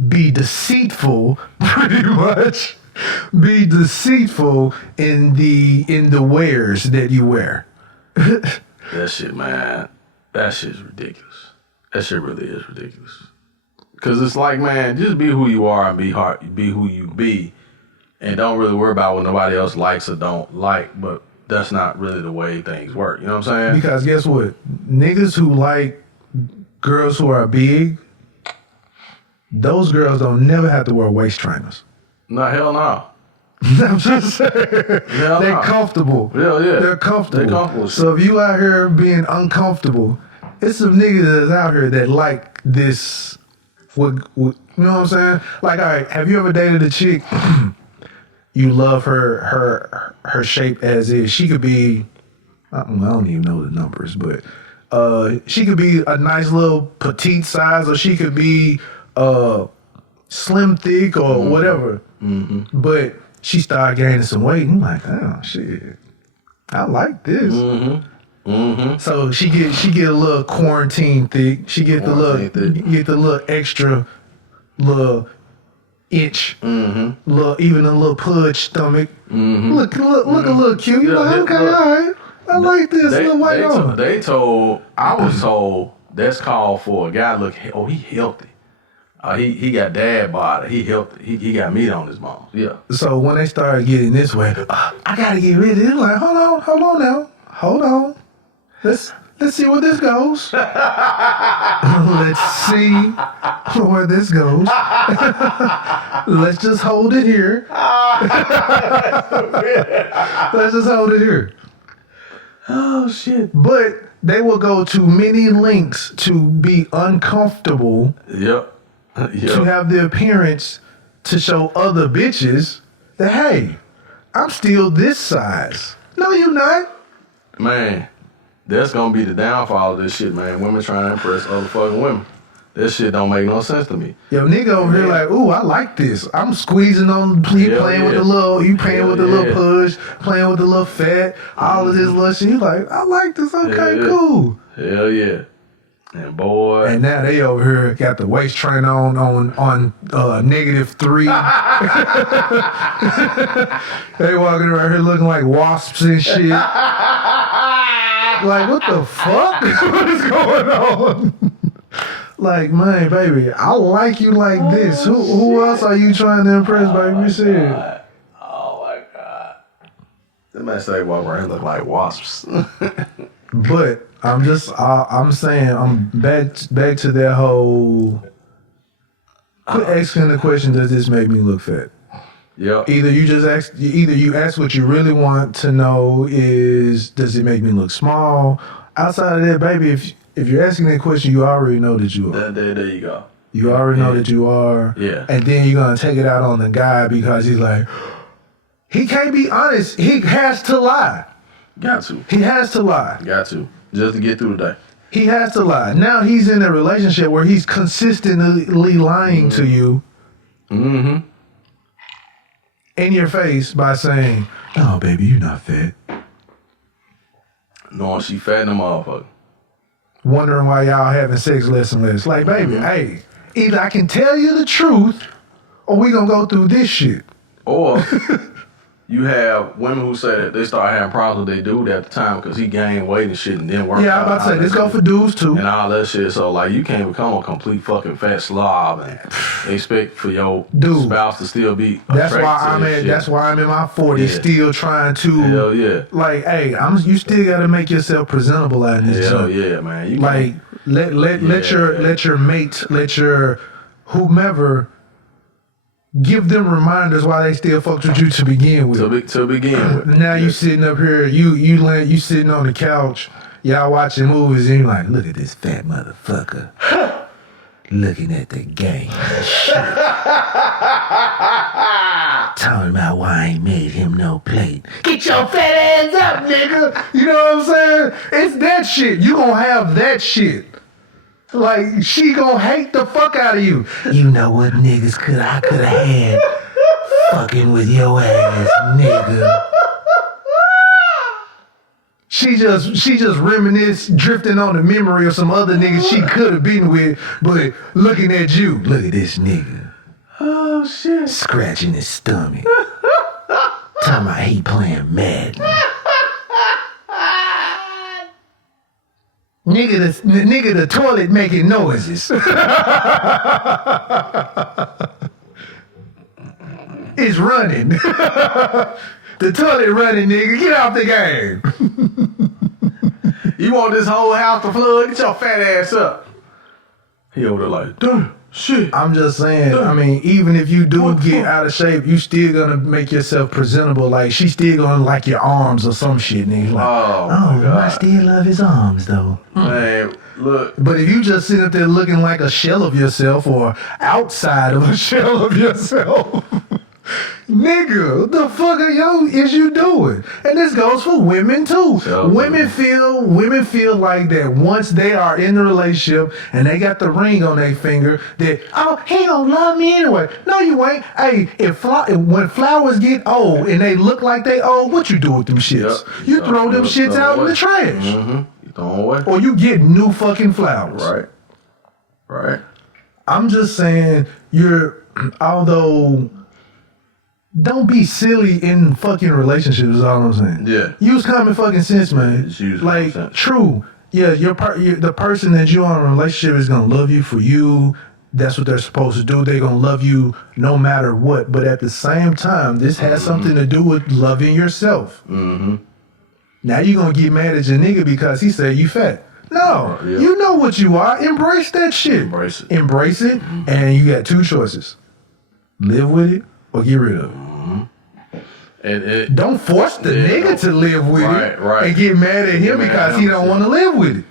be deceitful, pretty much. Be deceitful in the wares that you wear. That shit, man. That shit's ridiculous. That shit really is ridiculous. Cause it's like, man, just be who you are and be who you be, and don't really worry about what nobody else likes or don't like. But that's not really the way things work. You know what I'm saying? Because guess what? Niggas who like girls who are big, those girls don't never have to wear waist trainers. No, hell no. I'm just saying. They're comfortable. Yeah. They're comfortable. They're comfortable. So if you out here being uncomfortable, it's some niggas that's out here that like this. You know what I'm saying? Like, all right, have you ever dated a chick? You love her shape as is. She could be, I don't even know the numbers, but she could be a nice little petite size, or she could be slim thick or whatever. Mm-hmm. But she started gaining some weight. And I'm like, oh shit, I like this. Mm-hmm. Mm-hmm. So she get a little quarantine thick. She get the little extra little inch, even a little pudge stomach. Mm-hmm. Look a little cute. You're like, okay, all right, I like this little white on. I was told that's called for a guy. Look, he healthy. He got dad body. He healthy. He got meat on his bones. Yeah. So when they started getting this way, I gotta get rid of it. Like, hold on now. Hold on. Let's see where this goes. Let's see where this goes. Let's just hold it here. Let's just hold it here. Oh shit. But they will go to many lengths to be uncomfortable. Yep. To have the appearance to show other bitches that, hey, I'm still this size. No, you not. Man, that's gonna be the downfall of this shit, man. Women trying to impress other fucking women. This shit don't make no sense to me. Yo, nigga over here like, ooh, I like this. I'm squeezing on, you playing with the little push, playing with the little fat, all of this little shit. You like, I like this, okay, cool. Hell yeah. And boy. And now they over here got the waist trainer on -3. They walking around here looking like wasps and shit. Like, what the fuck? What is going on? Like, man, baby, I like you like this. Who else are you trying to impress, baby? You said. Oh my God. They might say walk around here look like wasps. But I'm saying, I'm back to that whole. Quit asking the question, does this make me look fat? Yeah. Either you ask what you really want to know is, does it make me look small? Outside of that, baby, if you're asking that question, you already know that you are. There you go. You already know that you are. Yeah. And then you're gonna take it out on the guy because he's like, he can't be honest. He has to lie. Got to. He has to lie. Got to. Just to get through the day. He has to lie. Now he's in a relationship where he's consistently lying to you. Mm-hmm. In your face by saying, "Oh, baby, you're not fat." Knowing she fat in the motherfucker. Wondering why y'all having sex less and less. Like, baby, hey, either I can tell you the truth, or we gonna go through this shit. Or you have women who say that they start having problems with their dude at the time because he gained weight and shit and then worked out. Yeah, I'm about to say, this go for dudes too. And all that shit. So, like, you can't become a complete fucking fat slob and expect for your spouse to still be That's why I'm in my 40s still trying to. Hell yeah. Like, hey, you still got to make yourself presentable out in this Hell junk. yeah, man. You like, let your mate, let your whomever give them reminders why they still fucked with you to begin with. To begin with. Now you sitting up here, you sitting on the couch, y'all watching movies, and you're like, look at this fat motherfucker. Looking at the game. Talking about why I ain't made him no plate. Get your fat ass up, nigga. You know what I'm saying? It's that shit. You gonna have that shit. Like, she gonna hate the fuck out of you. You know what niggas I could have had fucking with your ass, nigga. She just reminisce, drifting on the memory of some other niggas she could have been with, but looking at you. Look at this nigga. Oh, shit. Scratching his stomach. Talking about he playing Madden. Nigga, the toilet making noises. It's running. The toilet running, nigga. Get off the game. You want this whole house to flood? Get your fat ass up. He over there like, damn, shit. I'm just saying, I mean, even if you do get out of shape, you still gonna make yourself presentable. Like, she still gonna like your arms or some shit, nigga. Like, Oh, my God. I still love his arms, though. Man, look. But if you just sit up there looking like a shell of yourself or outside of a shell of yourself, nigga, what the fuck is you doing? And this goes for women too. Women feel like that once they are in the relationship and they got the ring on their finger, that, oh, he gonna love me anyway. No, you ain't. Hey, when flowers get old and they look like they old, what you do with them shits? Yep. You throw them shits out in the trash. Mm-hmm. You throw them away. Or you get new fucking flowers. Right. I'm just saying, although, don't be silly in fucking relationships is all I'm saying. Yeah. Use common fucking sense, man. Just use like, common sense. true. Yeah, the person that you're in a relationship is gonna love you for you. That's what they're supposed to do. They're gonna love you no matter what. But at the same time, this has something to do with loving yourself. Mm-hmm. Now you're gonna get mad at your nigga because he said you fat. No, Yeah. You know what you are. Embrace that shit. Embrace it. Embrace it, and you got two choices: live with it or get rid of it. And Don't force the nigga to live with it and get mad at him because he don't want to live with it.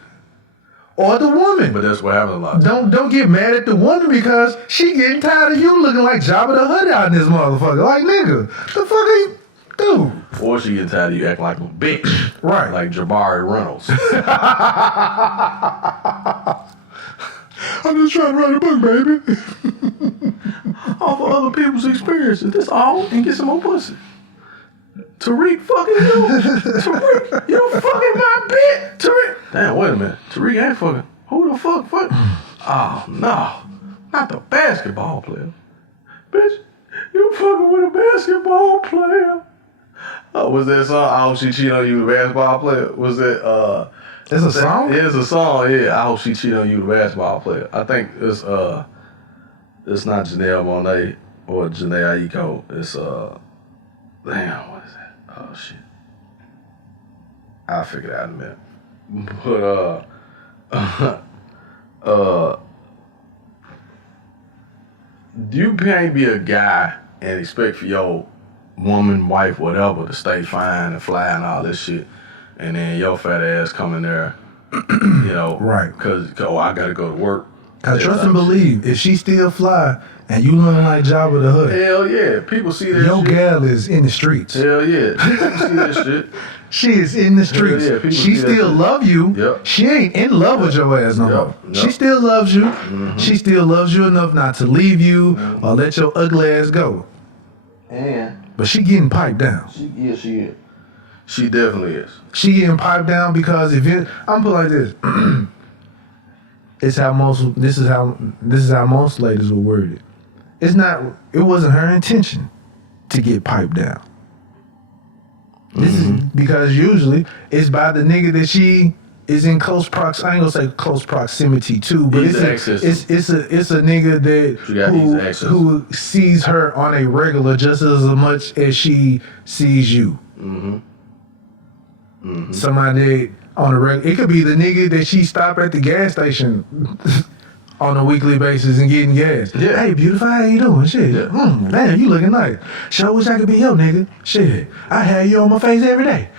Or the woman. But that's what happens a lot. Don't get mad at the woman because she getting tired of you looking like Jabba the Hutt out in this motherfucker. Like, nigga, the fuck are you, dude? Or she getting tired of you acting like a bitch. Right. Like Jabari Reynolds. I'm just trying to write a book, baby. Off of other people's experiences. This all and get some more pussy. Tariq fucking you. Tariq, you fucking my bitch. Tariq. Damn, wait a minute. Tariq ain't fucking. Who the fuck? Oh, no. Not the basketball player. Bitch, you fucking with a basketball player. Oh, was that song? I hope she cheat on you, the basketball player. Was that, It's a song? It's a song, yeah. I hope she cheat on you, the basketball player. I think it's not Janelle Monáe or Janae Aiko. It's, damn, what is that? Oh, shit. I'll figure it out in a minute. But, you can't be a guy and expect for your woman, wife, whatever, to stay fine and fly and all this shit, and then your fat ass come in there, you know, right? Because I gotta go to work. Cause trust and believe, if she still fly and you looking like Jabba the Hutt, hell yeah, people see that. Your shit. gal is in the streets. Hell yeah, people see that shit. She is in the streets. Yeah, she still love you. Yep. She ain't in love with your ass no more. Yep. She still loves you. Mm-hmm. She still loves you enough not to leave you or let your ugly ass go. But she getting piped down. She is. She definitely is. She getting piped down because I'm put like this. This is how most ladies will word it. It wasn't her intention to get piped down. This is because usually it's by the nigga that she is in close I ain't gonna say close proximity to, but it's a nigga that who sees her on a regular just as much as she sees you. Somebody on a regular. It could be the nigga that she stopped at the gas station on a weekly basis and getting gas. Yeah. Hey, beautiful, how you doing? Shit. Yeah. Damn, you looking nice. Sure wish I could be your nigga. Shit. I have you on my face every day.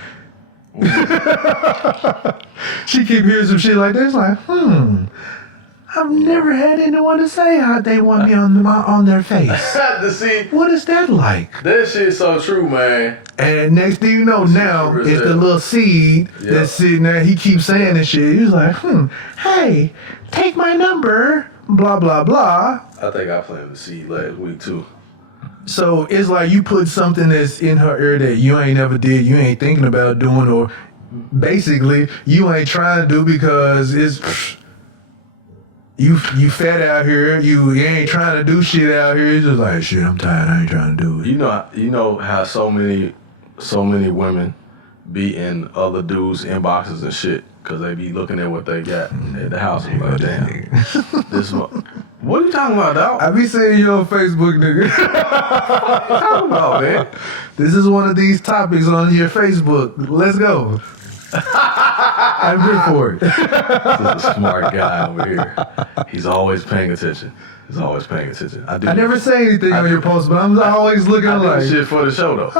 She keep hearing some shit like this, like, I've never had anyone to say how they want me on their face. To see, What is that like? that shit's so true, man. And next thing you know, now it's the little seed that's sitting there. He keeps saying this shit. He's like, hey, take my number, blah, blah, blah. I think I planted the seed last week too. So it's like you put something that's in her ear that you ain't never did, you ain't thinking about doing, or basically you ain't trying to do because it's you fat out here, you ain't trying to do shit out here. It's just like, shit, I'm tired, I ain't trying to do it. You know how so many women be in other dudes' inboxes and shit because they be looking at what they got at the house and like, damn, this one. What are you talking about, dog? I be seeing you on Facebook, nigga. What are you talking about, man? This is one of these topics on your Facebook. Let's go. I'm here for it. This is a smart guy over here. He's always paying attention. I never say anything on your post, but I'm always looking I do like, this shit for the show, though.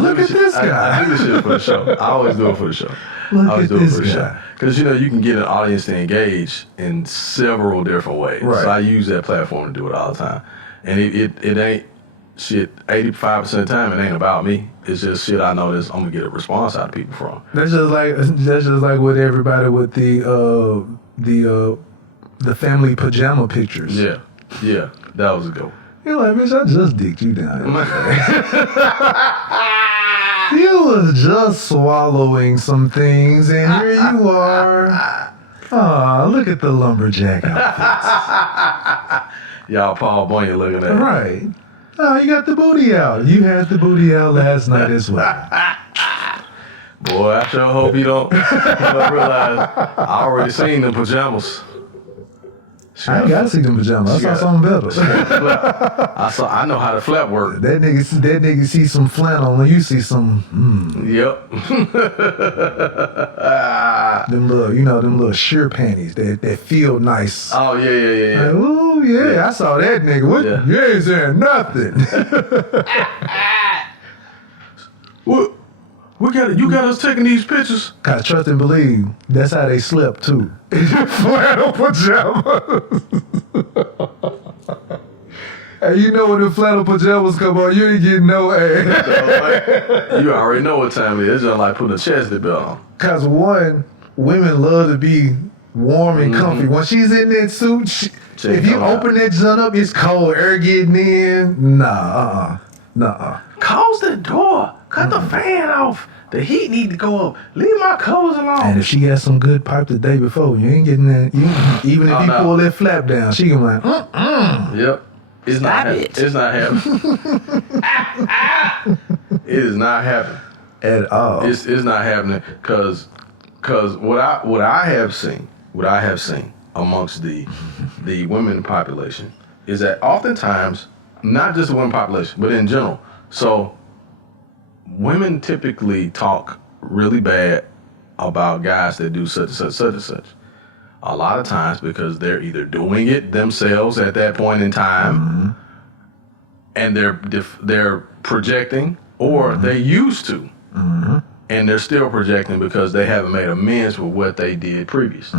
look at this guy. I do this shit for the show. I always do it for the show. Look at this guy. Because, you can get an audience to engage in several different ways. Right. So I use that platform to do it all the time. And it ain't shit, 85% of the time, it ain't about me. It's just shit I know that I'm going to get a response out of people from. That's just like with everybody with the family pajama pictures. Yeah, that was a go. You're like, bitch, I just dicked you down. You was just swallowing some things, and here you are. Aw, look at the lumberjack outfits. Y'all Paul Bunyan looking at it. Right. Oh, you got the booty out. You had the booty out last night as well. Boy, I sure hope you don't realize I already seen the pajamas. I ain't gotta see them pajamas. I saw something better. I know how the flap work. That nigga see some flannel and you see some Yep. them little sheer panties that feel nice. Oh yeah. Like, ooh yeah, I saw that nigga. What? Yeah. You ain't saying nothing. What? You got us taking these pictures? Cause trust and believe, that's how they slept too. Flannel pajamas. And you know when the flannel pajamas come on, you ain't getting no ass. You already know what time it is. It's just like putting a chastity belt on. Cause one, women love to be warm and comfy. When she's in that suit, if you open that junk up, it's cold. Air getting in. Nah. Close the door. Cut the fan off. The heat need to go up. Leave my clothes alone. And if she got some good pipe the day before, you ain't getting that. Even if you pull that flap down, she can like, Yep. It's not happening. It is not happening at all. It's not happening because what I have seen amongst the women population is that oftentimes, not just the women population, but in general. So women typically talk really bad about guys that do such and such, such and such. A lot of times because they're either doing it themselves at that point in time, and they're projecting, or they used to, and they're still projecting because they haven't made amends with what they did previously.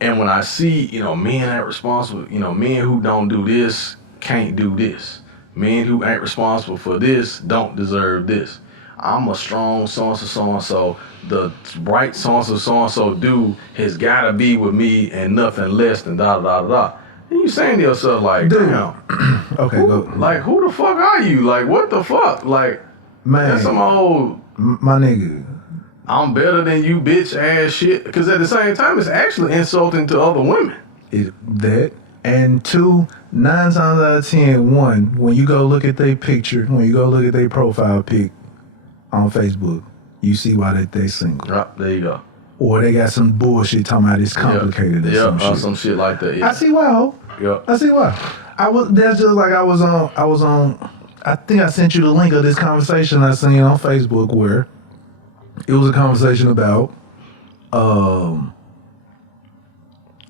And when I see, men ain't responsible, men who don't do this can't do this. Men who ain't responsible for this don't deserve this. I'm a strong so-and-so. The bright so-and-so dude has got to be with me and nothing less than da-da-da-da-da. And you saying to yourself, like, damn. Okay, go. Like, who the fuck are you? Like, what the fuck? Like, man, that's some old... My nigga. I'm better than you, bitch ass shit. Because at the same time, it's actually insulting to other women. And two, 9 times out of 10, one, when you go look at their picture, when you go look at their profile pic on Facebook, you see why they single. There you go. Or they got some bullshit talking about it's complicated or some shit like that. Yeah. I see why. I see why. That's just like I was on. I think I sent you the link of this conversation I seen on Facebook where it was a conversation about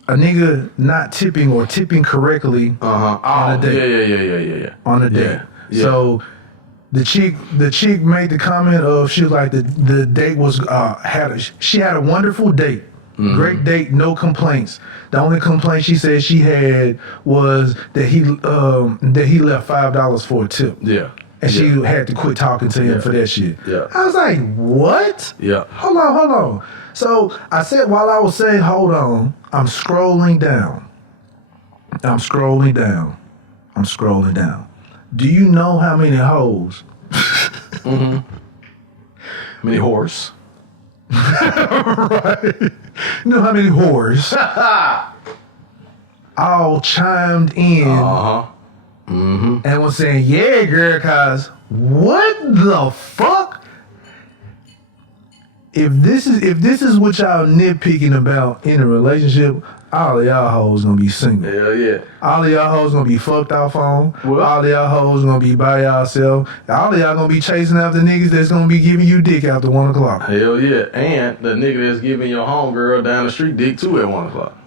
a nigga not tipping or tipping correctly on a date. Yeah. On a date. Yeah. So the chick made the comment of, she was like, the date was she had a wonderful date. Great date, no complaints. The only complaint she said she had was that he left $5 for a tip. Yeah. And she had to quit talking to him for that shit. Yeah. I was like, what? Yeah. Hold on. So I said, while I was saying, hold on, I'm scrolling down. Do you know how many hoes? How many whores? Right. You know how many whores all chimed in and was saying, yeah, girl, cause what the fuck? If this is what y'all nitpicking about in a relationship, all of y'all hoes gonna be single. Hell yeah. All of y'all hoes gonna be fucked off on. What? All of y'all hoes gonna be by y'allself. All of y'all gonna be chasing after niggas that's gonna be giving you dick after 1 o'clock. Hell yeah. And the nigga that's giving your homegirl down the street dick too at 1 o'clock.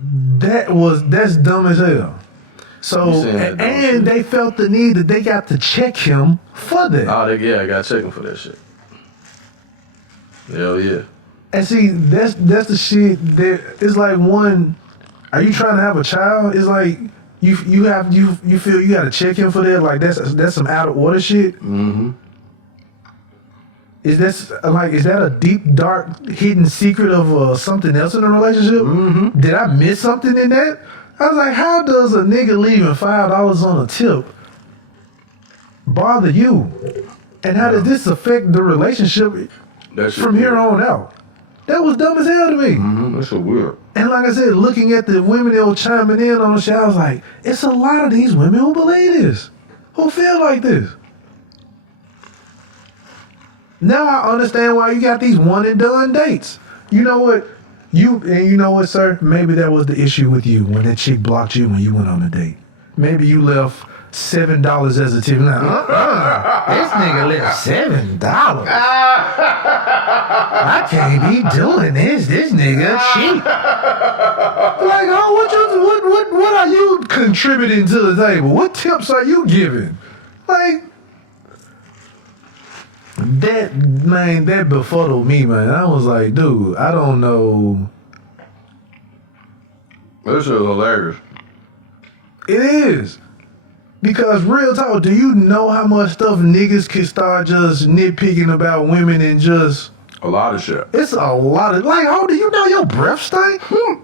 That's dumb as hell. So, and they felt the need that they got to check him for that. Oh, I gotta check him for that shit. Hell yeah. And see, that's the shit that it's like, one, are you trying to have a child? It's like you feel you gotta check him for that. Like that's some out of order shit. Is that a deep, dark, hidden secret of something else in a relationship? Did I miss something in that? I was like, how does a nigga leaving $5 on a tip bother you? And how does this affect the relationship from here on out? That was dumb as hell to me. That's so weird. And like I said, looking at the women that were chiming in on the shit, I was like, it's a lot of these women who believe this, who feel like this. Now I understand why you got these one and done dates. You know what? You know what, sir? Maybe that was the issue with you when that chick blocked you when you went on a date. Maybe you left $7 as a tip. Like, this nigga left $7. I can't be doing this. This nigga cheap. Like, oh, what are you contributing to the table? What tips are you giving? Like, that befuddled me, man. I was like, dude, I don't know. This is hilarious. It is. Because real talk, do you know how much stuff niggas can start just nitpicking about women and just... A lot of shit. It's a lot of... Like, oh, do you know your breath stink? Oh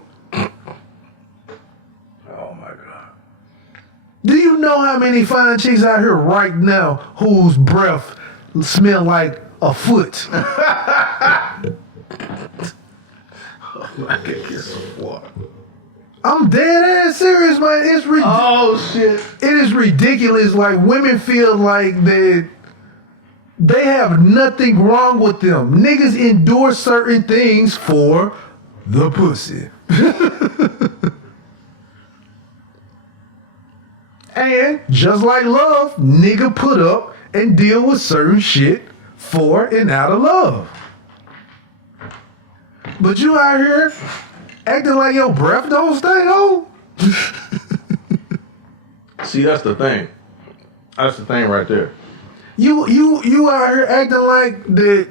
my God. Do you know how many fine chicks out here right now whose breath smell like a foot? I can get some water. I'm dead ass serious, man. It's ridiculous. Oh shit. It is ridiculous. Like, women feel like that they have nothing wrong with them. Niggas endure certain things for the pussy. And just like love, nigga put up and deal with certain shit for and out of love. But you out here acting like your breath don't stink, oh? See, that's the thing. That's the thing right there. You out here acting like that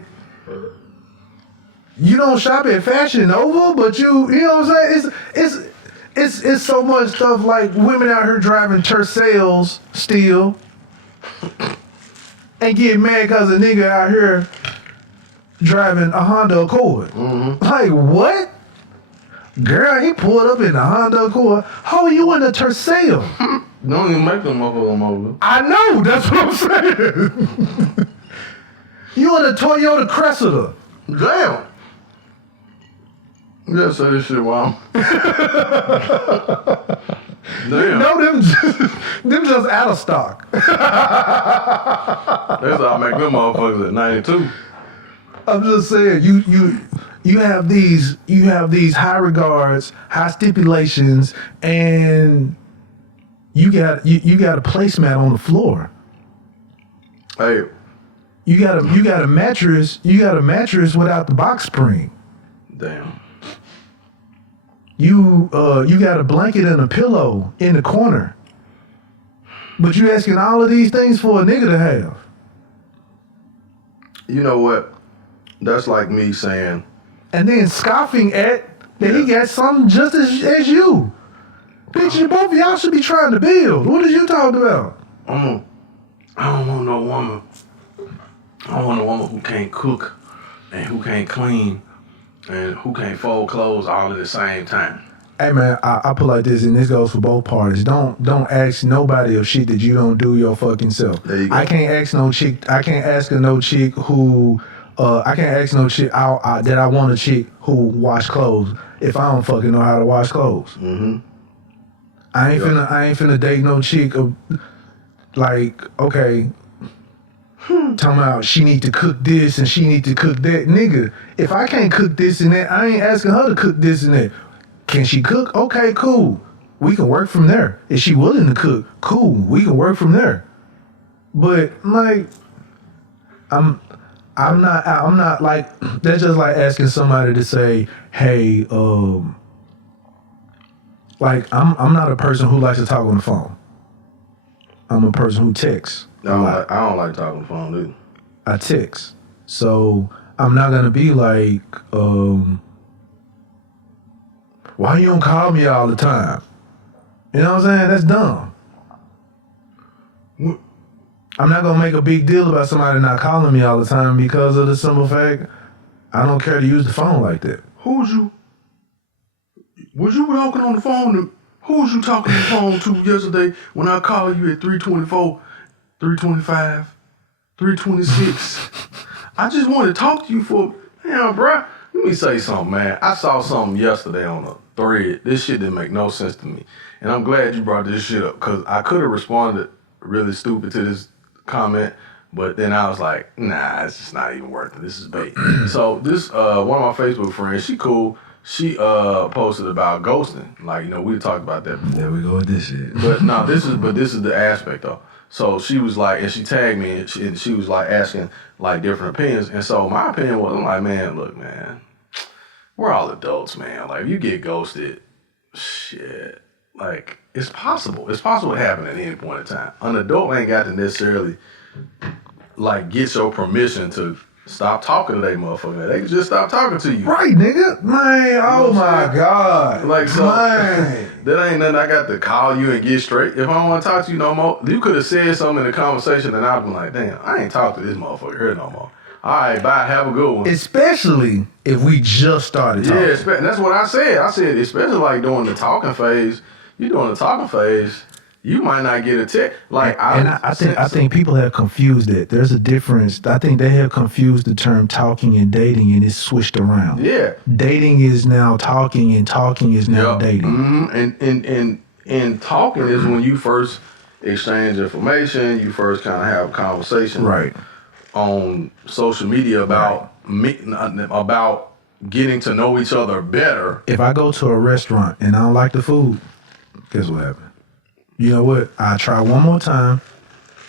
you don't shop at Fashion Nova, but you know what I'm saying? It's so much stuff, like women out here driving Tercels still and get mad because a nigga out here driving a Honda Accord. Like, what? Girl, he pulled up in a Honda Accord. How are you in a Tercel? Don't even make them motherfuckers over. I know, that's what I'm saying. You in a Toyota Cressida. Damn. You gotta say this shit while Damn. No, them just out of stock. That's how I make them motherfuckers at 92. I'm just saying, you have these high regards, high stipulations, and you got a placemat on the floor. Hey. You got a mattress without the box spring. Damn. You got a blanket and a pillow in the corner. But you asking all of these things for a nigga to have. You know what? That's like me saying, And then scoffing at that he got something just as you. Bitch, both of y'all should be trying to build. What is you talking about? I don't want no woman. I don't want a woman who can't cook and who can't clean and who can't fold clothes all at the same time. Hey man, I put like this, and this goes for both parties. Don't ask nobody of shit that you don't do your fucking self. There you go. I can't ask no chick. I can't ask no chick who. I can't ask no chick that I want a chick who wash clothes if I don't fucking know how to wash clothes. Mm-hmm. I ain't finna date no chick like, okay, talking about she need to cook this and she need to cook that. Nigga, if I can't cook this and that, I ain't asking her to cook this and that. Can she cook? Okay, cool. We can work from there. Is she willing to cook? Cool. We can work from there. But like, I'm not like, that's just like asking somebody to say, hey, like I'm not a person who likes to talk on the phone. I'm a person who texts. I don't like talking on the phone, dude. I text. So I'm not gonna be like, why you don't call me all the time? You know what I'm saying? That's dumb. I'm not gonna make a big deal about somebody not calling me all the time because of the simple fact I don't care to use the phone like that. Was you talking on the phone? Who was you talking on the phone to yesterday when I called you at 3:24, 3:25, 3:26? I just wanted to talk to you for, damn, bruh. Let me say something, man. I saw something yesterday on a thread. This shit didn't make no sense to me. And I'm glad you brought this shit up because I could have responded really stupid to this comment, but then I was like, nah, it's just not even worth it. This is bait. So this, one of my Facebook friends, she cool. She posted about ghosting. Like, you know, we talked about that before. There we go with this shit. But no, this is the aspect though. So she was like, and she tagged me, and she was like asking like different opinions. And so my opinion was, I'm like, man, look, man, we're all adults, man. Like, if you get ghosted, shit, like it's possible. It's possible to happen at any point in time. An adult ain't got to necessarily like get your permission to stop talking to that motherfucker. They can just stop talking to you. Right, nigga. Man, oh my God. Like, so, man. that ain't nothing I got to call you and get straight. If I don't want to talk to you no more, you could have said something in the conversation and I'd been like, damn, I ain't talk to this motherfucker here no more. All right, bye, have a good one. Especially if we just started talking. Yeah, that's what I said. I said, especially like during the talking phase, you doing the talking phase, you might not get a text. Like, I think people have confused it. There's a difference. I think they have confused the term talking and dating, and it's switched around. Yeah. Dating is now talking, and talking is now dating. Mm-hmm. And talking is when you first exchange information, you first kind of have a conversation, Right. on social media about about getting to know each other better. If I go to a restaurant and I don't like the food, guess what happened? You know what? I try one more time.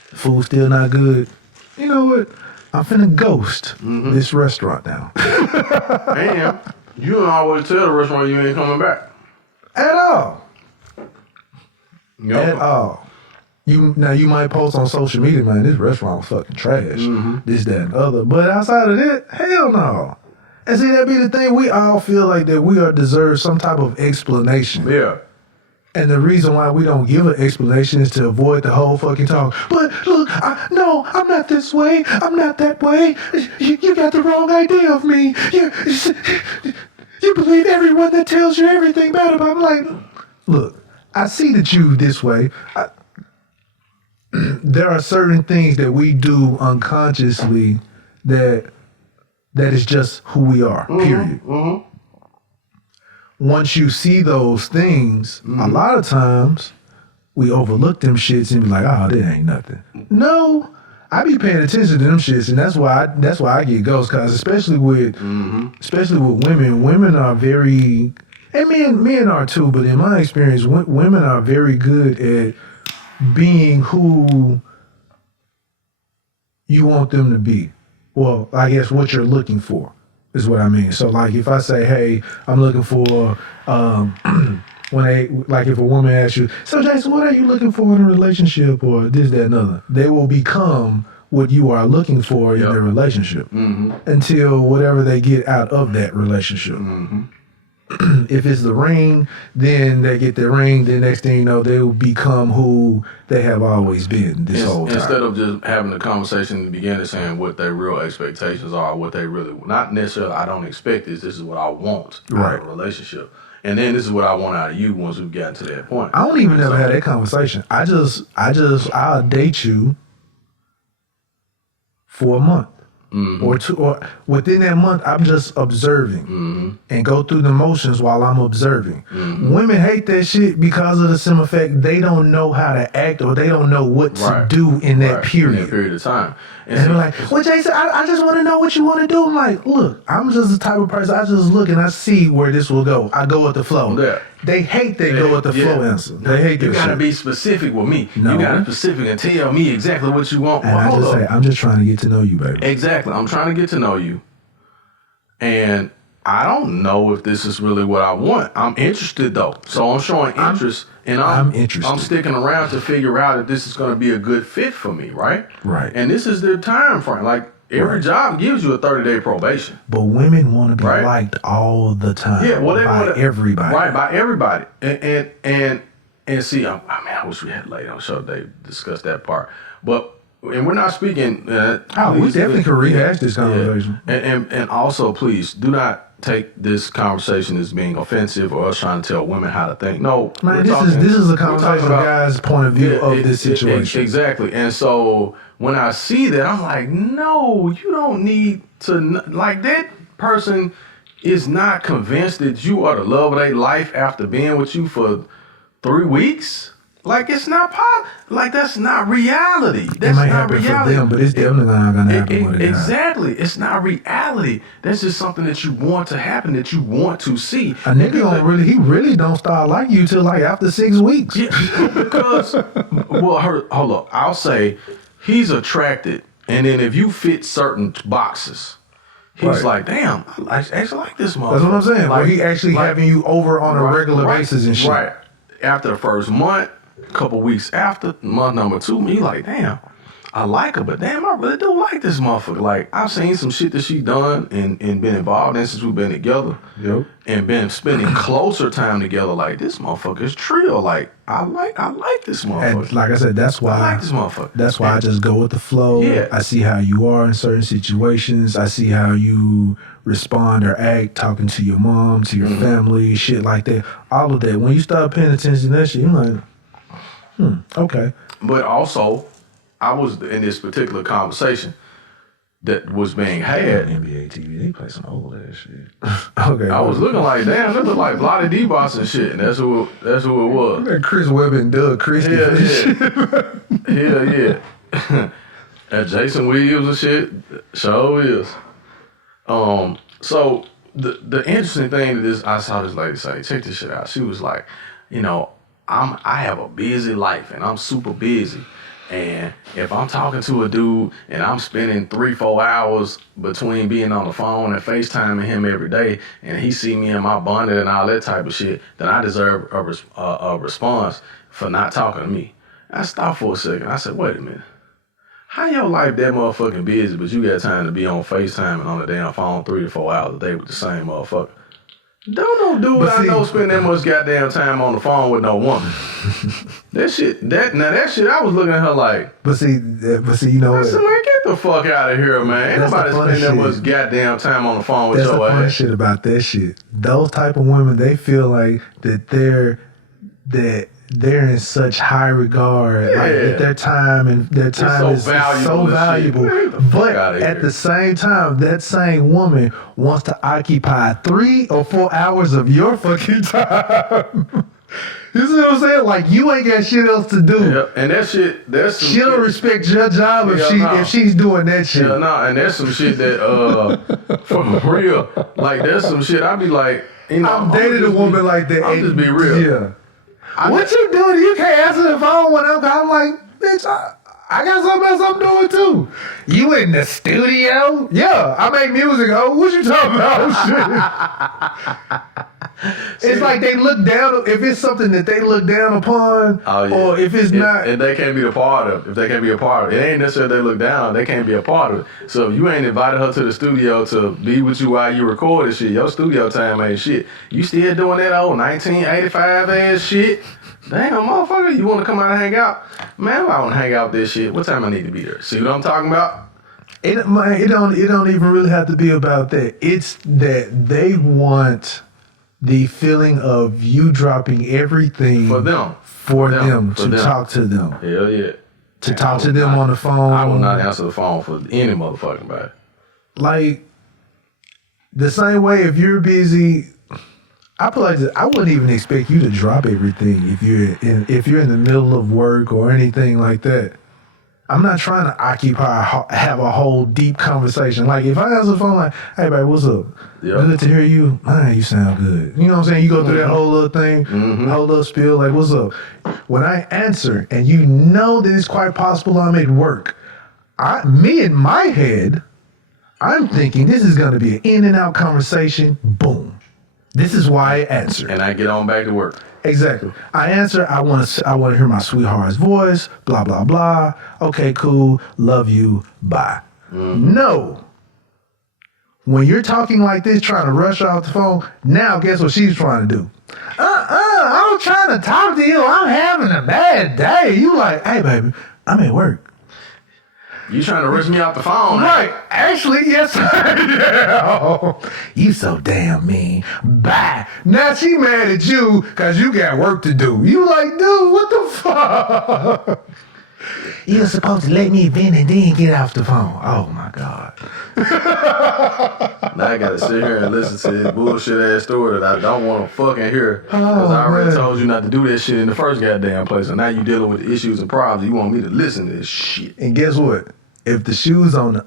The food's still not good. You know what? I'm finna ghost this restaurant now. And you don't always tell the restaurant you ain't coming back. At all. You know? At all. You might post on social media, man, this restaurant was fucking trash. This, that, and the other. But outside of that, hell no. And see, that be the thing. We all feel like that we deserve some type of explanation. Yeah. And the reason why we don't give an explanation is to avoid the whole fucking talk. But look, no, I'm not this way. I'm not that way. You got the wrong idea of me. You believe everyone that tells you everything bad about me. I'm like, look, I see that you this way. There are certain things that we do unconsciously that is just who we are, period. Mm-hmm. Once you see those things, a lot of times we overlook them shits and be like, oh, that ain't nothing. No, I be paying attention to them shits, and that's why I get ghosts, cause especially with women are very, and men are too, but in my experience, women are very good at being who you want them to be. Well, I guess what you're looking for. is what I mean. So like if I say, hey, I'm looking for when they like if a woman asks you, so Jason, what are you looking for in a relationship or this, that, and other, they will become what you are looking for in their relationship until whatever they get out of that relationship. If it's the ring, then they get the ring. The next thing you know, they will become who they have always been this whole time. Instead of just having a conversation in the beginning saying what their real expectations are, what they really, not necessarily I don't expect this is what I want out of a relationship. And then this is what I want out of you once we've gotten to that point. I don't even ever have that conversation. I'll date you for a month. Or two, or within that month, I'm just observing and go through the motions while I'm observing. Women hate that shit because of the simple fact they don't know how to act or they don't know what to do in that period. In that period of time. And they're like, well, Jason, I just want to know what you want to do. I'm like, look, I'm just the type of person, I just look and I see where this will go. I go with the flow. Yeah. They hate that go with the flow answer. They hate that shit. You gotta be specific with me. No. You gotta be specific and tell me exactly what you want. And I just say, I'm just trying to get to know you, baby. Exactly. I'm trying to get to know you. And I don't know if this is really what I want. I'm interested though. So I'm showing interest and I'm interested. I'm sticking around to figure out if this is gonna be a good fit for me, right? Right. And this is the time frame. Like every job gives you a 30-day probation. But women want to be liked all the time. Yeah, well, by everybody. Right, by everybody. And see, I wish we had later on the show they discussed that part. And we're not speaking. We definitely could rehash this conversation. And also, please do not take this conversation as being offensive or us trying to tell women how to think. No, man, this is a conversation about guys' point of view of this situation. Exactly. And so when I see that, I'm like, no, you don't need to, like, that person is not convinced that you are the love of their life after being with you for 3 weeks. Like, it's not like, that's not reality. That's not reality. For them, but it's definitely not gonna happen with it. Exactly. It's not reality. That's just something that you want to happen, that you want to see. A nigga he really don't start liking you till like after 6 weeks. Yeah, because, hold up. I'll say he's attracted, and then if you fit certain boxes, he's like, damn, I actually like this motherfucker. That's what I'm saying. Like, he actually having you over on a regular basis and shit. Right. After the first month, couple weeks after, month number 2, me like, damn, I like her, but damn, I really do like this motherfucker. Like, I've seen some shit that she done and been involved in since we've been together. Yep. And been spending closer time together. Like, this motherfucker is trill. Like, I like this motherfucker. And like I said, that's why I like this motherfucker. That's why I just go with the flow. Yeah. I see how you are in certain situations. I see how you respond or act talking to your mom, to your family, shit like that. All of that. When you start paying attention to that shit, you're like, okay. But also, I was in this particular conversation that was being had. NBA TV, they play some old ass shit. Okay. I was looking like, damn, that look like Bloody D-Boss and shit. And that's who it was. Chris Webber and Doug Christie. Yeah. And Jason Williams and shit. Sure is. So the interesting thing to this, I saw this lady say, check this shit out. She was like, I have a busy life and I'm super busy. And if I'm talking to a dude and I'm spending 3-4 hours between being on the phone and FaceTiming him every day, and he see me in my bonnet and all that type of shit, then I deserve a response for not talking to me. I stopped for a second. I said, wait a minute. How your life that motherfucking busy, but you got time to be on FaceTime and on the damn phone 3 to 4 hours a day with the same motherfucker? Don't no dude I know spend that much goddamn time on the phone with no woman. that shit I was looking at her like. But see, you know what? I said, man, get the fuck out of here, man. Ain't nobody spend that much goddamn time on the phone with your ass. That's the funny shit about that shit. Those type of women, they feel like that they're in such high regard, like that their time is so valuable. But at the same time, that same woman wants to occupy 3 or 4 hours of your fucking time. You see what I'm saying? Like, you ain't got shit else to do. Yep. And that shit, she'll respect your job if she's doing that shit. Yeah, no, and that's some shit that for real. Like, that's some shit I be like, I've dated a woman like that. I'll just be real. Yeah. What you doing? You can't answer the phone when I'm like, bitch, I got something else I'm doing too. You in the studio? Yeah, I make music. Oh, what you talking about? Shit. It's like they look down. If it's something that they look down upon, or if it's not, and they can't be a part of. If they can't be a part of it, it ain't necessarily they look down. They can't be a part of it. So if you ain't invited her to the studio to be with you while you record this shit, your studio time ain't shit. You still doing that old 1985 ass shit? Damn, motherfucker, you want to come out and hang out? Man, I want to hang out with this shit. What time I need to be there? See what I'm talking about? It don't even really have to be about that. It's that they want the feeling of you dropping everything for them to talk to them. Hell yeah. To talk to them on the phone. I will not answer the phone for any motherfucking body. Like, the same way if you're busy, I feel like I wouldn't even expect you to drop everything if you're in the middle of work or anything like that. I'm not trying to have a whole deep conversation. Like, if I answer the phone like, hey, babe, what's up? Yep. Good to hear you. Man, you sound good. You know what I'm saying? You go through that whole little thing, whole little spiel, like, what's up? When I answer, and you know that it's quite possible I'm at work, me in my head, I'm thinking this is going to be an in and out conversation. Boom. This is why I answer. And I get on back to work. Exactly. I answer, I want to hear my sweetheart's voice, blah, blah, blah. Okay, cool. Love you. Bye. No. When you're talking like this, trying to rush off the phone, now guess what she's trying to do? I'm trying to talk to you. I'm having a bad day. You like, hey, baby, I'm at work. You trying to rush me off the phone? Right. Actually, yes, I am. You so damn mean. Bye. Now she mad at you because you got work to do. You like, dude, what the fuck? You're supposed to let me vent and then get off the phone. Oh, my God. Now I got to sit here and listen to this bullshit ass story that I don't want to fucking hear. Because I already told you not to do that shit in the first goddamn place. And now you dealing with the issues and problems. You want me to listen to this shit. And guess what? If the shoe's on the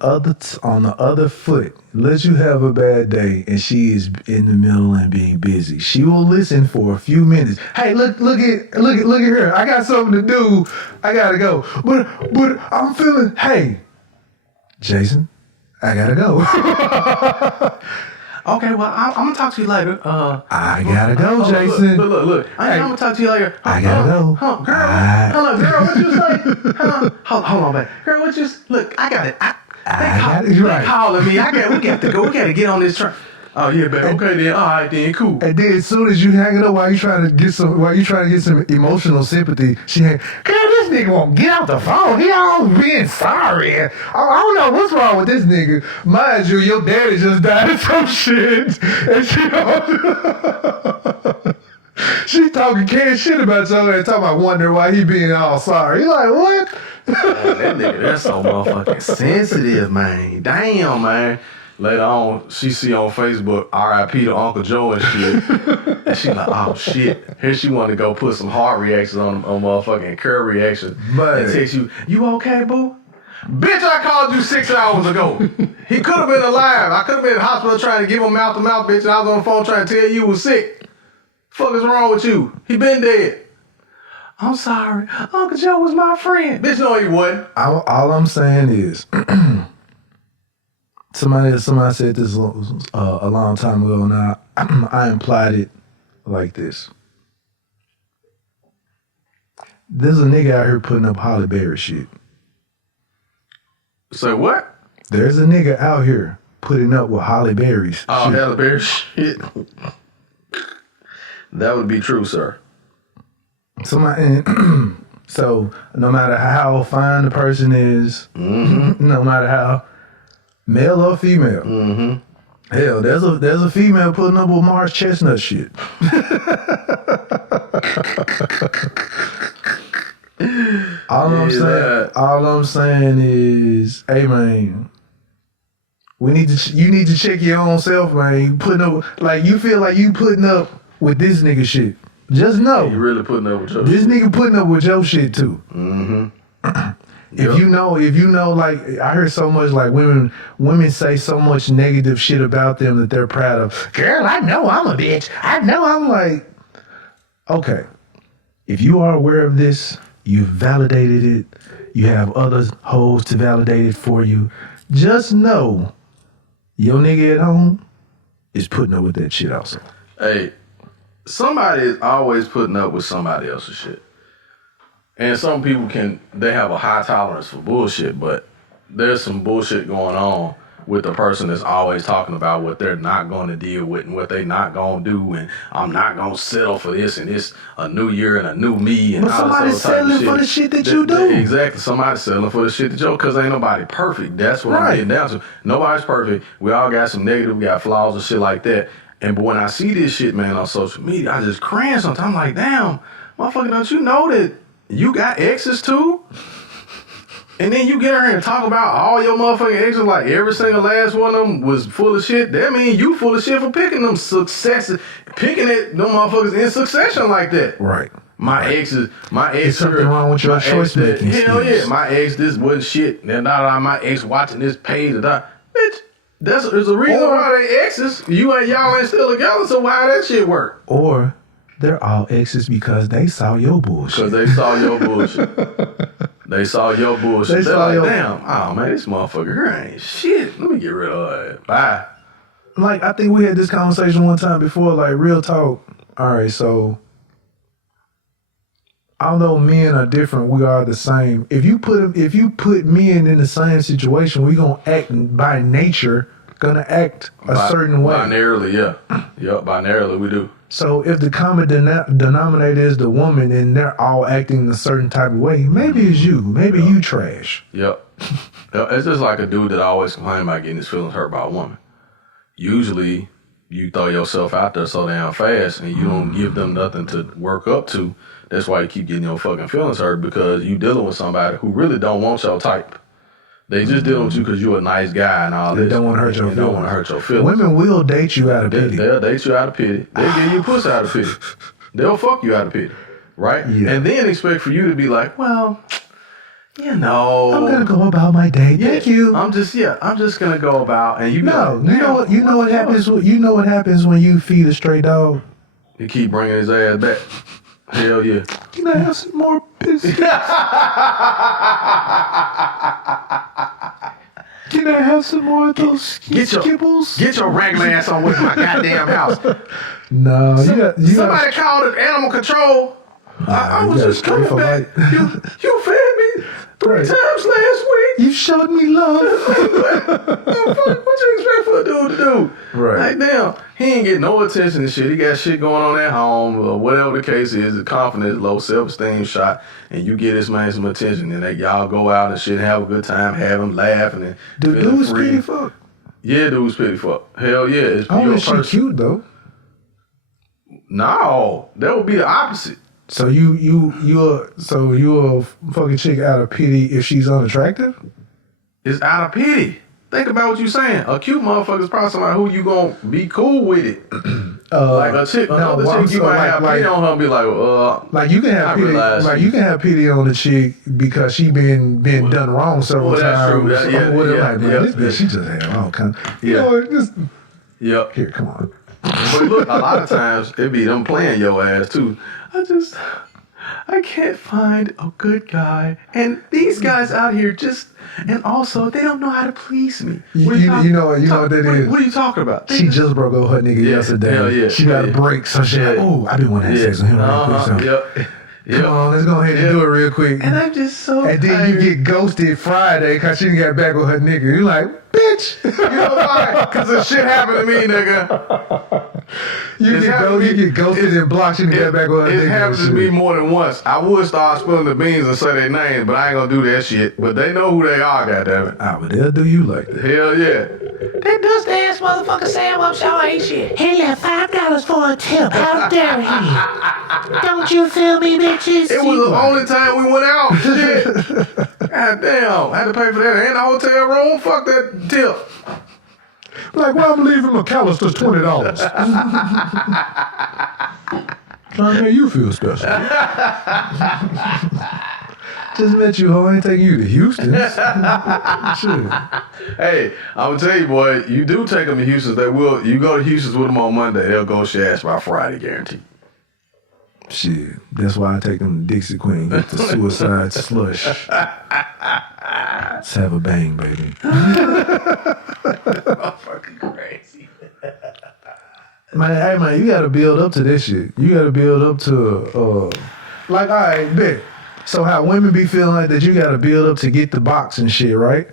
other foot, let you have a bad day, and she is in the middle and being busy, she will listen for a few minutes. Hey, look at her. I got something to do. I gotta go. But I'm feeling. Hey, Jason, I gotta go. Okay, well, I'm gonna talk to you later. I gotta go, Jason. Look. I'm gonna talk to you later. I gotta go. Girl, what you say? Hold on, babe. Girl, what you look? I got it. They calling me. We got to go. We gotta get on this train. Oh yeah, babe. Okay then. All right then. Cool. And then as soon as you hang it up, while you trying to get some emotional sympathy, she hang. Girl, this nigga won't get out the phone. He all being sorry. I don't know what's wrong with this nigga. Mind you, your daddy just died of some shit, and she talking canned shit about your ass, talking about wondering why he being all sorry. You like what? Man, that nigga, that's so motherfucking sensitive, man. Damn, man. Later on, she see on Facebook, R.I.P. to Uncle Joe and shit. And she like, oh shit. Here she want to go put some heart reactions on motherfucking curve reaction. And text you okay, boo? Bitch, I called you 6 hours ago. He could have been alive. I could have been in the hospital trying to give him mouth to mouth, bitch. And I was on the phone trying to tell you was sick. Fuck is wrong with you? He been dead. I'm sorry. Uncle Joe was my friend. Bitch, no, he wasn't. All I'm saying is, somebody said this a long time ago, and I implied it like this. There's a nigga out here putting up Holly Berry shit. Say what? There's a nigga out here putting up with Holly Berry's shit. Holly Berry shit. That would be true, sir. So no matter how fine the person is, no matter how male or female, hell, there's a female putting up with Mars Chestnut shit. All I'm saying is, hey man, you need to check your own self, man. You putting up, like, you feel like you putting up with this nigga shit. Just know you really putting up with your this shit. Nigga putting up with your shit too. If you know, like, I heard so much, like, women say so much negative shit about them that they're proud of. Girl, I know I'm a bitch. I know I'm like, okay. If you are aware of this, you've validated it, You have other hoes to validate it for you. Just know your nigga at home is putting up with that shit also. Hey, somebody is always putting up with somebody else's shit. And some people they have a high tolerance for bullshit, but there's some bullshit going on with the person that's always talking about what they're not going to deal with and what they're not going to do, and I'm not going to settle for this, and it's a new year and a new me. And but somebody's settling for the shit that you do. Exactly. Somebody's settling for the shit that you do, because ain't nobody perfect. That's what I'm getting down to. Nobody's perfect. We all got some negative, we got flaws and shit like that. But when I see this shit, man, on social media, I just cringe sometimes. I'm like, damn, motherfucker, don't you know that you got exes too? And then you get her and talk about all your motherfucking exes, like every single last one of them was full of shit. That means you full of shit for picking them picking them motherfuckers in succession like that. Right. My ex, There's something wrong with your choice making. Hell yeah, my ex, this wasn't shit. Then my ex watching this page, bitch. There's a reason why they exes. Y'all ain't still together, so why that shit work? Or they're all exes because they saw your bullshit. Because they saw your bullshit. They saw your bullshit. They're like, damn, oh man, this motherfucker here ain't shit. Let me get rid of her. Bye. Like, I think we had this conversation one time before, like, real talk. All right, so although men are different, we are the same. If you put men in the same situation, we gonna act by nature, gonna act a certain way. Binarily, yeah. Yep, binarily we do. So if the common denominator is the woman and they're all acting a certain type of way, maybe it's you. Maybe you trash. Yep. It's just like a dude that always complains about getting his feelings hurt by a woman. Usually, you throw yourself out there so damn fast and you don't give them nothing to work up to. That's why you keep getting your fucking feelings hurt, because you dealing with somebody who really don't want your type. They just dealing with you because you're a nice guy and all this. They don't want to hurt your feelings. Don't want to hurt your feelings. Women will date you out of pity. They'll date you out of pity. They'll give you pussy out of pity. They'll fuck you out of pity. Right? Yeah. And then expect for you to be like, well, I'm going to go about my day. Thank you. I'm just going to go about, and you know what happens when you feed a stray dog? You keep bringing his ass back. Hell yeah. Can I have some more biscuits? Can I have some more of those skibbles? Get your regular ass on with my goddamn house. No, somebody called it animal control. I was just coming back. You fed me 3 times last week. You showed me love. What you expect for a dude to do? Right. Like, damn, he ain't getting no attention and shit. He got shit going on at home, or whatever the case is. The confidence, low self-esteem shot, and you get this man some attention, and y'all go out and shit, have a good time, have him laughing and dude's pretty fuck. Yeah, dude's pretty fuck. Hell yeah. It's is she cute though? No, that would be the opposite. So you're a fucking chick out of pity if she's unattractive? It's out of pity. Think about what you're saying. A cute motherfucker is probably somebody who you gonna be cool with it. Like a chick, another chick you might have pity on her and be like, like you can have pity, you can have pity on the chick because she been done wrong several times. True. This bitch, she just had all kind of, Yep. Here, come on. But look, a lot of times it be them playing your ass too. I can't find a good guy, and these guys out here and also they don't know how to please me. You know what that is? What are you talking about? She just broke up with her nigga yesterday. Hell yeah. She got a break, so she's like, oh, I been wanting to have sex with him real quick. So. Come on, let's go ahead and do it real quick. And I'm just so And then tired. you get ghosted Friday because she didn't get back with her nigga. You're like, bitch. You know why? Because this shit happened to me, nigga. You get ghosted and blocked. She didn't get back with her nigga. It happens to me more than once. I would start spilling the beans and say their names, but I ain't gonna do that shit. But they know who they are, goddammit. But they'll do you like that. Hell yeah. That dust ass motherfucker Sam up show ain't shit. He left $5 for a tip. How dare he? Don't you feel me, bitches? It was the only time we went out. Shit. God damn. I had to pay for that and the hotel room. Fuck that tip. Like, well, I'm leaving McAllister's $20. Trying to make you feel special. Just met you, ho. I ain't taking you to Houston. Shit. Hey, I'm gonna tell you, boy, you do take them to Houston. You go to Houston with them on Monday, they'll go shash by Friday, guaranteed. Shit. That's why I take them to Dixie Queen, get the suicide slush. Let's have a bang, baby. Fucking crazy. Man, hey man, you gotta build up to this shit. You gotta build up to like, all right, bet. So how women be feeling like that you gotta build up to get the box and shit, right?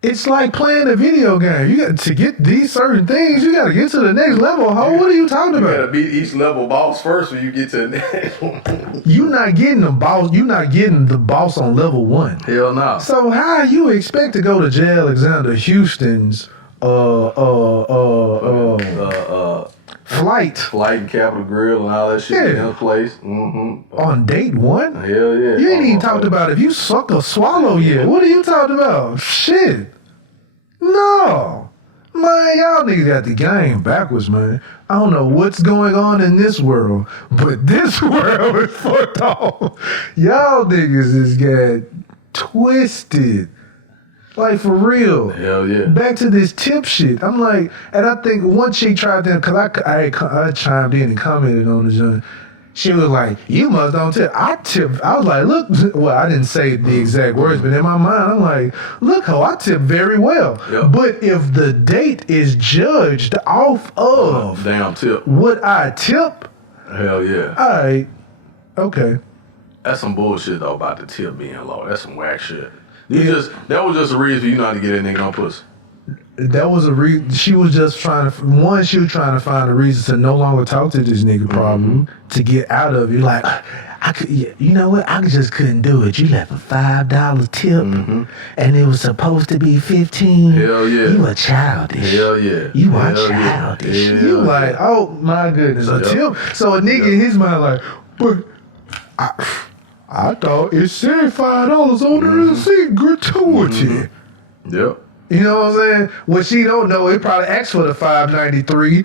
It's like playing a video game. You got to get these certain things. You gotta get to the next level. Ho, what are you talking You about? gotta beat each level boss first when you get to the next one. You not getting the boss. You not getting the boss on level 1. Hell no. So how you expect to go to J. Alexander Houston's flight Flight, Capitol Grill, and all that shit in Yeah. his place. Mm-hmm. on date 1? Hell yeah. You ain't even talked about if you suck or swallow yet. What are you talking about? Shit. No. Man, y'all niggas got the game backwards, man. I don't know what's going on in this world, but this world is fucked off. Y'all niggas is got twisted. Like, for real. Hell yeah. Back to this tip shit. I'm like, and I think one chick tried to, because I chimed in and commented on the joint. She was like, you must don't tip. I tip. I was like, look, well, I didn't say the exact words, but in my mind, I'm like, look, ho, I tip very well. Yep. But if the date is judged off of Damn tip. what I tip, Hell yeah. all right, okay. That's some bullshit though about the tip being low. That's some whack shit. That was just a reason for you not to get that nigga on pussy. That was a reason. She was just trying to, she was trying to find a reason to no longer talk to this nigga, probably, to get out of it. Like, I could, you know what? I just couldn't do it. You left a $5 tip, and it was supposed to be 15. Hell yeah. You are childish. Hell yeah. You are Hell childish. Yeah. Hell You yeah. like, oh my goodness, a Yep. tip. So a nigga in his mind like, but I thought it said $5 on the receipt, gratuity. Yep. You know what I'm saying? What she don't know, it probably asked for the $5.93,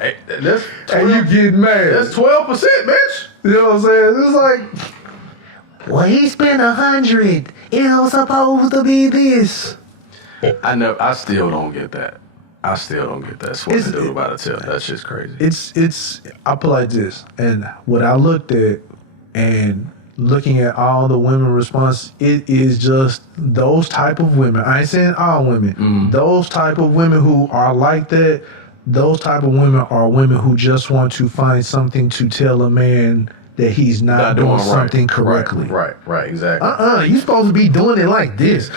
Hey, that's and you get mad. That's 12%, bitch. You know what I'm saying? It's like, well, he spent $100. It was supposed to be this. I still don't get that. I still don't get that. That's what to do about a tip. That's just crazy. It's. I put it like this, and what I looked at, and looking at all the women response, it is just those type of women. I ain't saying all women. Those type of women who are like that. Those type of women are women who just want to find something to tell a man that he's not doing something correctly. Right, exactly. You supposed to be doing it like this.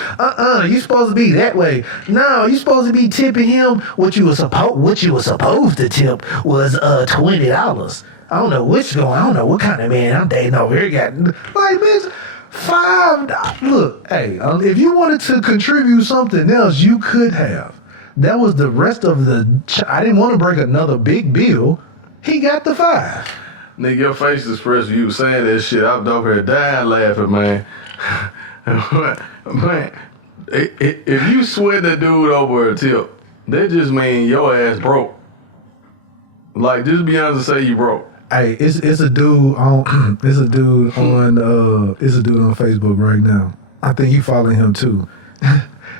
You supposed to be that way. No, you supposed to be tipping him what you were supposed to tip was $20. I don't know what's going on. I don't know what kind of man I'm dating over here. Got like, bitch, $5. Look, hey, if you wanted to contribute something else, you could have. That was the rest of the. I didn't want to break another big bill. He got the $5. Nigga, your face expression, you was saying that shit. I was over here dying laughing, man. Man, if you sweat the dude over a tip, that just mean your ass broke. Like, just be honest and say you broke. Hey, it's a dude on it's a dude on Facebook right now. I think you following him too.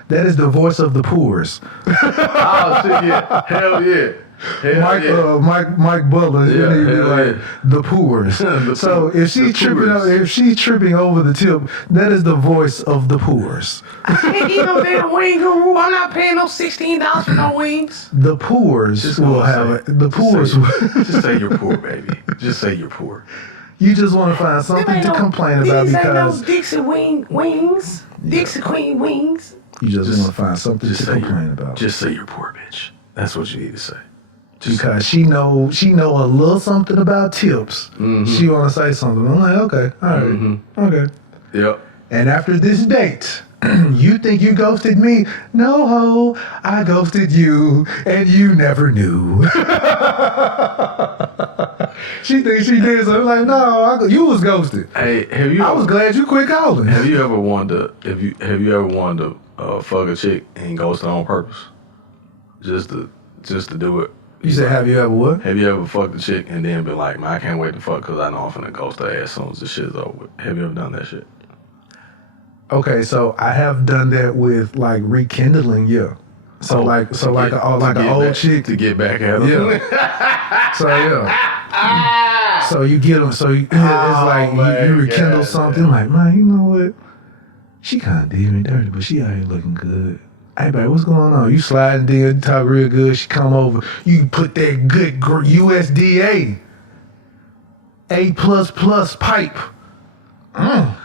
That is the voice of the poors. Oh shit, yeah. Hell yeah. Hell Mike Butler, Yeah, and he'd be hell like yeah. the poors. So if she's tripping over the tip, that is the voice of the poors. I can't eat no damn wing guru. I'm not paying no $16 for no wings. The poors Just will gonna have say it. The poors. Just say you're poor, baby. Just say you're poor. You just want to find something to complain about these because ain't no Dixie wings. Dixie Queen wings. you just want to find something to complain about. Just say you're poor, bitch. That's what you need to say. Because she know a little something about tips. She want to say something. I'm like, okay, all right, okay. Yep. And after this date, you think you ghosted me? No, ho, I ghosted you, and you never knew. She thinks she did something. Like, no, you was ghosted. Hey, have you? I was glad you quit calling. Have you ever wanted to? Have you ever wanted to fuck a chick and ghost her on purpose, just to do it? You said, have you ever what? Have you ever fucked a chick and then been like, man, I can't wait to fuck because I know I'm finna ghost her ass as soon as the shit's over with? Have you ever done that shit? Okay, so I have done that with like rekindling, yeah. So like an old chick. to get back at her. Yeah. So yeah. So you get them. So it's like you rekindle something. Like, man, you know what? She kind of did me dirty, but she out here looking good. Hey, babe, what's going on? You sliding there, you talk real good. She come over. You put that good USDA A++ pipe. Hell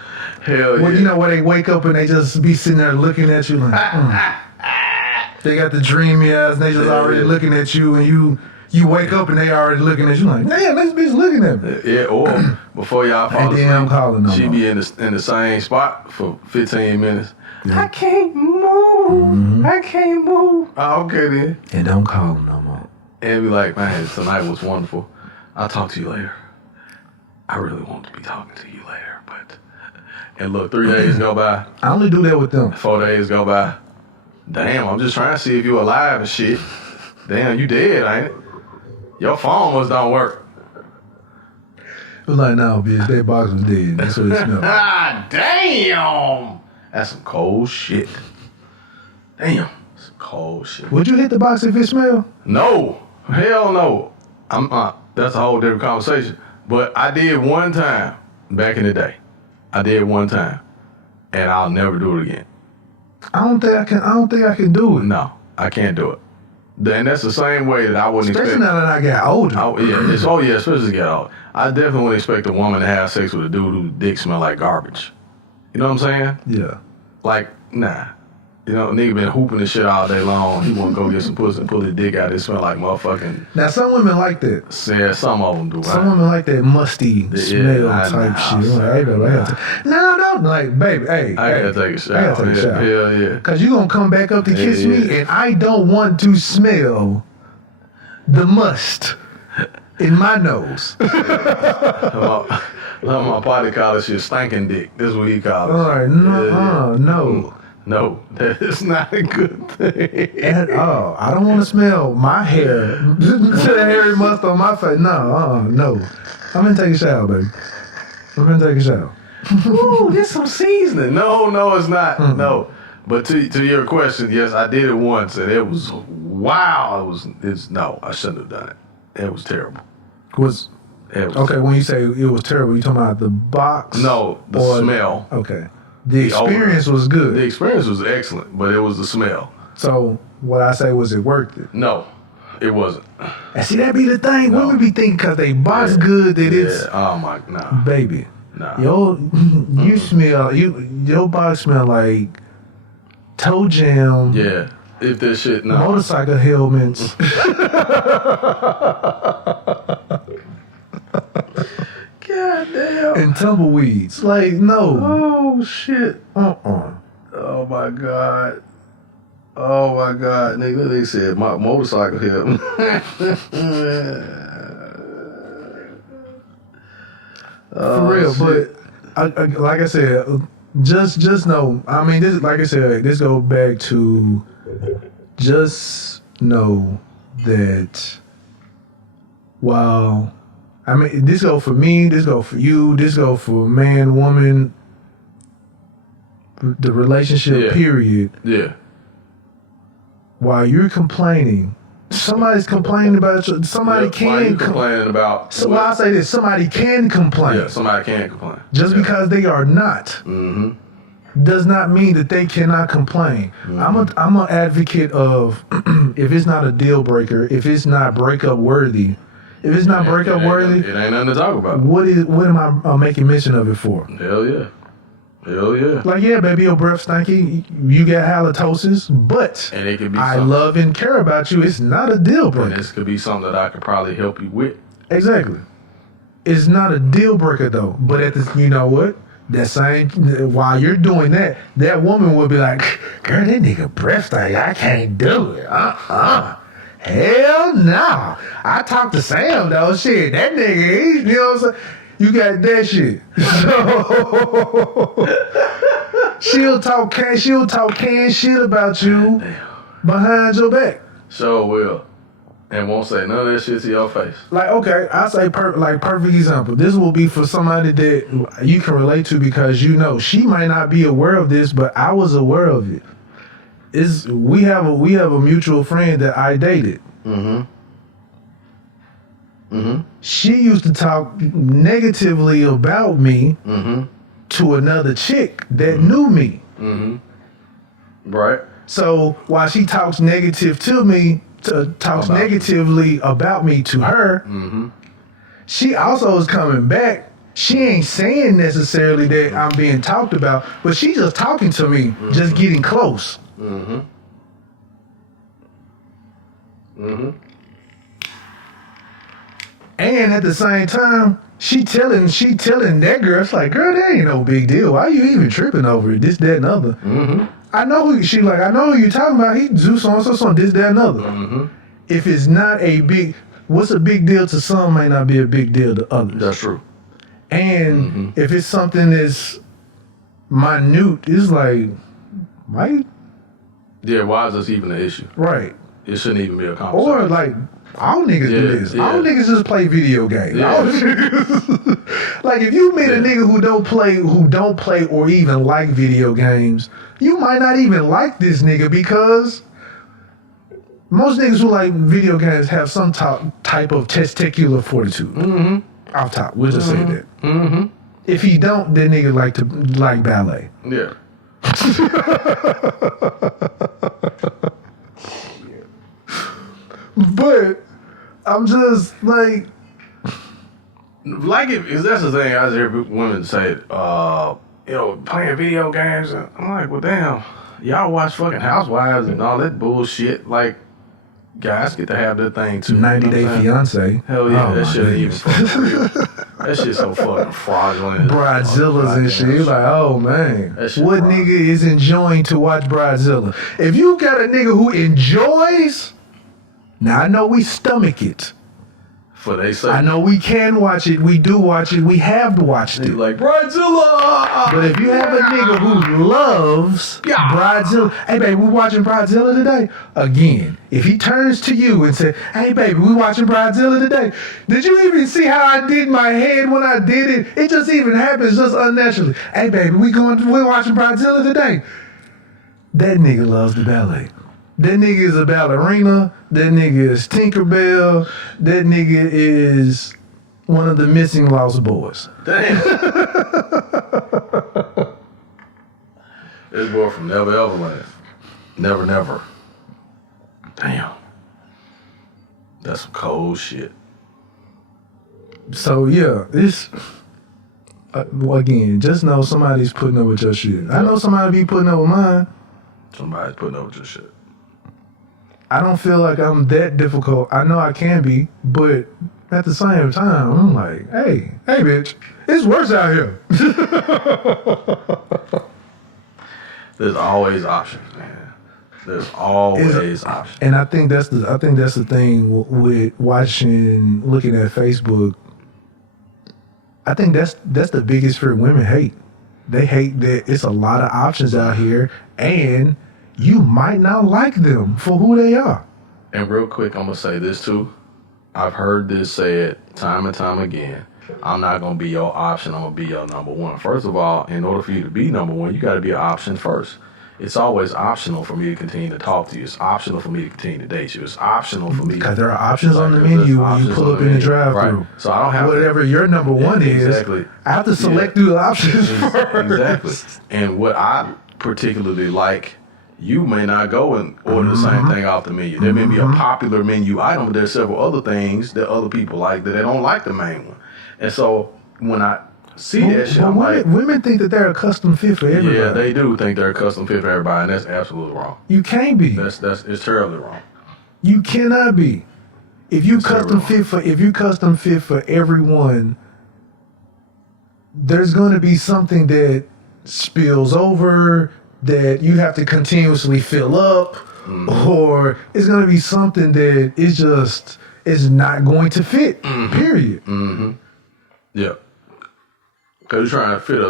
yeah. Well, you know where they wake up and they just be sitting there looking at you like, They got the dreamy eyes and they just already looking at you, and you wake up and they already looking at you like, damn, this bitch looking at me. Yeah, or before y'all fall And asleep, then I'm calling no she more. be in the same spot for 15 minutes. Yeah. I can't move. I can't move. Oh, okay then. And don't call them no more. And be like, man, tonight was wonderful. I'll talk to you later. I really want to be talking to you later, but... And look, 3 days go by. I only do that with them. 4 days go by. Damn, I'm just trying to see if you alive and shit. Damn, you dead, ain't it? Your phone must don't work. It was like, no, bitch, that box was dead. That's what it smelled like. Ah, damn. That's some cold shit. Damn, some cold shit. Would you hit the box if it smelled? No, hell no. That's a whole different conversation. But I did one time back in the day. I did one time, and I'll never do it again. I don't think I can do it. No, I can't do it. And that's the same way that I wouldn't Especially expect. now that I got older. Especially get old. I definitely wouldn't expect a woman to have sex with a dude whose dick smell like garbage. You know what I'm saying? Yeah. Like, nah. You know, nigga been hooping the shit all day long. He want to go get some pussy and pull his dick out. It smell like motherfucking. Now some women like that. Yeah, some of them do. Some women like that musty smell type shit. Like, no, like, baby, hey, I gotta take a shower. I gotta take a shower. Hell yeah. Cause you gonna come back up to kiss me, Yeah. and I don't want to smell the must in my nose. My party call this shit stinking dick. This is what he calls it. All right, no. No, that is not a good thing. At all. I don't want to smell my hair to the hairy must on my face. No. I'm gonna take a shower, baby. I'm gonna take a shower. Ooh, there's some seasoning. No, it's not. No. But to your question, yes, I did it once, and it was wow. No, I shouldn't have done it. It was terrible. Okay, when you say it was terrible, you talking about the box? No, the smell. Okay. The experience was good. The experience was excellent, but it was the smell. So what I say, was it worth it? No, it wasn't. And see, that be the thing. No. Women be thinking because they box good that it's Oh my, nah. baby. Nah. You smell your box smell like toe jam. Yeah. If that shit, no. Motorcycle helmets. God damn. And tumbleweeds. Like, no. Oh shit. Uh-uh. Oh my god. Oh my god, nigga. They said my motorcycle helmet. For real, shit. but I, like I said, just know. I mean, this, like I said, this goes back to just know that while I mean, this go for me, this go for you, this go for man, woman, the relationship period. Yeah. While you're complaining, somebody's complaining about you. Somebody Why you can complaining about? So why I say this, somebody can complain. Yeah, somebody can complain. Just because they are not, does not mean that they cannot complain. I'm an advocate of if it's not a deal breaker, if it's not breakup worthy, if it's not breakup worthy, it ain't nothing to talk about. what am I making mention of it for? Hell yeah. Hell yeah. Like, yeah, baby, your breath stinky, you got halitosis, but And it could be I something. love and care about you. It's not a deal And breaker. this could be something that I could probably help you with. Exactly. It's not a deal breaker though. But at the, you know what? That same, while you're doing that, that woman will be like, girl, that nigga breath stink. I can't do it. Hell no. I talked to Sam though. Shit, that nigga, you know what I'm saying? You got that shit. So she'll talk can shit about you behind your back. Sure will. And won't say none of that shit to your face. Like, okay, I say perfect example. This will be for somebody that you can relate to because you know she might not be aware of this, but I was aware of it. We have a mutual friend that I dated. she used to talk negatively about me to another chick that knew me. Right. So while she talks negative to me, talks negatively about me to her, she also is coming back. She ain't saying necessarily that I'm being talked about, but she just talking to me, just getting close. And at the same time, she telling that girl, it's like, girl, that ain't no big deal. Why you even tripping over it? This, that, and other. I know who I know who you talking about. He do so and so, this, that, and other. If it's not a big, what's a big deal to some may not be a big deal to others. That's true. And if it's something that's minute, it's like, why? Yeah, why is this even an issue? Right. It shouldn't even be a conversation. Or like, all niggas do this. Yeah. All niggas just play video games. Yeah. All niggas, like if you meet a nigga who don't play or even like video games, you might not even like this nigga because most niggas who like video games have some type of testicular fortitude. Off top, we'll just say that. If he don't, then nigga like ballet. Yeah. But I'm just like if that's the thing, I just hear women say, playing video games. And I'm like, well, damn, y'all watch fucking Housewives and all that bullshit. Like, guys get to have their thing too. 90 Day Fiance. Hell yeah, Oh, that my shit ain't even goodness. fucking real. That shit's so fucking fraudulent. Bridezillas and shit. You're like, oh man, That shit what fraud. nigga is enjoying to watch Bridezilla? If you got a nigga who enjoys, now I know we stomach it. For they say, I know we can watch it. We do watch it. We have watched he's it. like, Bridezilla! But if you have a nigga who loves Bridezilla, hey baby, we watching Bridezilla today. Again, if he turns to you and say, hey baby, we watching Bridezilla today. Did you even see how I did my head when I did it? It just even happens just unnaturally. Hey baby, we watching Bridezilla today. That nigga loves the ballet. That nigga is a ballerina. That nigga is Tinkerbell. That nigga is one of the missing lost boys. Damn. This boy from Never Everland. Never, never. Damn. That's some cold shit. So yeah, it's again, just know somebody's putting up with your shit. I know somebody be putting up with mine. Somebody's putting up with your shit. I don't feel like I'm that difficult. I know I can be, but at the same time, I'm like, hey, bitch, it's worse out here. There's always options, man. There's always options. And I think that's the thing with looking at Facebook. I think that's the biggest fear women hate. They hate that it's a lot of options out here, and you might not like them for who they are. And real quick, I'm going to say this too. I've heard this said time and time again. I'm not going to be your option. I'm going to be your number one. First of all, in order for you to be number one, you got to be an option first. It's always optional for me to continue to talk to you. It's optional for me to continue to date you. It's optional for me. Because there are options on the Because there's menu when you options pull on up the in the menu. drive-thru. Right. So I don't have whatever your number one is. Exactly. I have to select through the options first. Exactly. And what I particularly like, you may not go and order the same thing off the menu. There may be a popular menu item, but there's several other things that other people like that they don't like the main one. And so when I see that shit, I'm like, women think that they're a custom fit for everybody. yeah, they do think they're a custom fit for everybody, and that's absolutely wrong. You can't be. It's terribly wrong. You cannot be. If you custom fit for everyone, there's going to be something that spills over that you have to continuously fill up, or it's going to be something that is not going to fit. Period. Yeah. Because you're trying to fit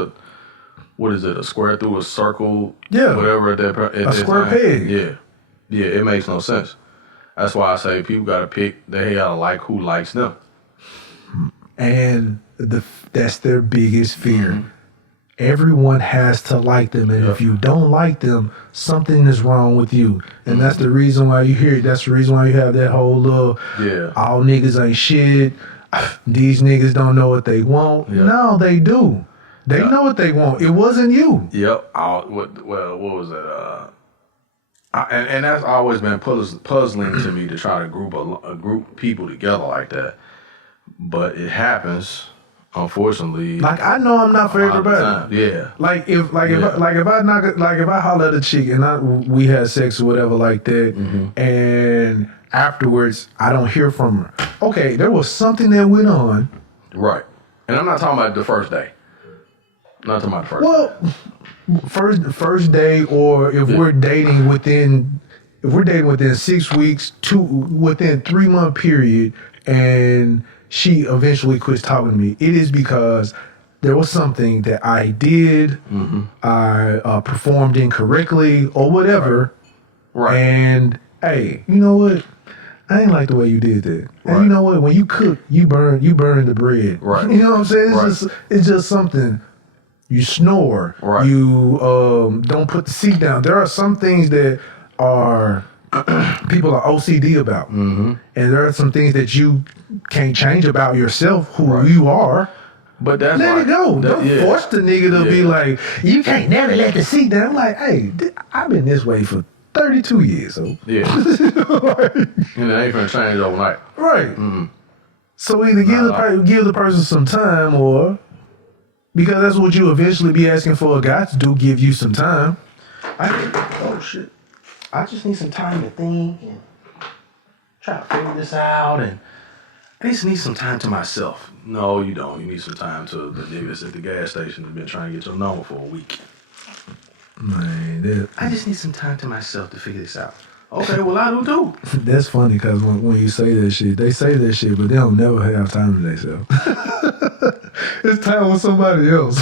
a square through a circle, Yeah. whatever. A square peg. Yeah. Yeah, it makes no sense. That's why I say people got to pick, they got to like who likes them. And that's their biggest fear. Everyone has to like them, and if you don't like them, something is wrong with you. And that's the reason why you hear it. That's the reason why you have that whole little, all niggas ain't shit. these niggas don't know what they want. Yeah. No, they do. They know what they want. It wasn't you. Yep. What was that? And that's always been puzzling to me to try to group a group people together like that. But it happens, unfortunately. Like I know I'm not for a lot of everybody. time. Yeah. Like if I holler at a chick and we had sex or whatever like that, and afterwards I don't hear from her. Okay, there was something that went on. Right. And I'm not talking about the first day. Not talking about the first day. Well, first day, or if we're dating within 6 weeks, within 3 month period, and she eventually quits talking to me, it is because there was something that I did, I performed incorrectly or whatever, Right. and hey, you know what? I ain't like the way you did that. Right. And you know what? When you cook, you burn the bread. Right. You know what I'm saying? Right. It's just something. You snore. Right. You don't put the seat down. There are some things that are people are OCD about, and there are some things that you can't change about yourself, who you are. But that's Let it go. Don't force the nigga to be like, you can't never let the seat down. I'm like, hey, I've been this way for 32 years. So. Yeah. And it ain't gonna change overnight. Right. So either give the person some time, or because that's what you eventually be asking for a guy to do, give you some time. Oh shit! I just need some time to think and try to figure this out, and I just need some time to myself. No, you don't. You need some time to the niggas at the gas station that's been trying to get your number for a week. man, I just need some time to myself to figure this out. Okay, well I do too. that's funny because when you say that shit, they say that shit, but they don't never have time to themselves. It's time with somebody else.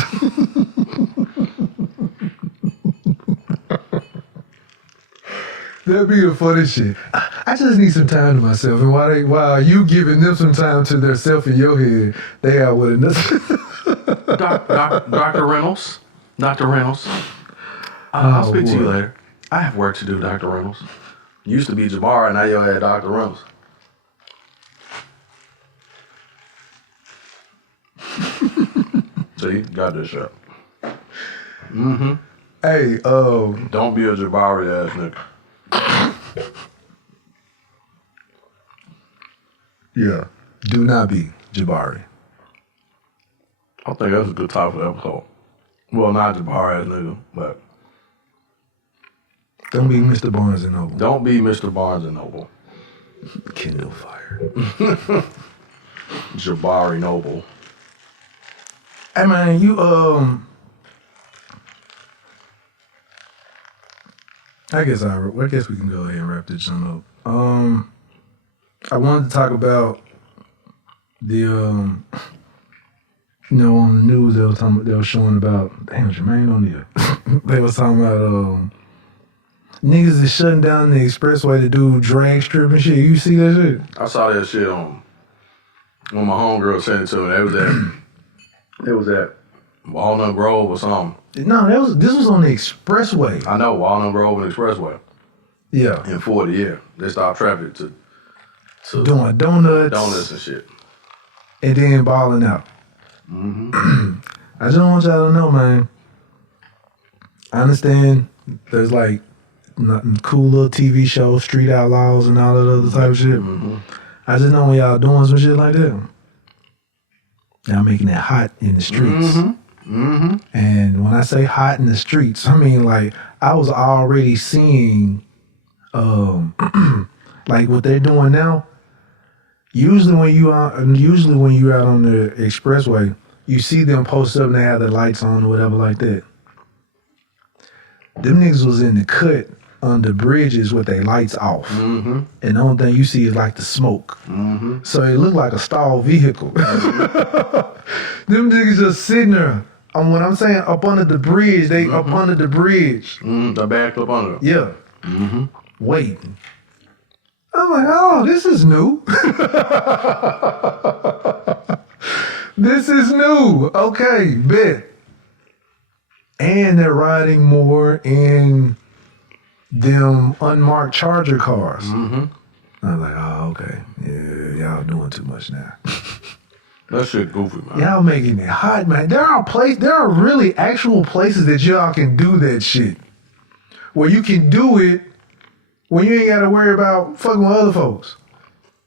That'd be the funny shit. I just need some time to myself, and while you giving them some time to themselves in your head, they out with another. Dr. Reynolds. Dr. Reynolds. I'll speak to you later. I have work to do, Dr. Reynolds. Used to be Jabbar, now you're at Dr. Reynolds. See, got this shit. Hey, Don't be a Jabari ass nigga. yeah, do not be Jabari. I think that's a good title for the episode. Well, not Jabari ass nigga, but Don't be Mr. Barnes and Noble. don't be Mr. Barnes and Noble. Kindle fire. Jabari Noble. Hey man, you I guess we can go ahead and wrap this one up. I wanted to talk about the on the news they were showing about Jermaine O'Neal. They was talking about niggas is shutting down the expressway to do drag strip and shit. You see that shit? I saw that shit on when my homegirl sent it to me. It was at Walnut Grove or something. No, this was on the expressway. I know, Walnut Grove and Expressway. Yeah. In 40, yeah. They stopped traffic to Doing donuts and shit. and then balling out. I just want y'all to know, man. I understand there's like cool little TV shows, Street Outlaws and all that other type of shit. I just know when y'all doing some shit like that, y'all making it hot in the streets. And when I say hot in the streets, I mean like I was already seeing like what they're doing now. Usually when you're out on the expressway, you see them post up and they have the lights on or whatever like that. Them niggas was in the cut under bridges with their lights off. And the only thing you see is like the smoke. So it looked like a stalled vehicle. Them niggas just sitting there. When I'm saying up under the bridge, they up under the bridge. The back up under. Yeah. Waiting. I'm like, oh, this is new. This is new. Okay, bet. And they're riding more in them unmarked Charger cars. I was like, oh, okay. Yeah, y'all doing too much now. That shit goofy, man. Y'all making it hot, man. There are really actual places that y'all can do that shit. Where you can do it when you ain't got to worry about fucking with other folks.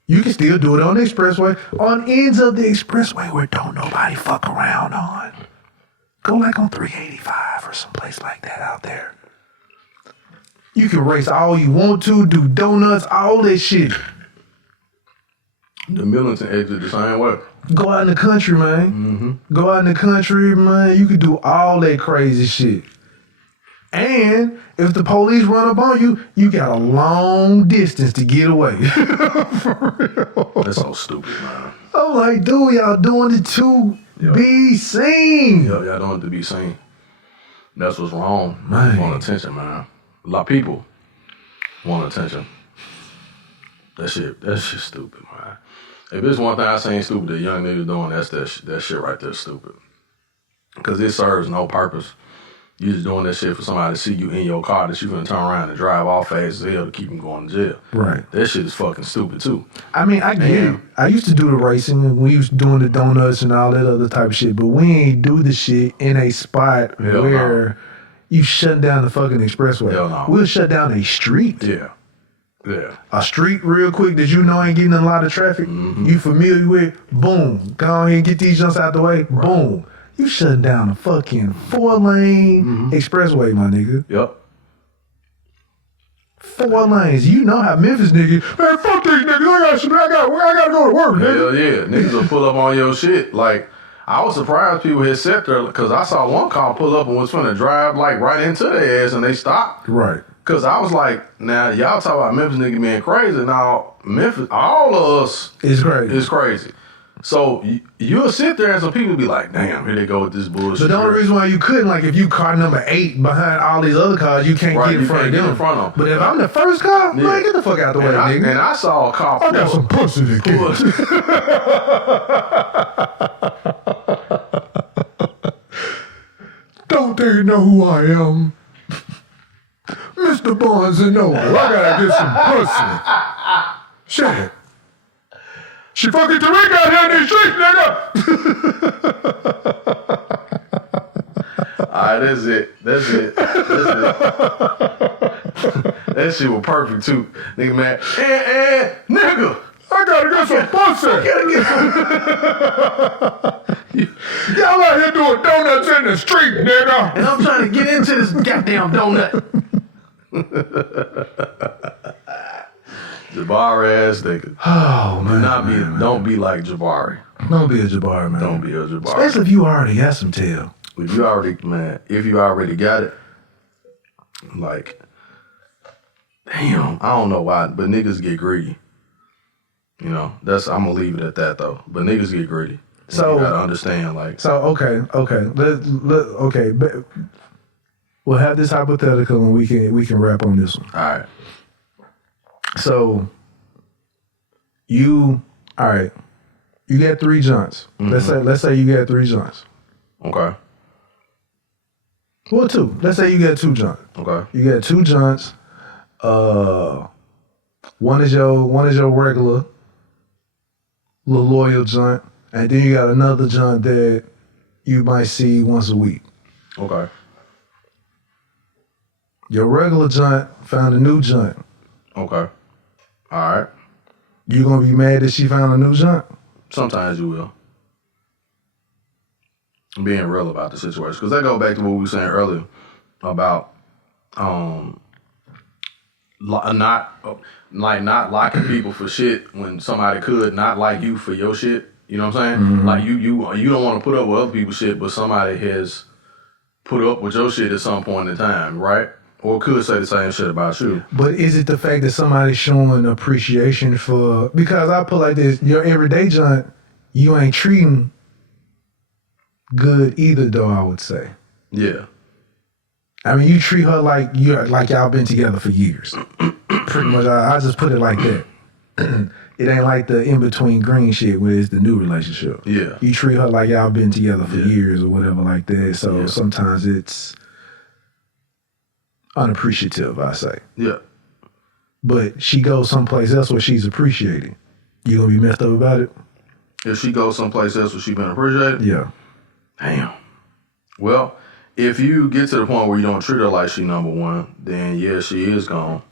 You can still do it on the expressway, on ends of the expressway where don't nobody fuck around on. Go like on 385 or someplace like that out there. You can race all you want to, do donuts, all that shit. The Millington exit the same way. Go out in the country, man. Mm-hmm. Go out in the country, man. You can do all that crazy shit. And if the police run up on you, you got a long distance to get away. For real. That's so stupid, man. I'm like, dude, y'all doing it to be seen. Y'all doing it to be seen. That's what's wrong. Man. Want attention, man. A lot of people want attention. That shit stupid, man. If there's one thing I seen stupid that young niggas doing, that's that shit right there stupid. Because it serves no purpose. You just doing that shit for somebody to see you in your car that you gonna turn around and drive off fast as hell to keep them going to jail. Right. That shit is fucking stupid too. I mean, I get it. I used to do the racing and we used to doing the donuts and all that other type of shit, but we ain't do the shit in a spot where you shut down the fucking expressway. Hell no. We'll shut down a street. Yeah. Yeah. A street real quick that you know ain't getting a lot of traffic. Mm-hmm. You familiar with, boom. Go ahead and get these jumps out the way, boom. You shutting down a fucking 4-lane expressway, my nigga. Yep. 4 lanes. You know how Memphis niggas, man, fuck these niggas. I gotta go to work, nigga. Hell yeah. Niggas will pull up on your shit. Like, I was surprised people had sat there because I saw one car pull up and was finna drive like right into their ass and they stopped. Right. Because I was like, now y'all talk about Memphis niggas being crazy. Now, Memphis, all of us It's crazy. is crazy. So you'll sit there and some people be like, damn, here they go with this bullshit. But the only reason why you couldn't, like, if you car number 8 behind all these other cars, you can't get in front of them. But if I'm the first car, man, get the fuck out the way, nigga. And I saw a car pull I got some pussy to get. Don't they know who I am? Mr. Barnes and Noble. I gotta get some pussy. Shit. She fucking Tariq out here in these streets, nigga. Alright, that's it. That shit was perfect too. Nigga, man. Nigga. I gotta get some pussy. Y'all out here doing donuts in the street, nigga. And I'm trying to get into this goddamn donut. Jabari ass nigga. Oh, man. Don't be like Jabari. Don't be a Jabari, man. Don't be a Jabari. Especially if you already got some tail. If you already got it, like, damn, I don't know why, but niggas get greedy. You know, I'm gonna leave it at that though. But niggas get greedy. So you gotta understand, like. So okay. Okay. We'll have this hypothetical and we can wrap on this one. All right. So you got 3 joints. Mm-hmm. Let's say you got 3 joints. Okay. Well, 2. Let's say you got 2 joints. Okay. You got 2 joints. One is your regular little loyal joint, and then you got another joint that you might see once a week. Okay. Your regular joint found a new joint. Okay. All right. You gonna be mad that she found a new joint? Sometimes you will. Being real about the situation, because that go back to what we were saying earlier about not liking people for shit when somebody could not like you for your shit. You know what I'm saying? Mm-hmm. Like you don't want to put up with other people's shit, but somebody has put up with your shit at some point in time, right? Or could say the same shit about you. But is it the fact that somebody's showing appreciation for? Because I put like this: your everyday joint, you ain't treating good either, though. I would say. Yeah. I mean, you treat her like y'all been together for years. Pretty much, I just put it like that. It ain't like the in-between green shit where it's the new relationship. Yeah. You treat her like y'all been together for years or whatever like that. So sometimes it's unappreciative, I say. Yeah. But she goes someplace else where she's appreciated. You gonna be messed up about it? If she goes someplace else, will she been appreciated? Yeah. Damn. Well, if you get to the point where you don't treat her like she number one, then yeah, she is gonna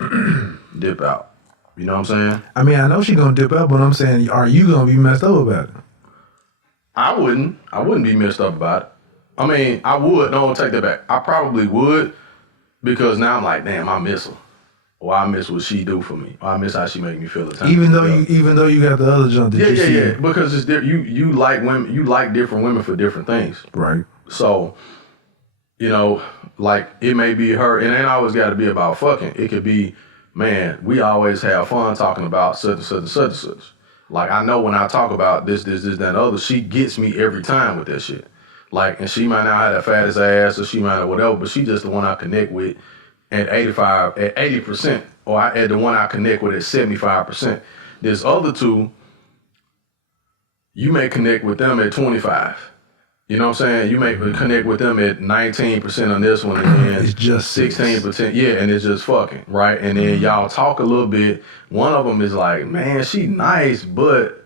dip out. You know what I'm saying? I mean, I know she gonna dip out, but I'm saying, are you gonna be messed up about it? I wouldn't be messed up about it. I mean, I would. No, take that back. I probably would, because now I'm like, damn, I miss her. Or I miss what she do for me. Or I miss how she make me feel the time. Even though you got the other junk that you see. Yeah. Because it's you like women. You like different women for different things. Right. So, you know, like it may be her. It ain't always got to be about fucking. It could be, man, we always have fun talking about such and such and such and such. Like I know when I talk about this, that, and other, she gets me every time with that shit. Like, and she might not have that fattest ass, or she might have whatever, but she just the one I connect with at 80%, or at the one I connect with at 75%. There's other two, you may connect with them at 25. You know what I'm saying? You may connect with them at 19% on this one, and then it's just 16%. Yeah, and it's just fucking, right? And then y'all talk a little bit. One of them is like, man, she nice, but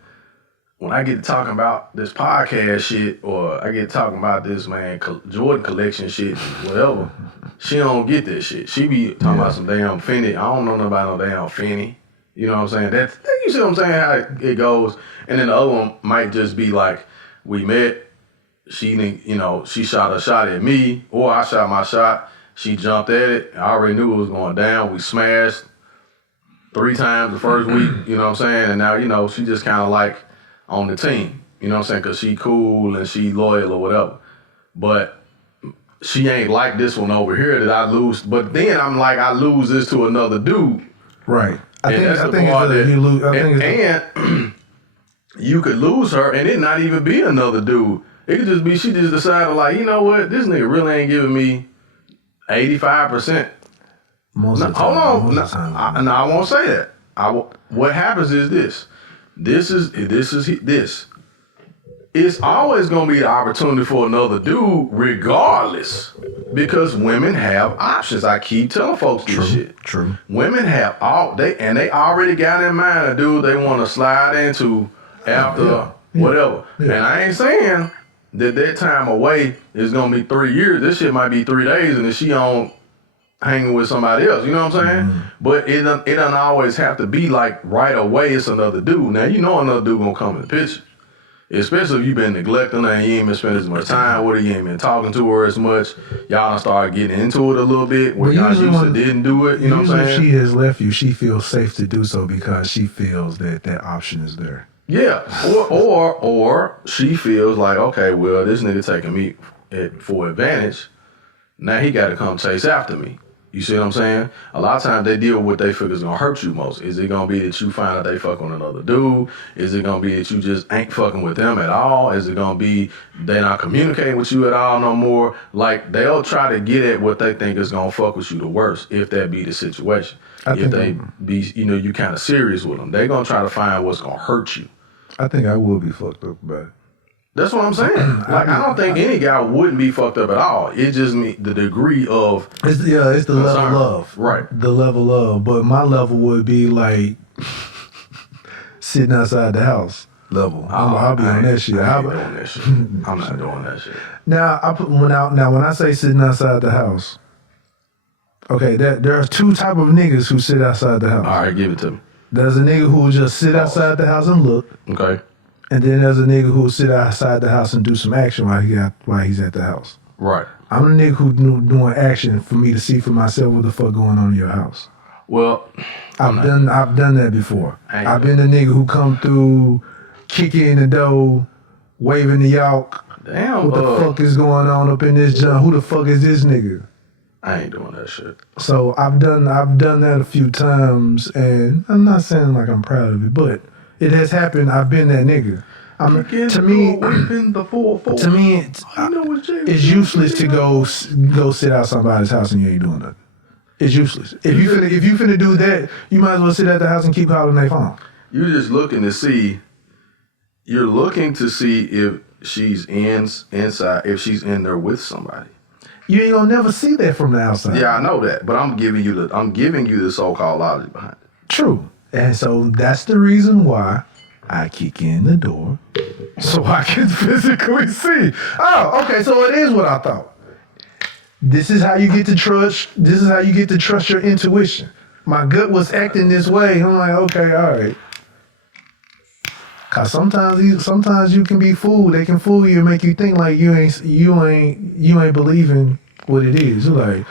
when I get to talking about this podcast shit, or I get talking about this, man, Jordan collection shit, whatever, she don't get that shit. She be talking about some damn Finny. I don't know nothing about no damn Finny. You know what I'm saying? That's, you see what I'm saying, how it goes. And then the other one might just be like, we met, she shot a shot at me, or I shot my shot. She jumped at it. I already knew it was going down. We smashed 3 times the first week, you know what I'm saying? And now, she just kind of like on the team, you know what I'm saying? Because she cool and she loyal or whatever. But she ain't like this one over here that I lose. But then I'm like, I lose this to another dude. Right. I think you could lose her and it not even be another dude. It could just be she just decided like, you know what, this nigga really ain't giving me 85%. Most of the time. Hold on. I won't say that. What happens is this. This is. It's always gonna be the opportunity for another dude, regardless, because women have options. I keep telling folks this shit. True. Women have they already got in mind a dude they want to slide into after whatever. Yeah. And I ain't saying that time away is gonna be 3 years. This shit might be 3 days, and then she on hanging with somebody else. You know what I'm saying? Mm-hmm. But it doesn't always have to be like right away. It's another dude. Now another dude gonna come in the picture. Especially if you've been neglecting her and you ain't been spending as much time with her, you ain't been talking to her as much. Y'all done started getting into it a little bit where y'all didn't do it. You know what I'm saying? If she has left you, she feels safe to do so because she feels that option is there. Yeah, or she feels like, okay, well, this nigga taking me for advantage. Now he got to come chase after me. You see what I'm saying? A lot of times they deal with what they figure is gonna hurt you most. Is it gonna be that you find out they fuck on another dude? Is it gonna be that you just ain't fucking with them at all? Is it gonna be they not communicating with you at all no more? Like they'll try to get at what they think is gonna fuck with you the worst, if that be the situation. If they be, you kind of serious with them, they gonna try to find what's gonna hurt you. I think I will be fucked up about it. That's what I'm saying. Like I don't think any guy wouldn't be fucked up at all. It just the degree of it's the level of the level of. But my level would be like sitting outside the house level. I'll be on that shit. I'm doing that shit. I'm not doing that shit. Now when I say sitting outside the house, okay, there are 2 type of niggas who sit outside the house. All right, give it to me. There's a nigga who will just sit outside the house and look. Okay. And then there's a nigga who will sit outside the house and do some action while he's at the house. Right. I'm the nigga who doing action for me to see for myself what the fuck going on in your house. Well, I've done that before. I've been the nigga who come through, kicking in the door, waving the yawk. Damn. What the fuck is going on up in this junk? Who the fuck is this nigga? I ain't doing that shit. So I've done that a few times, and I'm not saying like I'm proud of it, but it has happened. I've been that nigga. To me, it's useless to go sit out somebody's house and you ain't doing nothing. It's useless. If you finna do that, you might as well sit at the house and keep calling their phone. You're just looking to see. You're looking to see if she's inside, if she's in there with somebody. You ain't gonna never see that from the outside. Yeah, I know that, but I'm giving you the so-called logic behind it. True. And so that's the reason why I kick in the door so I can physically see. Oh, okay, so it is what I thought. This is how you get to trust. This is how you get to trust your intuition. My gut was acting this way. I'm like, okay, all right. Cause sometimes you can be fooled. They can fool you and make you think like you ain't believing what it is. You're like,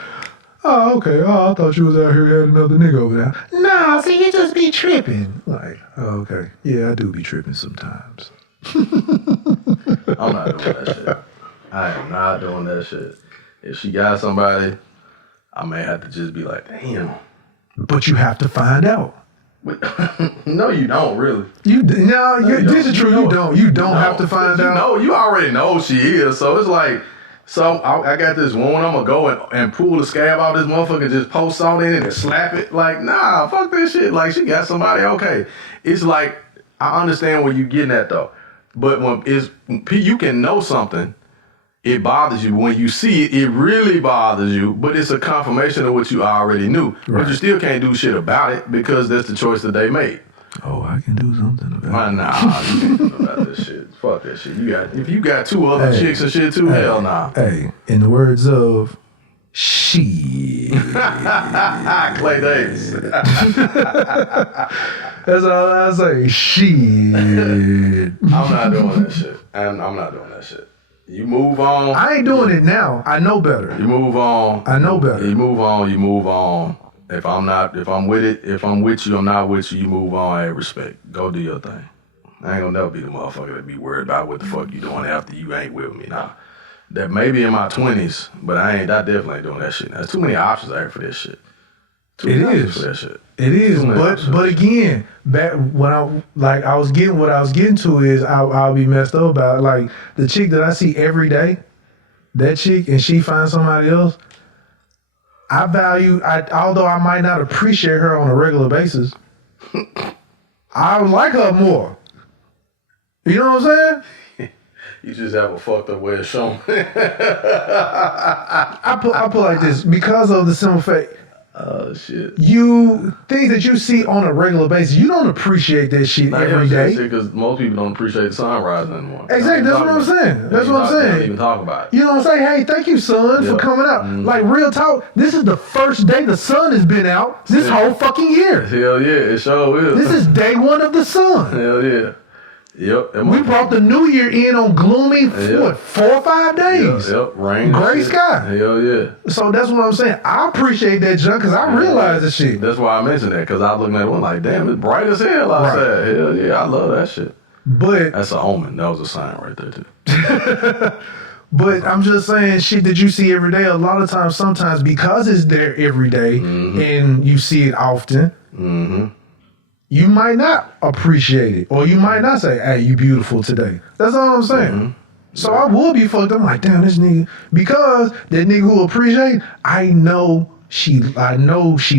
oh, okay. Oh, I thought you was out here had another nigga over there. No, see, you just be tripping. Like, oh, okay. Yeah, I do be tripping sometimes. I'm not doing that shit. I am not doing that shit. If she got somebody, I may have to just be like, damn. But you have to find out. No, you don't really. This is true. You don't have to find out. No, you already know who she is. So it's like, I got this wound. I'm gonna go and pull the scab out of this motherfucker and just post salt in it and slap it. Like, nah, fuck that shit. Like, she got somebody. Okay, it's like I understand where you getting at though, but when you can know something. It bothers you. When you see it, it really bothers you, but it's a confirmation of what you already knew. Right. But you still can't do shit about it because that's the choice that they made. Oh, I can do something about it. Nah, you can't do about this shit. Fuck that shit. If you got two other chicks and shit too, hell nah. Hey, in the words of shit. Clay Davis. That's all I say. Shit. I'm not doing that shit. I'm not doing that shit. You move on. I ain't doing it now. I know better. You move on. I know better. You move on. You move on. If I'm with you, I'm not with you, you move on. Hey, respect. Go do your thing. I ain't gonna never be the motherfucker that be worried about what the fuck you doing after you ain't with me. Nah. That maybe in my 20s, but I definitely ain't doing that shit. There's too many options out here for this shit. It is. For that shit. It is, but again, back when I was getting to is I'll be messed up about it. Like the chick that I see every day, that chick, and she finds somebody else. Although I might not appreciate her on a regular basis, I like her more. You know what I'm saying? You just have a fucked up way of showing. I put like this because of the simple fact. Oh shit! Things that you see on a regular basis, you don't appreciate that shit every day. Because most people don't appreciate the sunrise anymore. Exactly, that's what I'm saying. That's what I'm saying. They don't even talk about it. You know what I'm saying? Hey, thank you, sun, for coming out. Mm-hmm. Like real talk, this is the first day the sun has been out this whole fucking year. Hell yeah, it sure is. This is day one of the sun. Hell yeah. Yep. We brought the new year in on gloomy, 4 or 5 days? Yep. Rain. Gray sky. Hell yeah. So that's what I'm saying. I appreciate that junk because I realize the shit. That's why I mentioned that because I was looking at one like, damn, it's bright as hell outside. Hell yeah, I love that shit. But that's an omen. That was a sign right there too. But I'm just saying, shit that you see every day, a lot of times, sometimes because it's there every day and you see it often, you might not appreciate it. Or you might not say, hey, you beautiful today. That's all I'm saying. So I would be fucked up. I'm like, damn, this nigga. Because that nigga who appreciate, I know she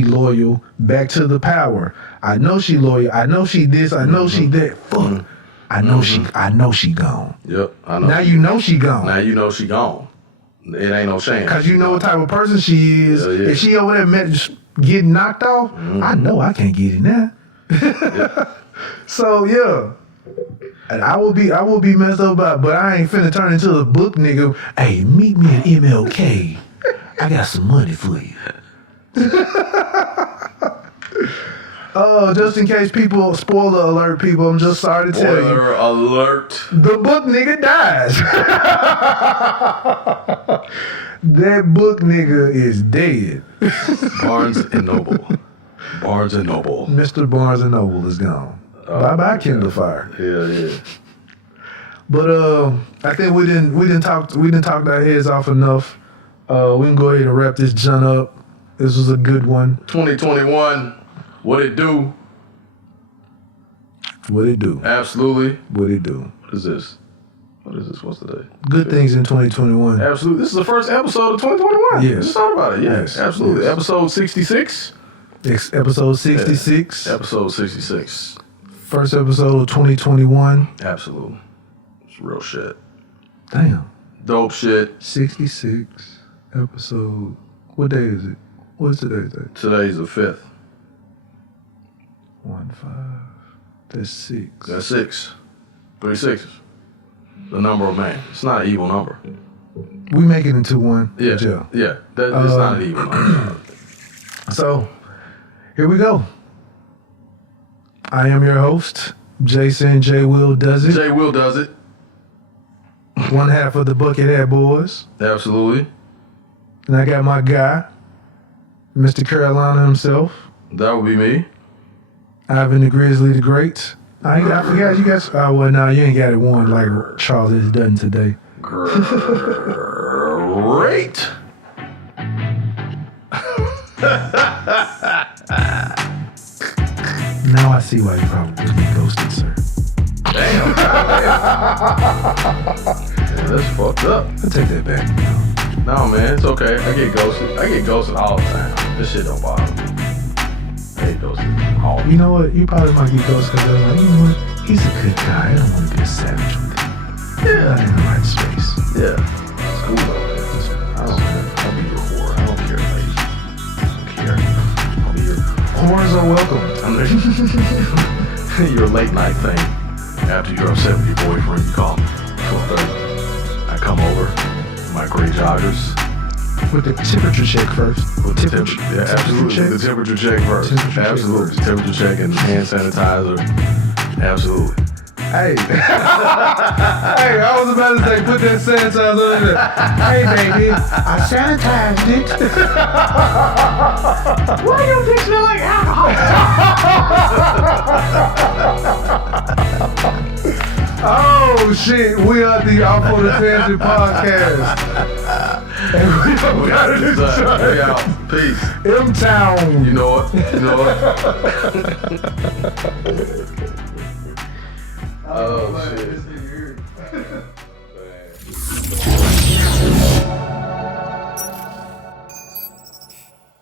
loyal back to the power. I know she loyal. I know she this. I know she that. Fuck. I know she gone. Yep. I know. Now you know she gone. Now you know she gone. It ain't no shame. Cause you know what type of person she is. Yeah. If she over there getting knocked off, I know I can't get it now. So yeah. And I will be messed up about it, but I ain't finna turn into a book nigga. Hey, meet me at MLK. I got some money for you. Oh, just in case people, spoiler alert, people, I'm just sorry to tell you. Spoiler alert. The book nigga dies. That book nigga is dead. Barnes and Noble. Barnes and Noble. Mr. Barnes and Noble is gone. Bye-bye, Kindle Fire. Hell yeah. But I think we didn't talk our heads off enough. We can go ahead and wrap this junk up. This was a good one. 2021. What it do? What it do? Absolutely. What it do? What is this? What's the day? Good things in 2021. Absolutely. This is the first episode of 2021. Yes. Let's talk about it. Yes, absolutely. Yes. Episode 66. Episode 66. Yeah. Episode 66. First episode of 2021. Absolutely. It's real shit. Damn. Dope shit. 66 episode. What day is it? What's today's date? Today's the 5th. 1/5. That's 6. That's 6. 3 6s. The number of man. It's not an evil number. We make it into one. Yeah. Yeah. It's not an evil number. So, here we go. I am your host, Jason J. Will Does It. J. Will does it. One half of the Bucket Hat Boyz. Absolutely. And I got my guy, Mr. Carolina himself, That would be me. Ivan the Grizzly the Great. I forgot you guys. Oh, well, no, you ain't got it one like Charles has done today. Great. Now I see why you probably get ghosted, sir. Damn. Yeah, that's fucked up. I'll take that back. No, man, it's okay. I get ghosted all the time. This shit don't bother me. I get ghosted all the time. You know what? You probably might get ghosted because I'm like, you know what? He's a good guy. I don't want to be a savage with him. Not in the right space. Yeah. It's cool though, man. I'll be your whore. I don't care, lady. I don't care. I'll be your Whores are welcome. your late night thing. After you're upset with your boyfriend, you call me 12:30. I come over, my gray joggers. With the temperature check first. With the temperature, yeah, absolutely. The temperature check first. Absolutely. Temperature check and hand sanitizer. Absolutely. Hey. Hey, I was about to say, put that sanitizer on there. Hey, baby, I sanitized it. Why do you think smell like alcohol? Oh, shit. We are the Off on the Tangent podcast. And we got it inside. We out. Peace. M-Town. You know what? You know what? Oh, shit.